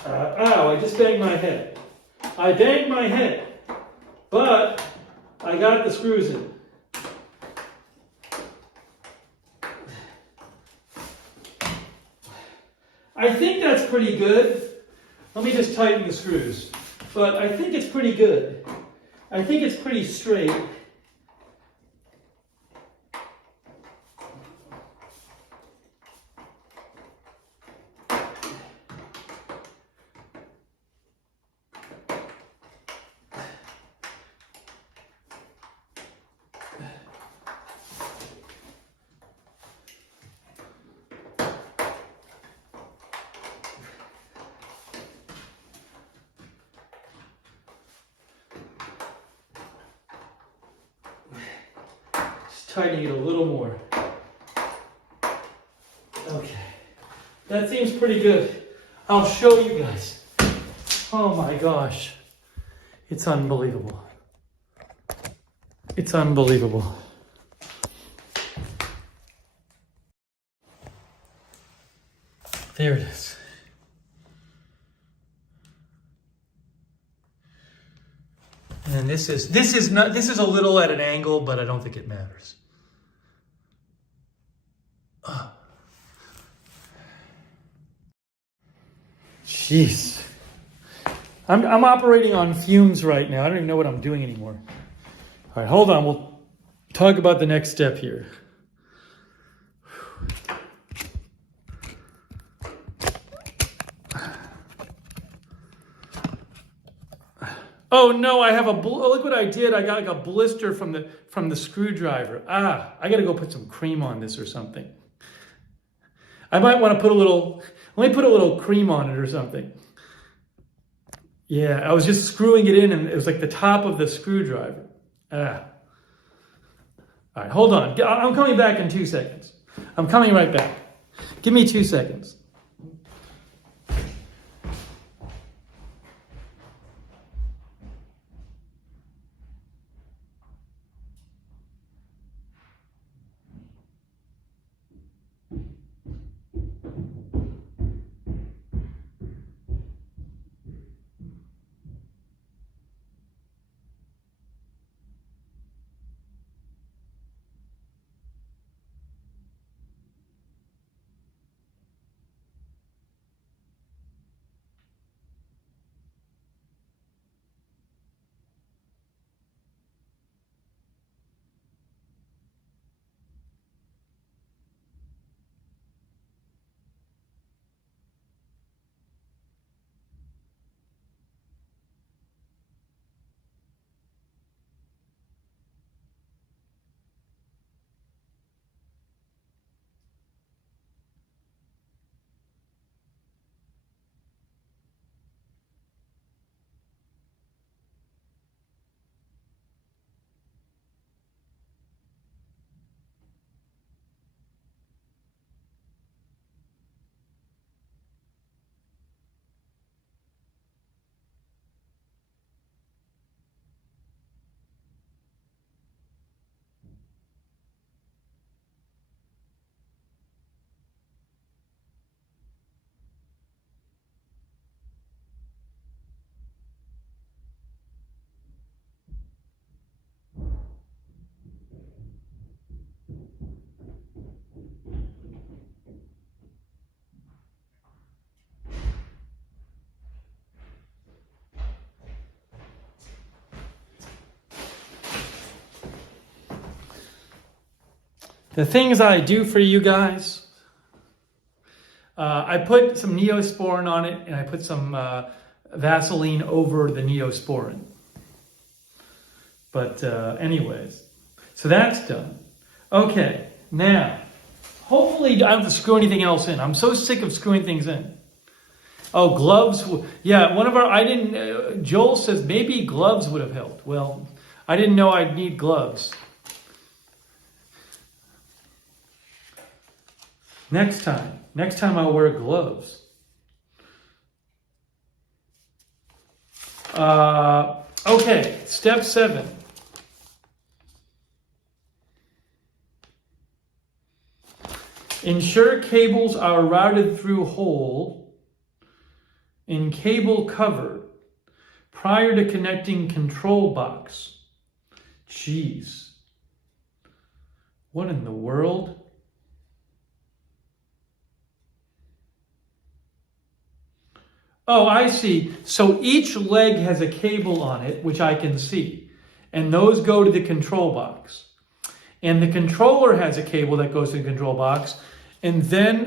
Ow, I just banged my head. I banged my head, but I got the screws in. I think that's pretty good. Let me just tighten the screws. But I think it's pretty good. I think it's pretty straight. Tighten it a little more. Okay. That seems pretty good. I'll show you guys. Oh my gosh. It's unbelievable. It's unbelievable. There it is. And this is a little at an angle, but I don't think it matters. Jeez. I'm operating on fumes right now. I don't even know what I'm doing anymore. All right, hold on. We'll talk about the next step here. Oh no, I have look what I did. I got like a blister from the screwdriver. I got to go put some cream on this or something. I might want to let me put a little cream on it or something. Yeah, I was just screwing it in and it was like the top of the screwdriver. All right, hold on. I'm coming back in 2 seconds. I'm coming right back. Give me 2 seconds. The things I do for you guys, I put some Neosporin on it and I put some Vaseline over the Neosporin. But anyways, so that's done. Okay, now, hopefully I don't have to screw anything else in. I'm so sick of screwing things in. Oh, gloves. Yeah, Joel says maybe gloves would have helped. Well, I didn't know I'd need gloves. Next time I'll wear gloves. Okay, step 7. Ensure cables are routed through hole in cable cover prior to connecting control box. Jeez. What in the world? Oh, I see. So each leg has a cable on it, which I can see. And those go to the control box. And the controller has a cable that goes to the control box. And then,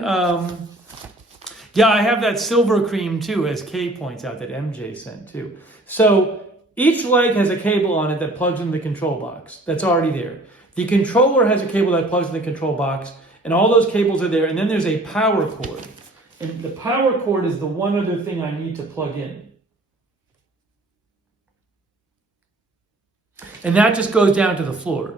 yeah, I have that silver cream too, as Kay points out, that MJ sent too. So each leg has a cable on it that plugs into the control box. That's already there. The controller has a cable that plugs in the control box. And all those cables are there. And then there's a power cord. And the power cord is the one other thing I need to plug in. And that just goes down to the floor.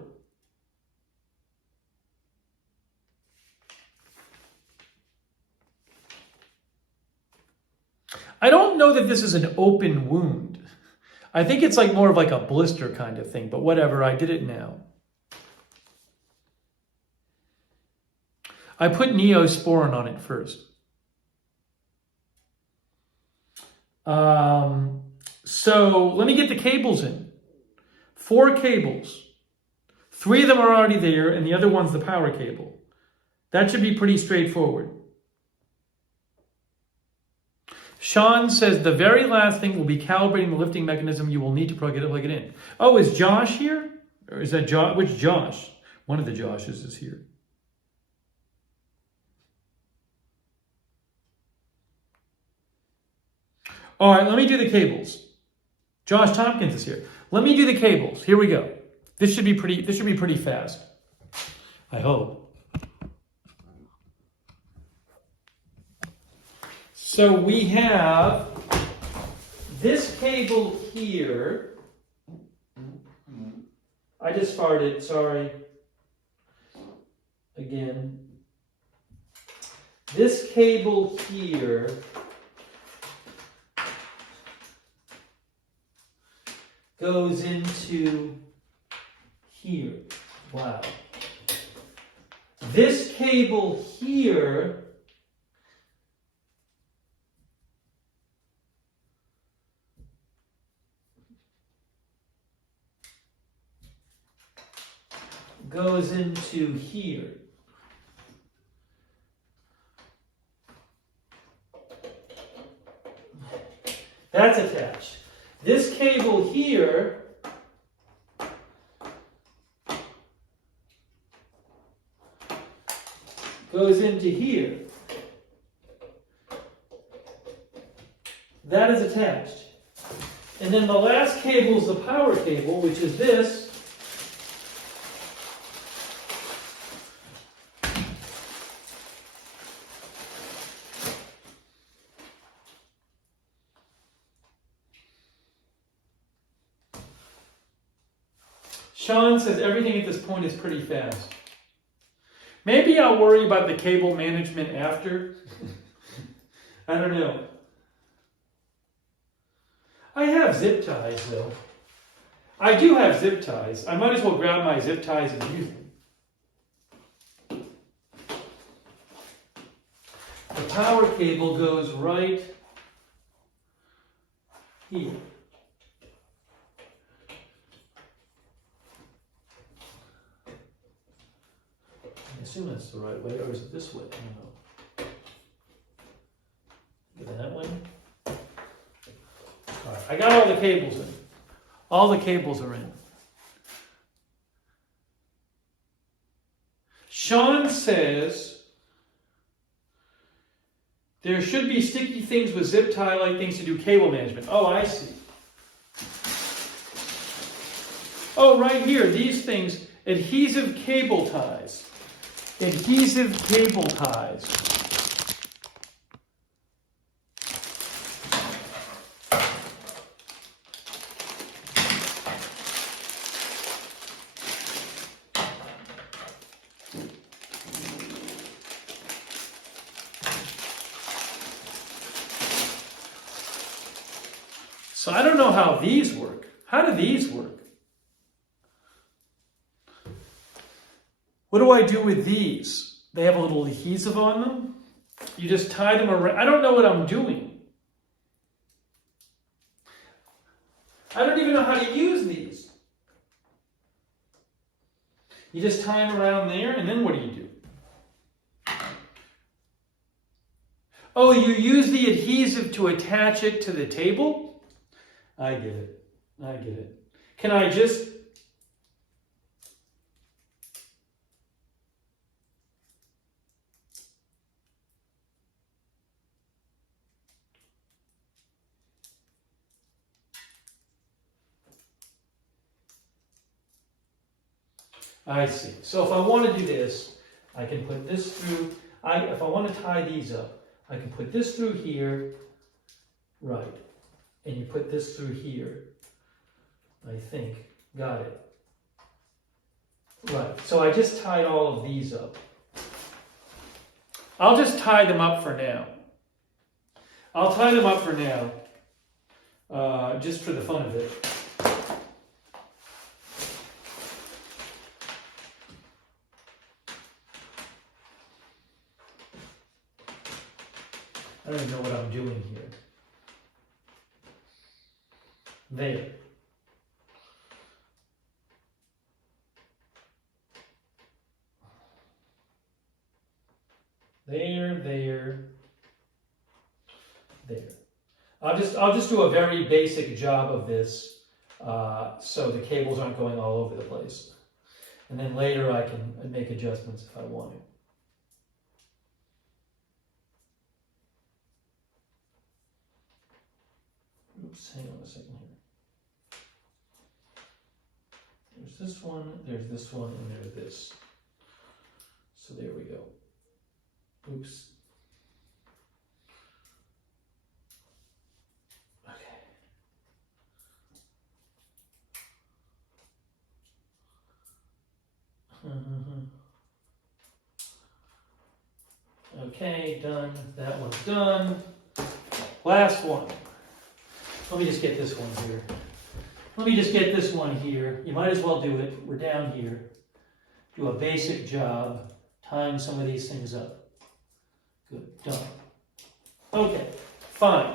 I don't know that this is an open wound. I think it's like more of like a blister kind of thing, but whatever, I did it now. I put Neosporin on it first. So let me get the cables in. 4 cables. 3 of them are already there, and the other one's the power cable. That should be pretty straightforward. Sean says the very last thing will be calibrating the lifting mechanism. You will need to plug it in. Oh, is Josh here? Or is that Josh? Which Josh? One of the Joshes is here. All right, let me do the cables. Josh Tompkins is here. Let me do the cables. Here we go. This should be pretty fast. I hope. So we have this cable here. I just farted, sorry. Again. This cable here goes into here. Wow. This cable here goes into here. That's attached. This cable here goes into here. That is attached. And then the last cable is the power cable, which is this. Sean says everything at this point is pretty fast. Maybe I'll worry about the cable management after. I don't know. I have zip ties though. I do have zip ties. I might as well grab my zip ties and use them. The power cable goes right here. I assume that's the right way, or is it this way? I don't know. That way? All right, I got all the cables in. All the cables are in. Sean says there should be sticky things with zip tie-like things to do cable management. Oh, I see. Oh, right here, these things, adhesive cable ties. Adhesive cable ties. So I don't know how these work. How do these work? What do I do with these? They have a little adhesive on them. You just tie them around. I don't know what I'm doing. I don't even know how to use these. You just tie them around there, and then what do you do? Oh, you use the adhesive to attach it to the table? I get it. I get it. Can I just... I see. So if I want to do this, I can put this through. If I want to tie these up, I can put this through here, right, and you put this through here, I think. Got it. Right, so I just tied all of these up. I'll just tie them up for now. I'll tie them up for now, just for the fun of it. I don't even know what I'm doing here. There. There. I'll just do a very basic job of this, so the cables aren't going all over the place. And then later I can make adjustments if I want to. Oops, hang on a second here. There's this one, and there's this. So there we go. Oops. Okay. Okay, done. That one's done. Last one. Let me just get this one here. You might as well do it. We're down here. Do a basic job tying some of these things up. Good, done. Okay, fine.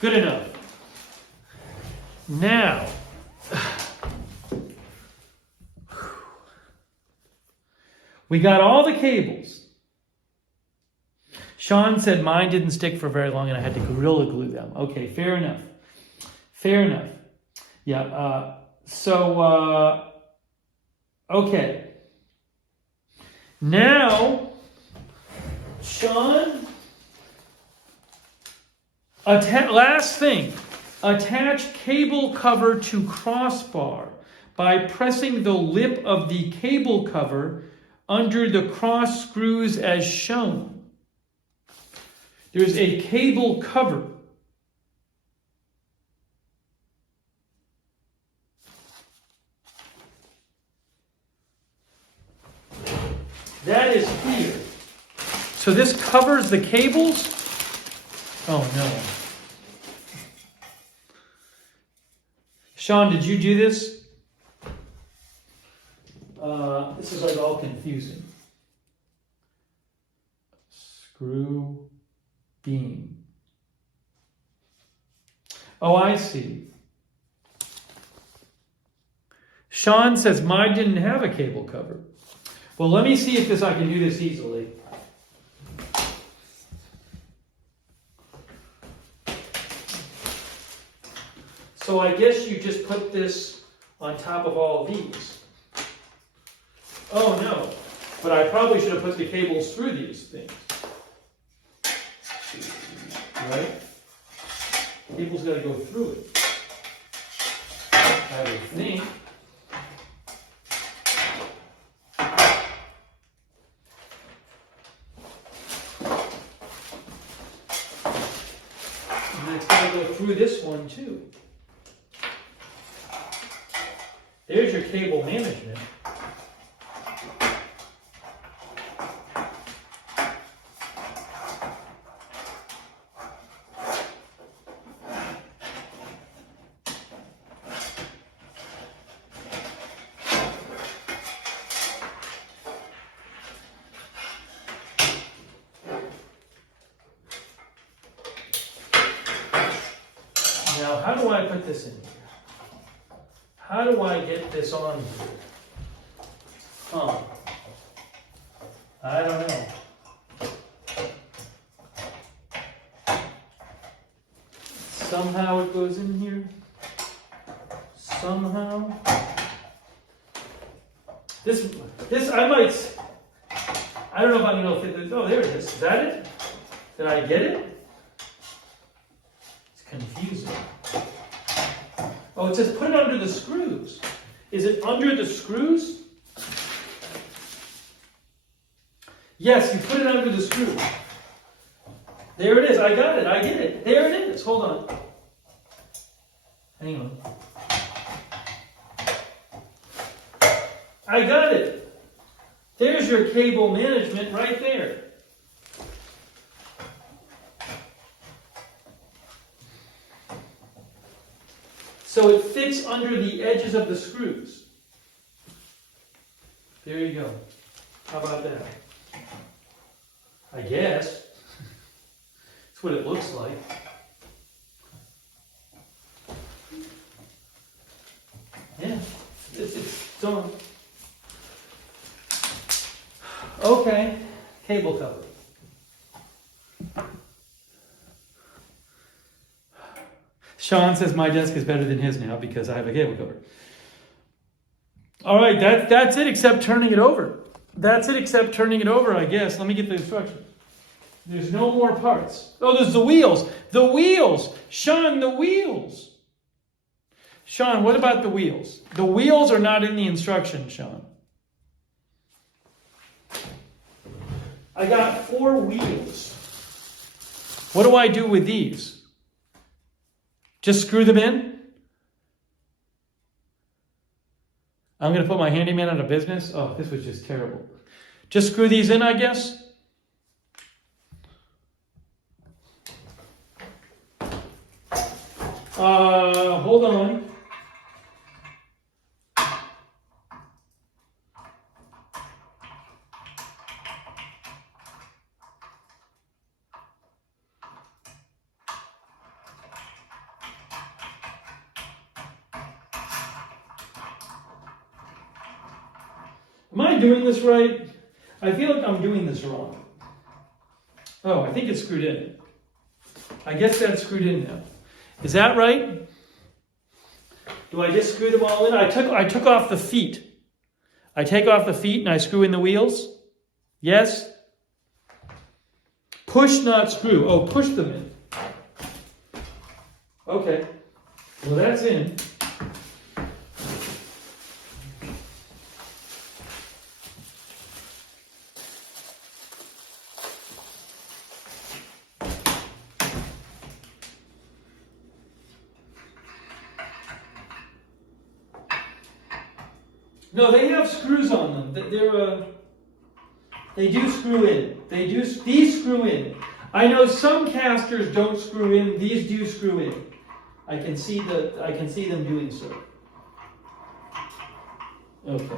Good enough. Now, we got all the cables. Sean said mine didn't stick for very long and I had to Gorilla Glue them. Okay, fair enough. Yeah, okay. Now, Sean, last thing, attach cable cover to crossbar by pressing the lip of the cable cover under the cross screws as shown. There's a cable cover. That is here. So this covers the cables? Oh no. Sean, did you do this? This is like all confusing. Screw beam. Oh, I see. Sean says mine didn't have a cable cover. Well, let me see if I can do this easily. So I guess you just put this on top of all of these. Oh no, but I probably should have put the cables through these things. Right? The cable's got to go through it. I would think. And it's got to go through this one too. There's your cable management. Now, how do I put this in here? How do I get this on here? Huh. I don't know. Somehow it goes in here. Somehow. This I might, I don't know if I'm going to fit this. Oh, there it is. Is that it? Did I get it? It's confusing. Oh, it says put it under the screws. Is it under the screws? Yes, you put it under the screws. There it is. I got it. I get it. There it is. Hold on. Hang on. I got it. There's your cable management right there. so it fits under the edges of the screws. There you go. How about that? I guess. That's what it looks like. Yeah, it's done. Okay, cable cover. Sean says my desk is better than his now because I have a cable cover. All right, that's it except turning it over. That's it except turning it over, I guess. Let me get the instructions. There's no more parts. Oh, there's the wheels. The wheels! Sean, the wheels! Sean, what about the wheels? The wheels are not in the instructions, Sean. I got 4 wheels. What do I do with these? Just screw them in? I'm going to put my handyman out of business? Oh, this was just terrible. Just screw these in, I guess? Hold on. Am I doing this right? I feel like I'm doing this wrong. Oh, I think it's screwed in. I guess that's screwed in now. Is that right? Do I just screw them all in? I took off the feet. I take off the feet and I screw in the wheels? Yes? Push, not screw. Oh, push them in. Okay. Well, that's in. No, they have screws on them. They do screw in. These screw in. I know some casters don't screw in. These do screw in. I can see them doing so. Okay.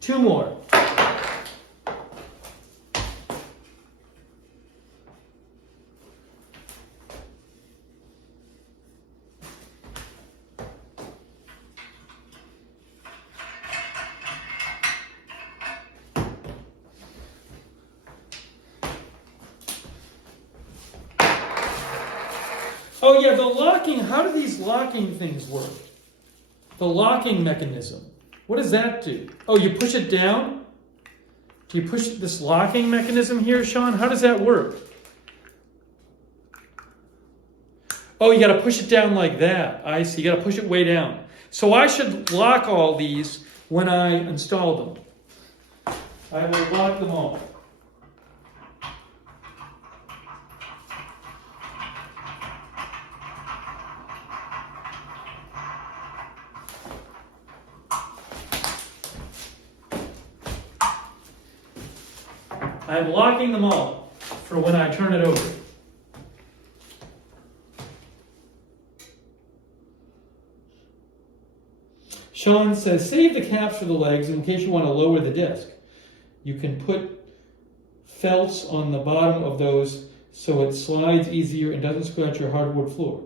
Two more. Oh yeah, the locking, how do these locking things work? The locking mechanism. What does that do? Oh, you push it down? Do you push this locking mechanism here, Sean? How does that work? Oh, you got to push it down like that. I see, you got to push it way down. So I should lock all these when I install them. I will lock them all. I'm locking them all for when I turn it over. Sean says, save the caps for the legs in case you want to lower the disc. You can put felts on the bottom of those so it slides easier and doesn't scratch your hardwood floor.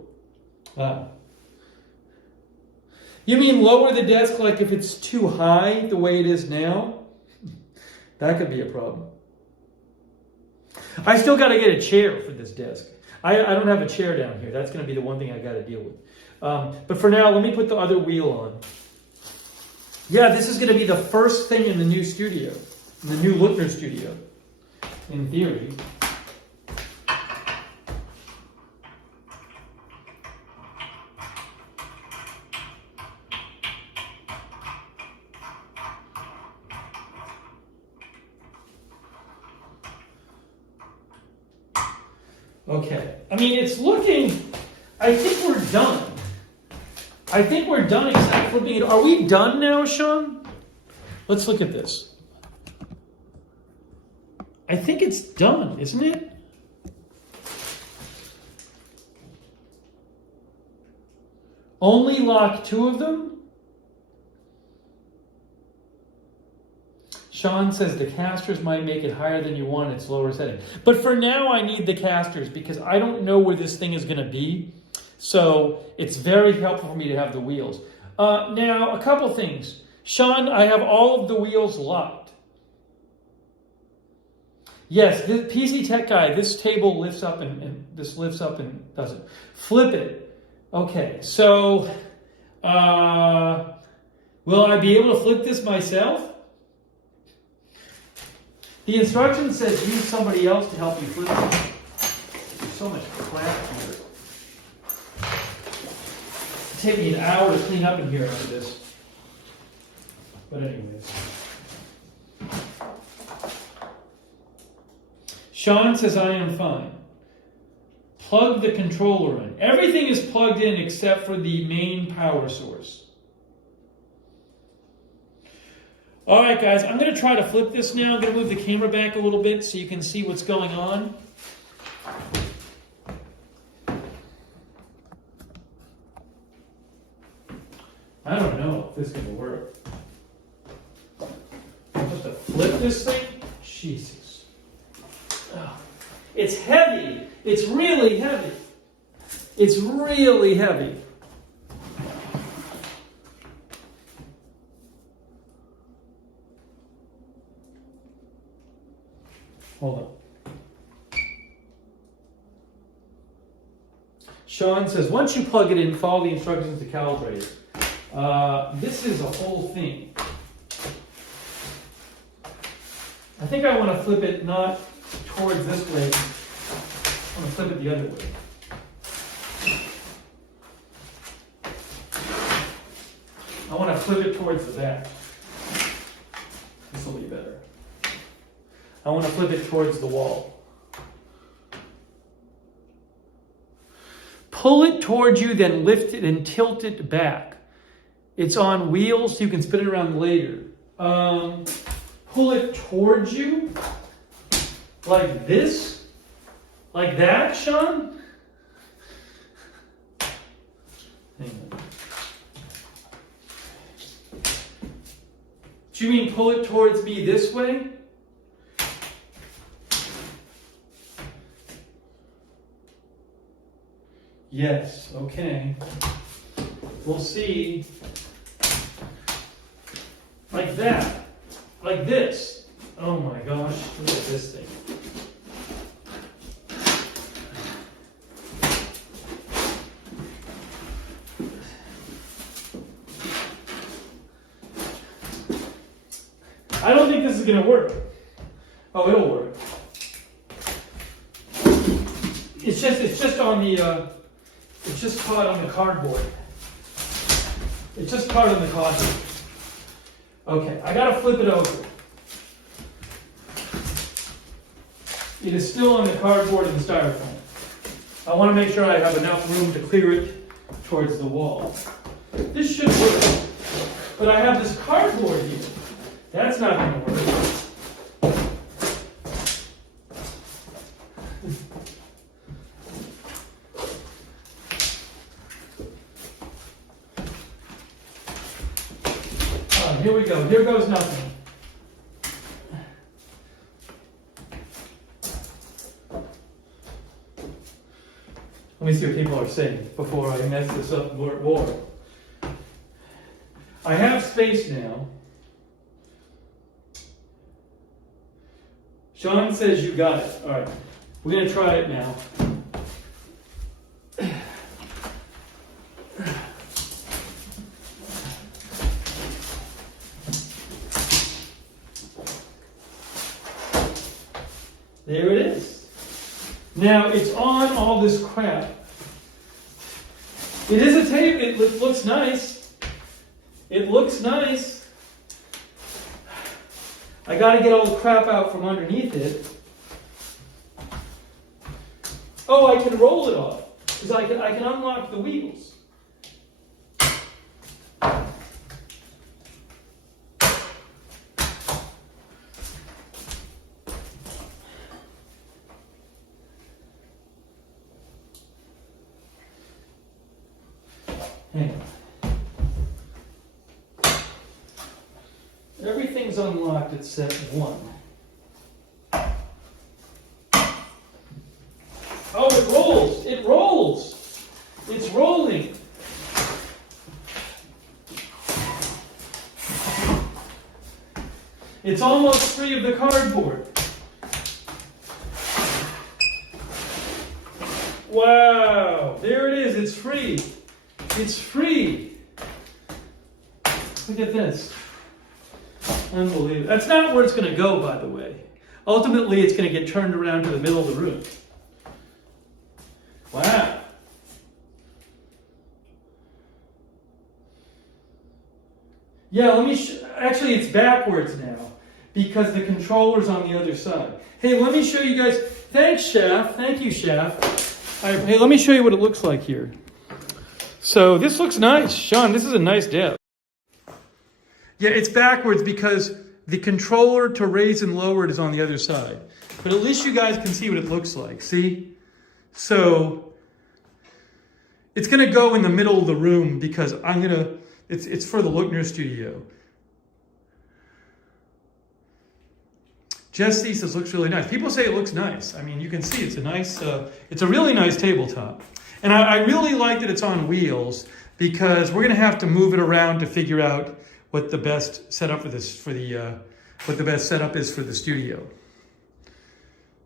Ah. You mean lower the desk like if it's too high the way it is now? That could be a problem. I still got to get a chair for this desk. I don't have a chair down here. That's going to be the one thing I got to deal with. But for now, let me put the other wheel on. Yeah, this is going to be the first thing in the new studio, in the new Lookner studio, in theory. Okay, I mean, it's looking, I think we're done. I think we're done except for being, are we done now, Sean? Let's look at this. I think it's done, isn't it? Only lock 2 of them? Sean says the casters might make it higher than you want its lower setting. But for now, I need the casters because I don't know where this thing is going to be. So it's very helpful for me to have the wheels. Now, a couple things. Sean, I have all of the wheels locked. Yes, the PC Tech Guy, this table lifts up and this lifts up and doesn't. Flip it. Okay, so will I be able to flip this myself? The instruction says use somebody else to help you flip it. There's so much crap here. It'll take me an hour to clean up in here after this. But anyways. Sean says I am fine. Plug the controller in. Everything is plugged in except for the main power source. All right, guys, I'm going to try to flip this now. I'm going to move the camera back a little bit so you can see what's going on. I don't know if this is going to work. I'm supposed to flip this thing? Jesus. Oh, it's heavy. It's really heavy. It's really heavy. Hold on. Sean says, once you plug it in, follow the instructions to calibrate it. This is a whole thing. I think I want to flip it not towards this way. I want to flip it the other way. I want to flip it towards the back. This will be better. I want to flip it towards the wall. Pull it towards you, then lift it and tilt it back. It's on wheels, so you can spin it around later. Pull it towards you, like this, like that, Sean? Hang on. Do you mean pull it towards me this way? Yes, okay. We'll see. Like that. Like this. Oh my gosh, look at this thing. I don't think this is going to work. Oh, it'll work. It's just on the, it's just caught on the cardboard. It's just caught on the cardboard. Okay, I gotta flip it over. It is still on the cardboard and the styrofoam. I want to make sure I have enough room to clear it towards the wall. This should work. But I have this cardboard here. That's not going to work. Here we go. Here goes nothing. Let me see what people are saying before I mess this up more. I have space now. Sean says you got it. All right. We're going to try it now. There it is. Now it's on all this crap. It is a tape. It looks nice. It looks nice. I got to get all the crap out from underneath it. Oh, I can roll it off because I can unlock the wheels. Hang on. Everything's unlocked except one. Oh, it rolls! It rolls! It's rolling! It's almost free of the cardboard. Wow! There it is, it's free. It's free. Look at this. Unbelievable. That's not where it's going to go, by the way. Ultimately, it's going to get turned around to the middle of the room. Wow. Yeah, let me actually it's backwards now because the controller's on the other side. Hey, let me show you guys. Thanks, Chef. Thank you, Chef. Hey, let me show you what it looks like here. So this looks nice. Sean, this is a nice desk. Yeah, it's backwards because the controller to raise and lower it is on the other side. But at least you guys can see what it looks like. See? So it's going to go in the middle of the room because it's for the Lookner studio. Jesse says looks really nice. People say it looks nice. I mean, you can see it's a nice, it's a really nice tabletop. And I really like that it's on wheels because we're going to have to move it around to figure out what the best setup for this, what the best setup is for the studio.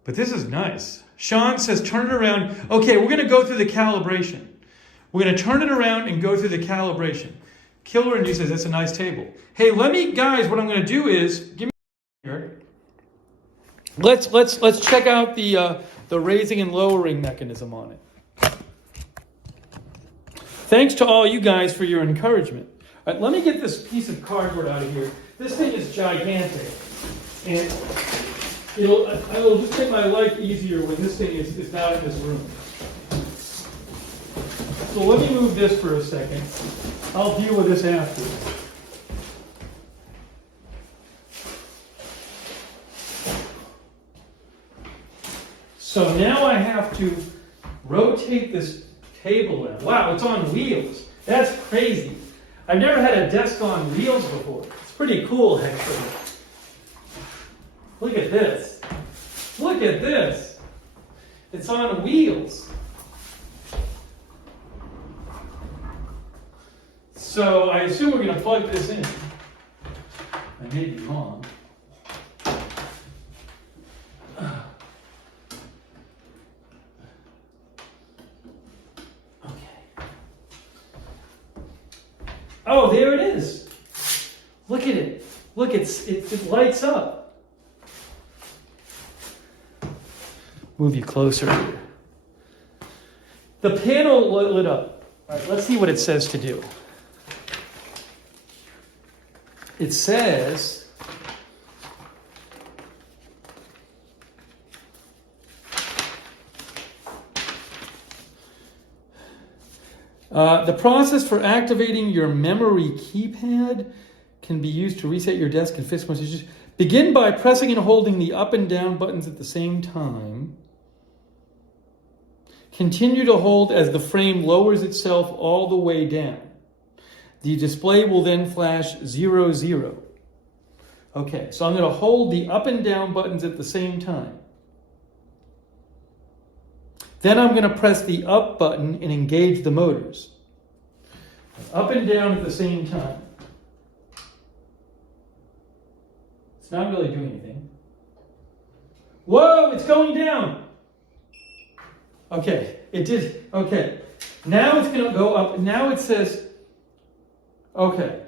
But this is nice. Sean says turn it around. Okay, we're going to go through the calibration. We're going to turn it around and go through the calibration. Killer and you says that's a nice table. Hey, guys, what I'm going to do is give me here. Let's check out the raising and lowering mechanism on it. Thanks to all you guys for your encouragement. All right, let me get this piece of cardboard out of here. This thing is gigantic, and it'll just make my life easier when this thing is not in this room. So let me move this for a second. I'll deal with this after. So now I have to rotate this table in. Wow, it's on wheels. That's crazy. I've never had a desk on wheels before. It's pretty cool, actually. Look at this. Look at this. It's on wheels. So I assume we're going to plug this in. I may be wrong. Oh, there it is. Look at it. Look, it lights up. Move you closer here. The panel lit up. All right, let's see what it says to do. It says the process for activating your memory keypad can be used to reset your desk and fix messages. Begin by pressing and holding the up and down buttons at the same time. Continue to hold as the frame lowers itself all the way down. The display will then flash 00. Okay, so I'm going to hold the up and down buttons at the same time. Then I'm going to press the up button and engage the motors. Up and down at the same time. It's not really doing anything. Whoa, it's going down. Okay, it did. Okay, now it's going to go up. Now it says, okay,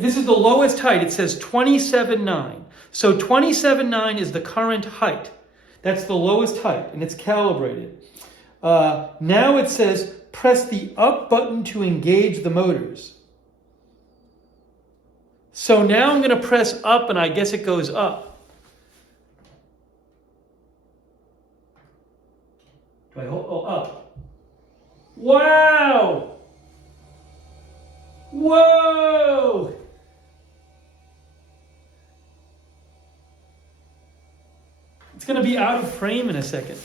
this is the lowest height. It says 27.9. So 27.9 is the current height. That's the lowest height, and it's calibrated. Now it says, press the up button to engage the motors. So now I'm going to press up, and I guess it goes up. Do I hold? Oh, up. Wow! Whoa! It's going to be out of frame in a second.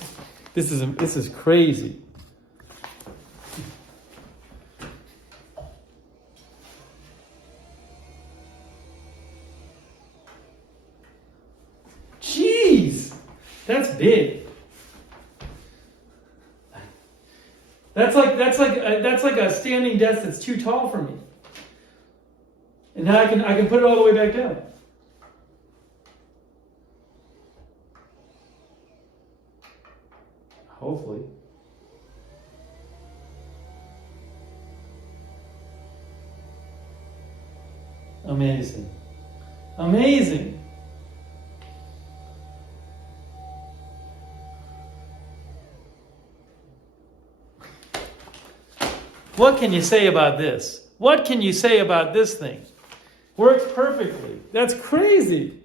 This is crazy. That's big. That's like a standing desk that's too tall for me. And now I can put it all the way back down. Hopefully. Amazing. Amazing. What can you say about this? What can you say about this thing? Works perfectly. That's crazy.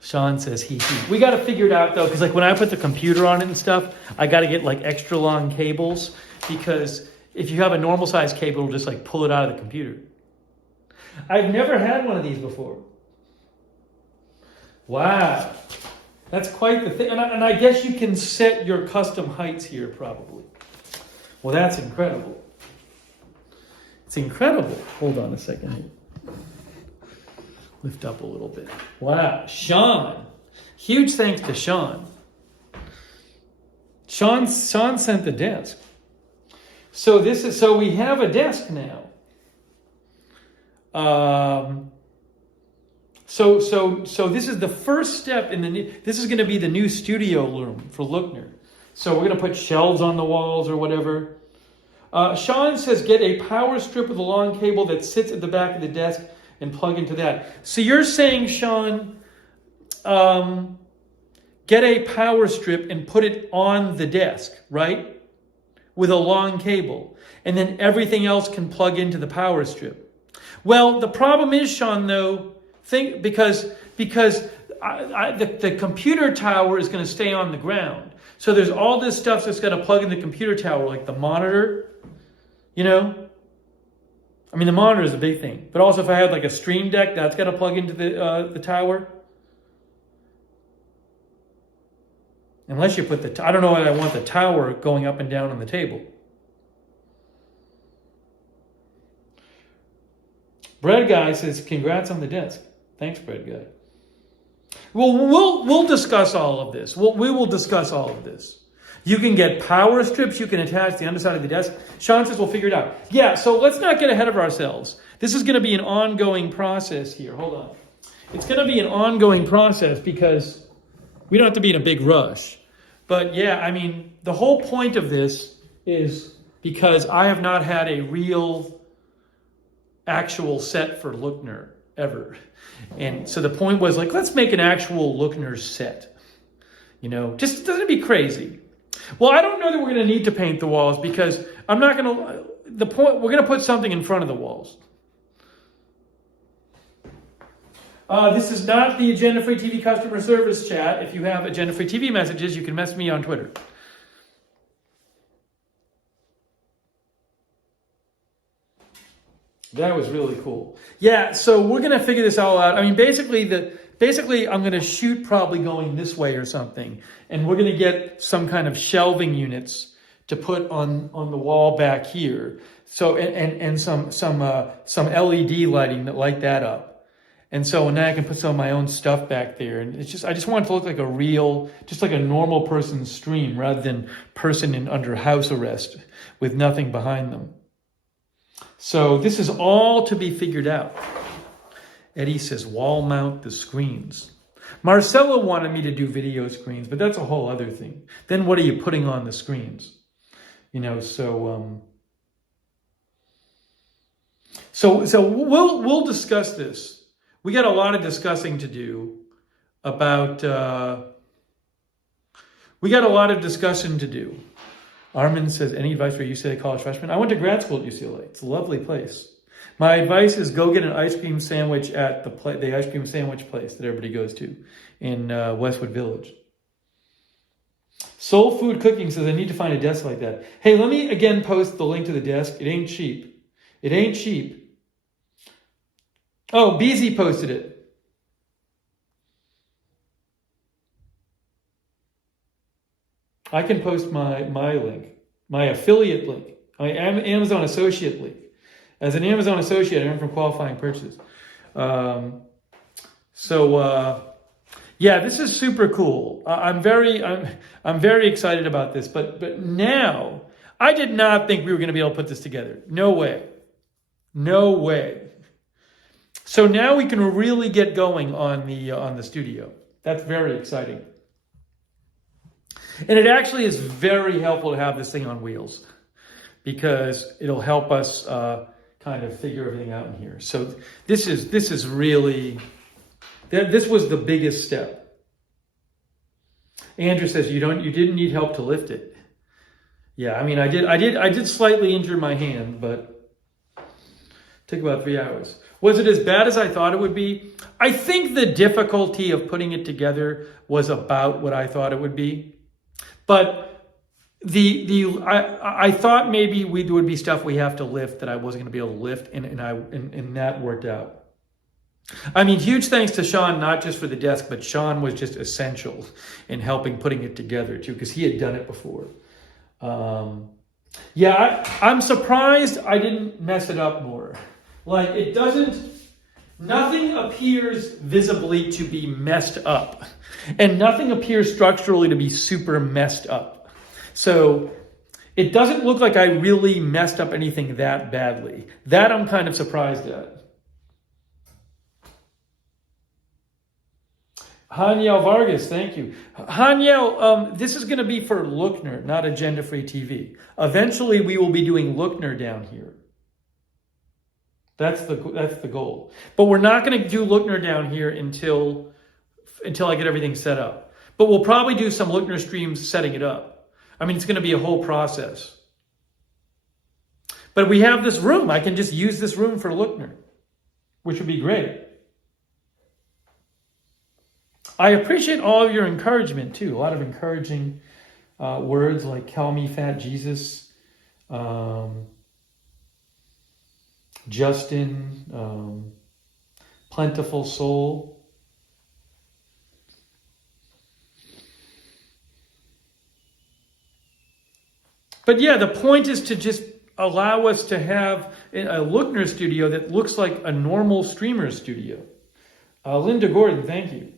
Sean says he. We got to figure it out though, because like when I put the computer on it and stuff, I got to get like extra long cables, because if you have a normal size cable, it'll just like pull it out of the computer. I've never had one of these before. Wow. That's quite the thing. And I guess you can set your custom heights here probably. Well, that's incredible. It's incredible. Hold on a second here. Lift up a little bit. Wow. Sean. Huge thanks to Sean. Sean sent the desk. So we have a desk now. So this is the first step in this is going to be the new studio room for Lookner. So we're going to put shelves on the walls or whatever. Sean says get a power strip with a long cable that sits at the back of the desk and plug into that. So you're saying, Sean, get a power strip and put it on the desk, right? With a long cable. And then everything else can plug into the power strip. Well, the problem is, Sean, though, because the computer tower is going to stay on the ground. So there's all this stuff that's going to plug in the computer tower, like the monitor, you know? I mean, the monitor is a big thing. But also if I had like a stream deck, that's going to plug into the tower. Unless you put I don't know why I want the tower going up and down on the table. Bread Guy says, congrats on the desk. Thanks, Bread Guy. Well, we'll discuss all of this. We will discuss all of this. You can get power strips you can attach to the underside of the desk. Sean says we'll figure it out. Yeah, so let's not get ahead of ourselves. This is going to be an ongoing process here. Hold on. It's going to be an ongoing process because we don't have to be in a big rush. But yeah, I mean, the whole point of this is because I have not had a real actual set for Lookner ever. And so the point was like, let's make an actual Lookner set. You know, just doesn't be crazy. Well, I don't know that we're going to need to paint the walls because I'm not going to, we're going to put something in front of the walls. This is not the Agenda Free TV customer service chat. If you have Agenda Free TV messages, you can message me on Twitter. That was really cool. Yeah, so we're going to figure this all out. I mean, basically I'm going to shoot probably going this way or something. And we're going to get some kind of shelving units to put on the wall back here. So, and some LED lighting that light that up. And so now I can put some of my own stuff back there. And it's just, I just want it to look like a real, just like a normal person's stream rather than person under house arrest with nothing behind them. So this is all to be figured out. Eddie says, wall mount the screens. Marcella wanted me to do video screens, but that's a whole other thing. Then what are you putting on the screens? You know, so we'll discuss this. We got a lot of discussing to do about, Armin says, any advice for UCLA college freshman? I went to grad school at UCLA. It's a lovely place. My advice is go get an ice cream sandwich at the ice cream sandwich place that everybody goes to in Westwood Village. Soul Food Cooking says, I need to find a desk like that. Hey, let me again post the link to the desk. It ain't cheap. It ain't cheap. Oh, BZ posted it. I can post my link, my affiliate link, my Amazon associate link. As an Amazon associate, I earn from qualifying purchases. Yeah, this is super cool. I'm very excited about this. But now, I did not think we were going to be able to put this together. No way. No way. So now we can really get going on the studio. That's very exciting. And it actually is very helpful to have this thing on wheels because it'll help us kind of figure everything out in here. So this is really, this was the biggest step. Andrew says you didn't need help to lift it. Yeah, I mean I did slightly injure my hand, but it took about 3 hours. Was it as bad as I thought it would be? I think the difficulty of putting it together was about what I thought it would be. But I thought maybe there would be stuff we have to lift that I wasn't going to be able to lift, and that worked out. I mean, huge thanks to Sean, not just for the desk, but Sean was just essential in helping putting it together too, because he had done it before. Yeah, I'm surprised I didn't mess it up more. Like nothing appears visibly to be messed up, and nothing appears structurally to be super messed up. So it doesn't look like I really messed up anything that badly. That I'm kind of surprised at. Haniel Vargas, thank you. Haniel, this is going to be for Lookner, not Agenda Free TV. Eventually, we will be doing Lookner down here. That's the goal. But we're not going to do Lookner down here until I get everything set up. But we'll probably do some Lookner streams setting it up. I mean, it's going to be a whole process. But we have this room. I can just use this room for Lookner, which would be great. I appreciate all of your encouragement, too. A lot of encouraging words like "Call me Fat Jesus," Justin, Plentiful Soul. But yeah, the point is to just allow us to have a Lookner studio that looks like a normal streamer studio. Linda Gordon, thank you.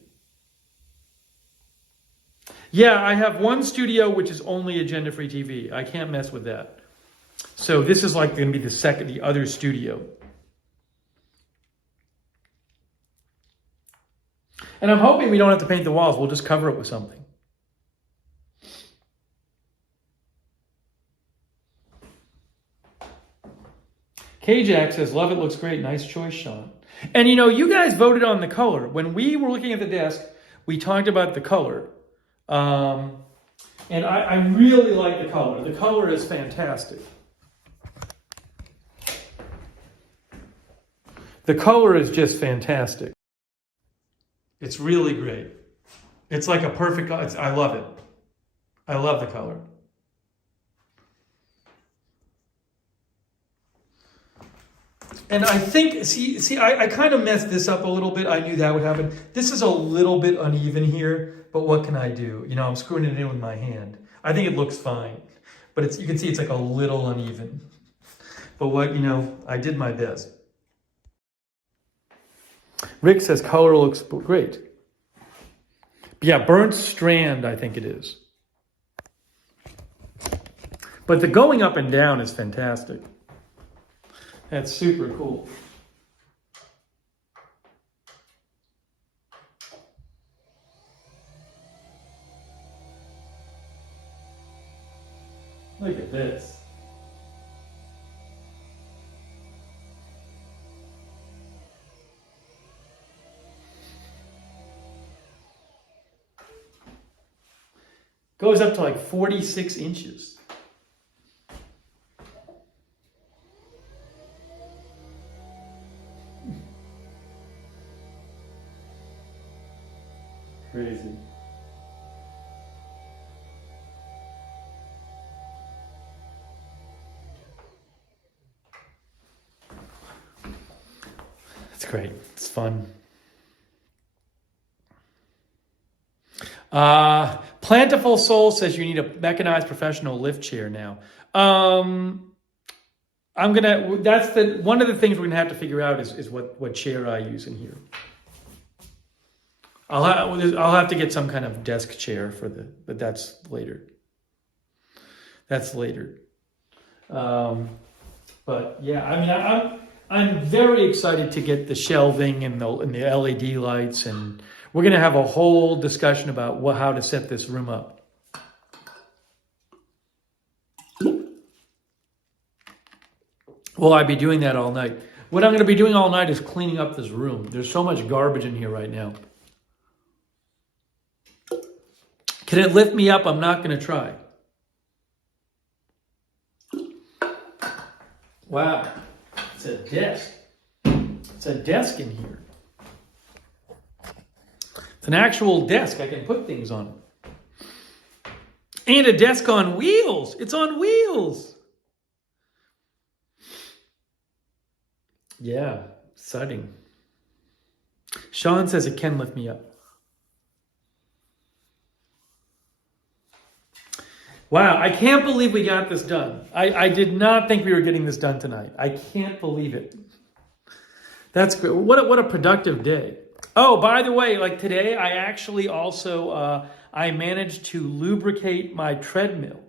Yeah, I have one studio which is only Agenda Free TV. I can't mess with that. So this is like going to be the other studio. And I'm hoping we don't have to paint the walls. We'll just cover it with something. K-Jack says, love it, looks great. Nice choice, Sean. And you guys voted on the color. When we were looking at the desk, we talked about the color. And I really like the color. The color is fantastic. The color is just fantastic. It's really great. It's like a perfect, I love it. I love the color. And I think, I kind of messed this up a little bit. I knew that would happen. This is a little bit uneven here, but what can I do? I'm screwing it in with my hand. I think it looks fine, but you can see it's like a little uneven. But I did my best. Rick says color looks great. Yeah, burnt strand, I think it is. But the going up and down is fantastic. That's super cool. Look at this. Goes up to like 46 inches. Crazy. That's great. It's fun. Plentiful Soul says you need a mechanized professional lift chair now. I That's one of the things we're gonna have to figure out is what chair I use in here. I'll have to get some kind of desk chair but that's later. That's later. But yeah, I mean, I'm very excited to get the shelving and the LED lights, and we're gonna have a whole discussion about how to set this room up. Will I be doing that all night? What I'm going to be doing all night is cleaning up this room. There's so much garbage in here right now. Can it lift me up? I'm not going to try. Wow. It's a desk. It's a desk in here. It's an actual desk. I can put things on. And a desk on wheels. It's on wheels. Yeah, exciting. Sean says it can lift me up. Wow, I can't believe we got this done. I did not think we were getting this done tonight. I can't believe it. That's good. What a productive day. Oh, by the way, like today, I actually also, I managed to lubricate my treadmill.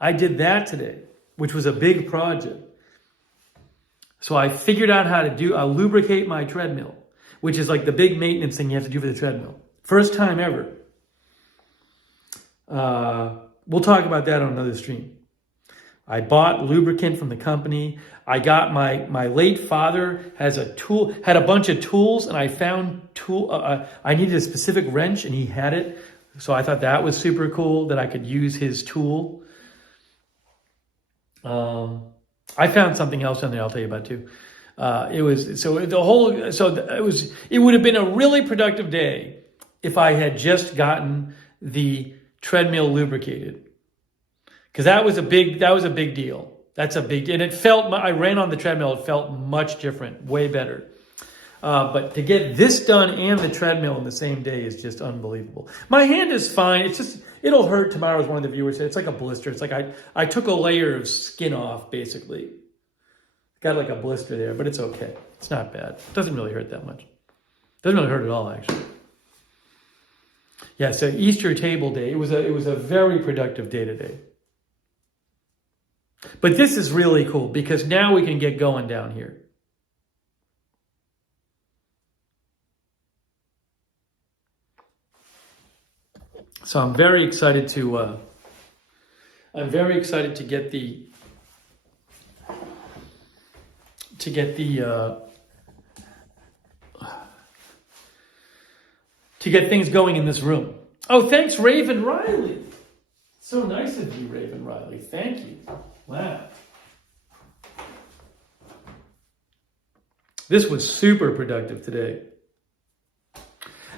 I did that today, which was a big project. So I figured out how to I'll lubricate my treadmill, which is like the big maintenance thing you have to do for the treadmill. First time ever. We'll talk about that on another stream. I bought lubricant from the company. I got my late father had a bunch of tools, and I found I needed a specific wrench, and he had it. So I thought that was super cool that I could use his tool. I found something else on there I'll tell you about too. It would have been a really productive day if I had just gotten the treadmill lubricated. Because that was a big deal. That's a big, and I ran on the treadmill, it felt much different, way better. But to get this done and the treadmill in the same day is just unbelievable. My hand is fine. It's just, it'll hurt tomorrow, as one of the viewers said. It's like a blister. It's like I took a layer of skin off, basically. Got like a blister there, but it's okay. It's not bad. It doesn't really hurt that much. It doesn't really hurt at all, actually. Yeah, so Easter table day. It was a very productive day today. But this is really cool because now we can get going down here. So I'm very excited to get things going in this room. Oh, thanks, Raven Riley. So nice of you, Raven Riley. Thank you. Wow. This was super productive today.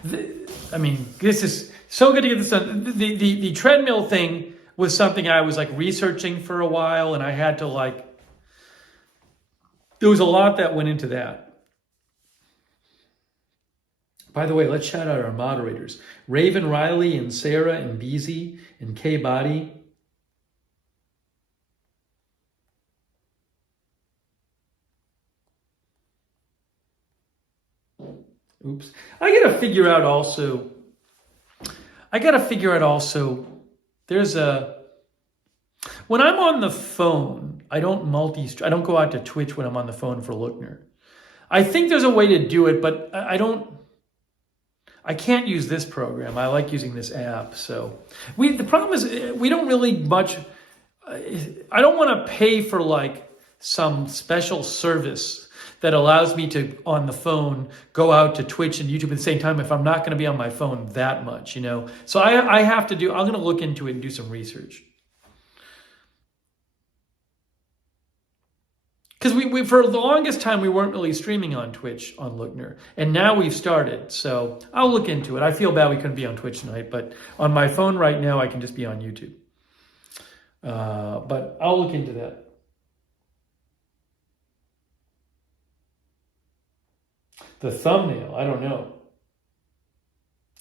This is so good to get this done. The treadmill thing was something I was researching for a while, and I had to there was a lot that went into that. By the way, let's shout out our moderators. Raven Riley and Sarah and Beezy and K Body. Oops. I gotta figure out also, when I'm on the phone, I don't go out to Twitch when I'm on the phone for Lookner. I think there's a way to do it, but I can't use this program. I like using this app. So the problem is we don't really much, I don't want to pay for some special service that allows me to, on the phone, go out to Twitch and YouTube at the same time if I'm not going to be on my phone that much, So I'm going to look into it and do some research. Because we for the longest time, we weren't really streaming on Twitch on Lookner. And now we've started, so I'll look into it. I feel bad we couldn't be on Twitch tonight, but on my phone right now, I can just be on YouTube. But I'll look into that. The thumbnail, I don't know.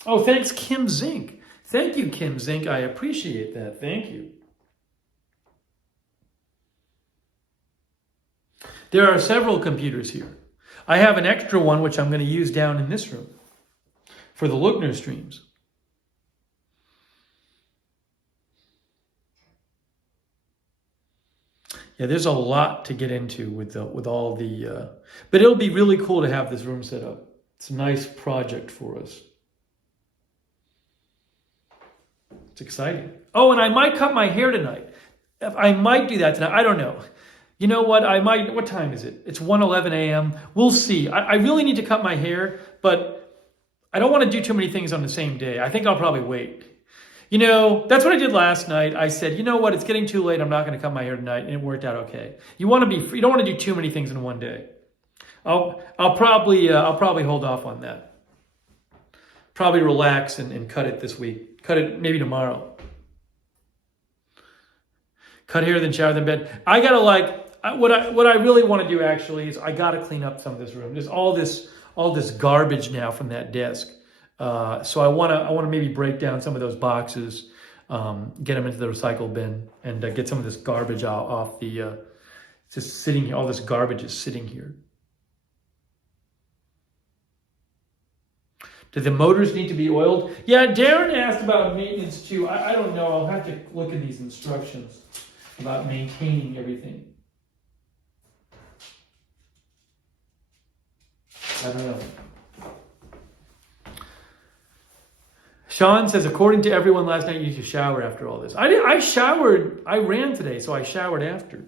Oh, thanks, Kim Zink. Thank you, Kim Zink. I appreciate that. Thank you. There are several computers here. I have an extra one, which I'm going to use down in this room for the Lookner streams. Yeah, there's a lot to get into with all the, but it'll be really cool to have this room set up. It's a nice project for us. It's exciting. Oh, and I might cut my hair tonight. I might do that tonight. I don't know. You know what? I might. What time is it? It's 1:11 a.m. We'll see. I really need to cut my hair, but I don't want to do too many things on the same day. I think I'll probably wait. You know, that's what I did last night. I said, you know what? It's getting too late. I'm not going to cut my hair tonight, and it worked out okay. You want to be free. You don't want to do too many things in one day. I'll probably hold off on that. Probably relax and cut it this week. Cut it maybe tomorrow. Cut hair, then shower, then bed. I gotta what I really want to do actually is I gotta clean up some of this room. There's all this garbage now from that desk. So I wanna maybe break down some of those boxes, get them into the recycle bin, and get some of this garbage off the. Just sitting here. All this garbage is sitting here. Do the motors need to be oiled? Yeah, Darren asked about maintenance too. I don't know. I'll have to look at these instructions about maintaining everything. I don't know. Sean says, according to everyone last night, you need to shower after all this. I showered. I ran today, so I showered after.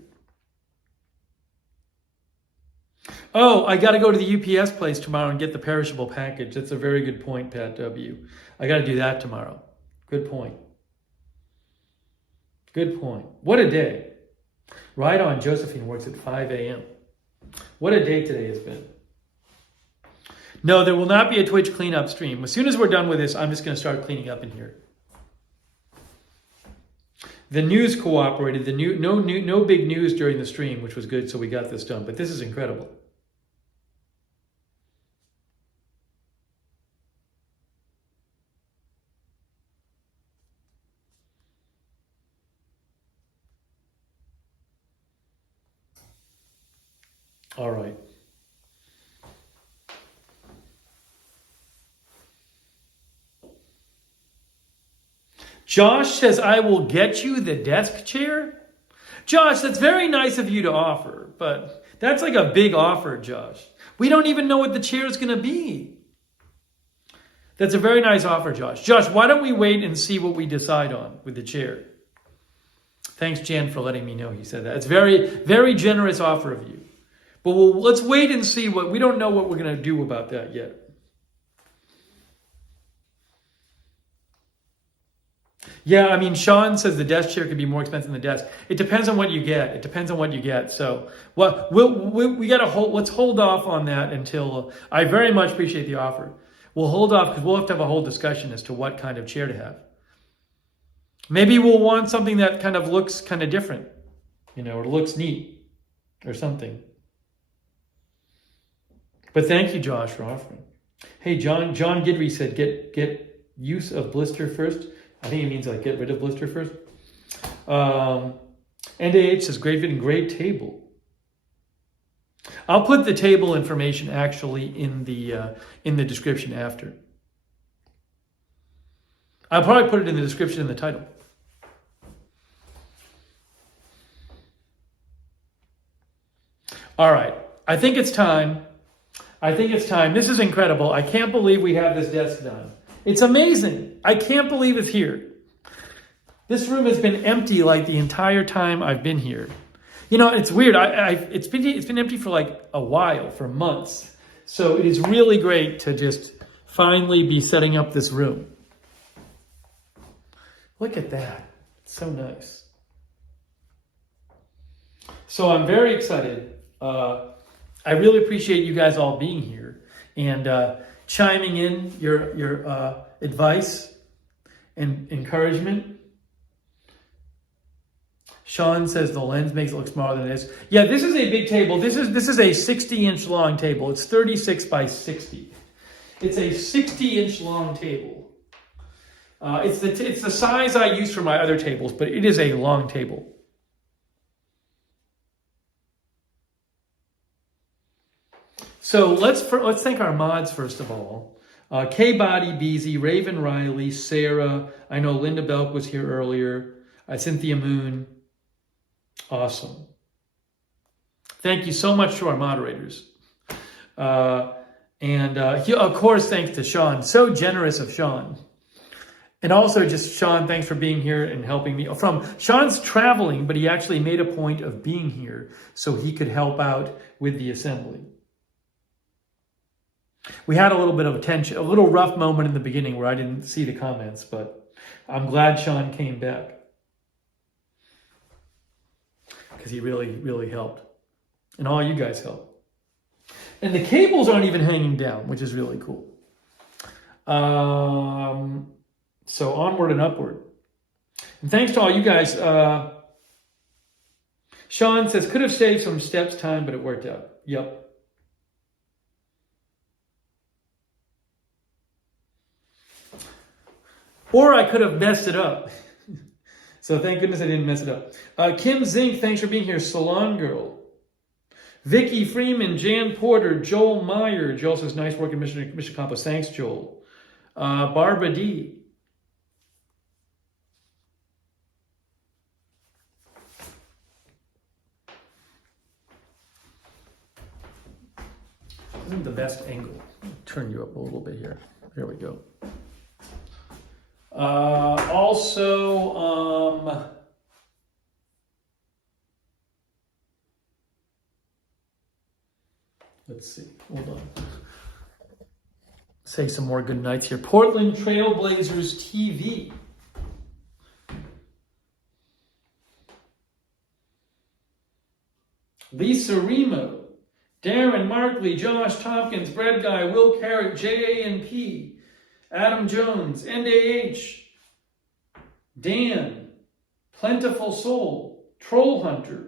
Oh, I got to go to the UPS place tomorrow and get the perishable package. That's a very good point, Pat W. I got to do that tomorrow. Good point. Good point. What a day. Right on. Josephine works at 5 a.m. What a day today has been. No, there will not be a Twitch cleanup stream. As soon as we're done with this, I'm just going to start cleaning up in here. The news cooperated. No big news during the stream, which was good, so we got this done. But this is incredible. All right. Josh says, I will get you the desk chair. Josh, that's very nice of you to offer, but that's like a big offer, Josh. We don't even know what the chair is going to be. That's a very nice offer, Josh. Josh, why don't we wait and see what we decide on with the chair? Thanks, Jan, for letting me know he said that. It's very, very generous offer of you. But let's wait and see we don't know what we're going to do about that yet. Yeah, I mean, Sean says the desk chair could be more expensive than the desk. It depends on what you get. So, we got to hold. Let's hold off on that until. I very much appreciate the offer. We'll hold off because we'll have to have a whole discussion as to what kind of chair to have. Maybe we'll want something that kind of looks kind of different, or looks neat, or something. But thank you, Josh, for offering. Hey, John Gidry said, get use of blister first. I think it means like get rid of blister first. NAH says great video, great table. I'll put the table information actually in the description after. I'll probably put it in the description in the title. All right, I think it's time. This is incredible. I can't believe we have this desk done. It's amazing. I can't believe it's here. This room has been empty like the entire time I've been here. It's weird. It's been empty for like a while, for months. So it is really great to just finally be setting up this room. Look at that. It's so nice. So I'm very excited. I really appreciate you guys all being here and chiming in your advice and encouragement. Sean says the lens makes it look smaller than it is. Yeah, this is a big table. This is a 60-inch long table. It's 36 by 60. It's a 60-inch long table. It's the size I use for my other tables, but it is a long table. So let's thank our mods first of all. K-Body, BZ, Raven Riley, Sarah. I know Linda Belk was here earlier. Cynthia Moon. Awesome. Thank you so much to our moderators. Of course, thanks to Sean. So generous of Sean. And also just Sean, thanks for being here and helping me. Sean's traveling, but he actually made a point of being here so he could help out with the assembly. We had a little bit of tension, a little rough moment in the beginning where I didn't see the comments, but I'm glad Sean came back because he really, really helped. And all you guys helped. And the cables aren't even hanging down, which is really cool. So onward and upward. And thanks to all you guys. Sean says, could have saved some steps time, but it worked out. Yep. Or I could have messed it up. So thank goodness I didn't mess it up. Kim Zink, thanks for being here. Salon Girl. Vicky Freeman, Jan Porter, Joel Meyer. Joel says, nice work in Mission Accomplished. Thanks, Joel. Barbara D. Isn't the best angle? Turn you up a little bit here. There we go. Let's see. Hold on. Say some more good nights here. Portland Trailblazers TV. Lisa Remo, Darren Markley, Josh Tompkins, Bread Guy, Will Carrot, JANP, Adam Jones, NAH, Dan, Plentiful Soul, Troll Hunter,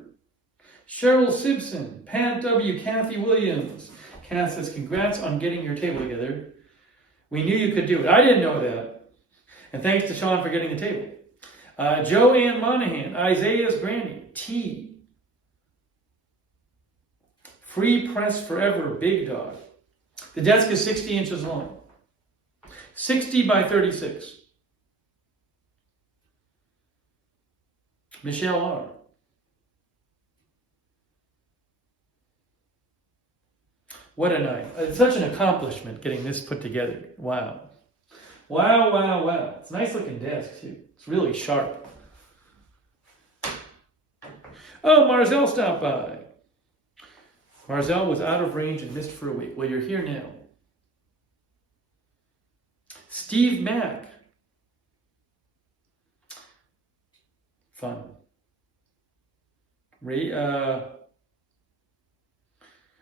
Cheryl Simpson, Pat W, Kathy Williams. Kath says, congrats on getting your table together. We knew you could do it. I didn't know that. And thanks to Sean for getting the table. Joanne Monahan, Isaiah's Granny, T. Free Press Forever, Big Dog. The desk is 60 inches long. 60 by 36. Michelle R. What a night. It's such an accomplishment getting this put together. Wow. Wow, wow, wow. It's a nice looking desk too. It's really sharp. Oh, Marzell stopped by. Marzell was out of range and missed for a week. Well, you're here now. Steve Mack. Fun.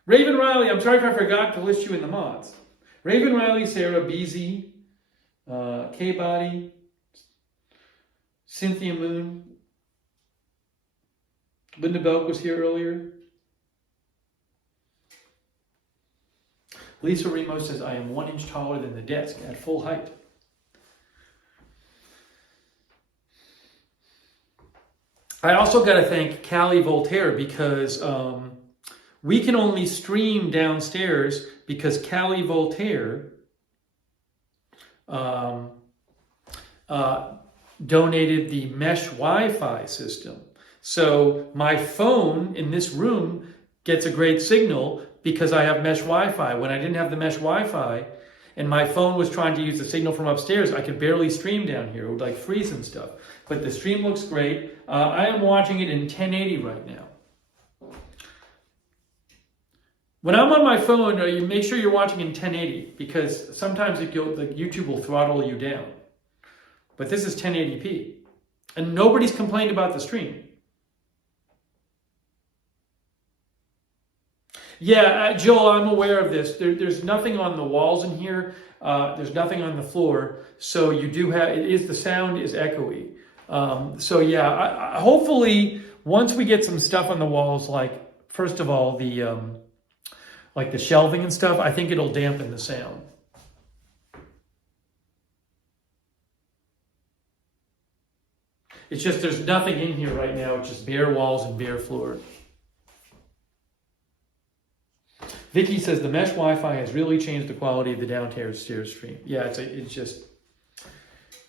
Raven Riley, I'm sorry if I forgot to list you in the mods. Raven Riley, Sarah, BZ, K-Body, Cynthia Moon, Linda Belk was here earlier. Lisa Remo says, I am 1 inch taller than the desk at full height. I also got to thank Callie Voltaire because we can only stream downstairs because Callie Voltaire donated the mesh Wi-Fi system. So my phone in this room gets a great signal because I have mesh Wi-Fi. When I didn't have the mesh Wi-Fi and my phone was trying to use the signal from upstairs, I could barely stream down here. It would like freeze and stuff. But the stream looks great. I am watching it in 1080 right now. When I'm on my phone, you make sure you're watching in 1080 because sometimes YouTube will throttle you down. But this is 1080p. And nobody's complained about the stream. Yeah, Joel, I'm aware of this. There's nothing on the walls in here. There's nothing on the floor. So you do have, the sound is echoey. So yeah, hopefully once we get some stuff on the walls, like first of all, like the shelving and stuff, I think it'll dampen the sound. It's just, there's nothing in here right now. It's just bare walls and bare floor. Vicky says the mesh Wi-Fi has really changed the quality of the downstairs stream. Yeah,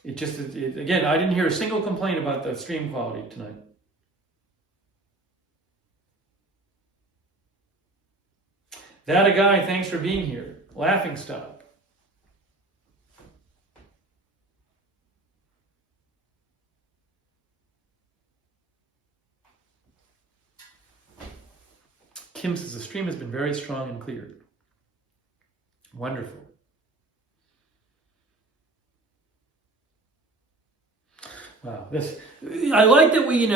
again, I didn't hear a single complaint about the stream quality tonight. That a guy, thanks for being here. Laughing stock. Kim says the stream has been very strong and clear. Wonderful. Wow, I like that we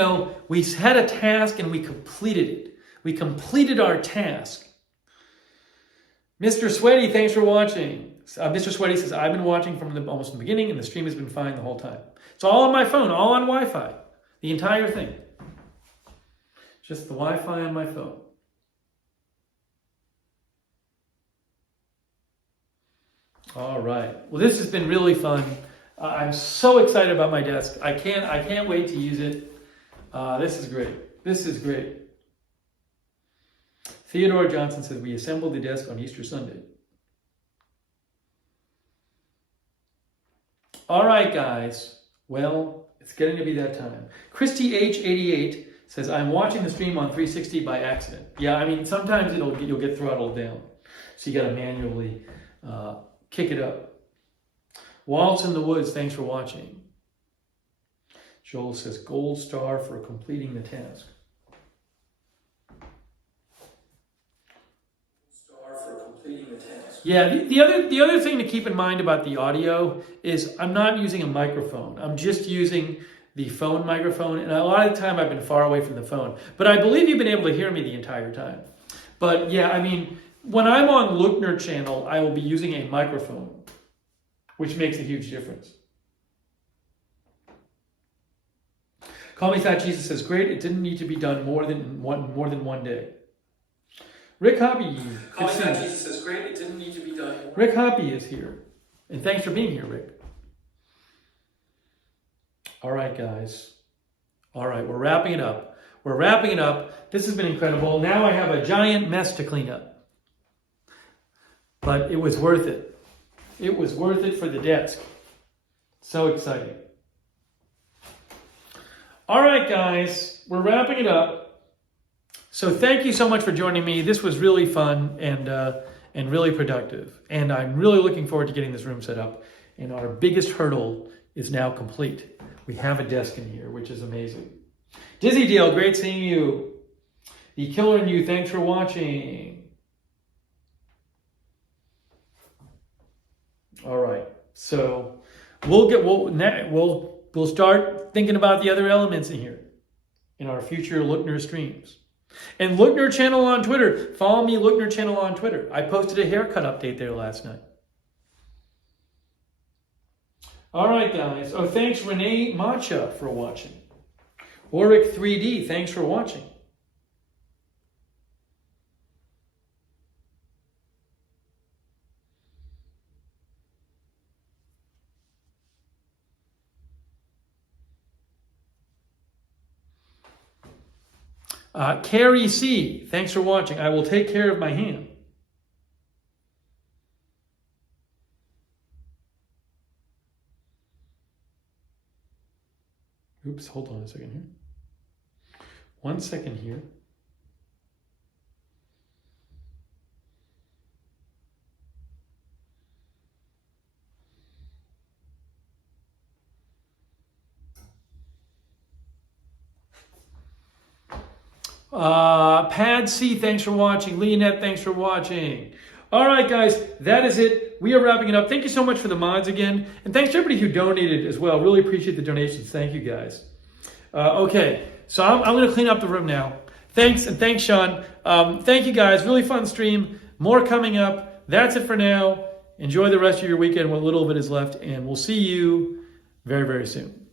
had a task and we completed it. We completed our task. Mr. Sweaty, thanks for watching. Mr. Sweaty says, I've been watching from almost the beginning and the stream has been fine the whole time. It's all on my phone, all on Wi-Fi. The entire thing. Just the Wi-Fi on my phone. All right. Well, this has been really fun. I'm so excited about my desk. I can't wait to use it. This is great. This is great. Theodore Johnson says, we assembled the desk on Easter Sunday. All right, guys. Well, it's getting to be that time. Christy H88 says, I'm watching the stream on 360 by accident. Yeah, I mean, sometimes you'll get throttled down. So you got to manually kick it up. Waltz in the Woods, thanks for watching. Joel says, gold star for completing the task. Yeah, the other thing to keep in mind about the audio is I'm not using a microphone. I'm just using the phone microphone, and a lot of the time I've been far away from the phone. But I believe you've been able to hear me the entire time. But yeah, I mean, when I'm on Lookner Channel, I will be using a microphone, which makes a huge difference. Call Me Fat Jesus says, great, it didn't need to be done more than one day. Rick Hoppy. Call Me Fat Jesus says, great, it didn't need to be done. Rick Hoppy is here. And thanks for being here, Rick. All right, guys. All right, we're wrapping it up. We're wrapping it up. This has been incredible. Now I have a giant mess to clean up. But it was worth it. It was worth it for the desk. So exciting. All right, guys. We're wrapping it up. So thank you so much for joining me. This was really fun and really productive. And I'm really looking forward to getting this room set up. And our biggest hurdle is now complete. We have a desk in here, which is amazing. Dizzy Deal, great seeing you. The Killer in You, thanks for watching. All right, so we'll start thinking about the other elements in here in our future Lookner streams. And Lookner Channel on Twitter. Follow me, Lookner Channel on Twitter. I posted a haircut update there last night. All right, guys. Oh, thanks, Renee Matcha, for watching. Oric 3D, thanks for watching. Carrie C, thanks for watching. I will take care of my hand. Oops, hold on a second here. 1 second here. Pad C, thanks for watching. Leonette, thanks for watching. All right, guys, that is it. We are wrapping it up. Thank you so much for the mods again. And thanks to everybody who donated as well. Really appreciate the donations. Thank you, guys. Okay, so I'm going to clean up the room now. Thanks, and thanks, Sean. Thank you, guys. Really fun stream. More coming up. That's it for now. Enjoy the rest of your weekend, what little of it is left, and we'll see you very, very soon.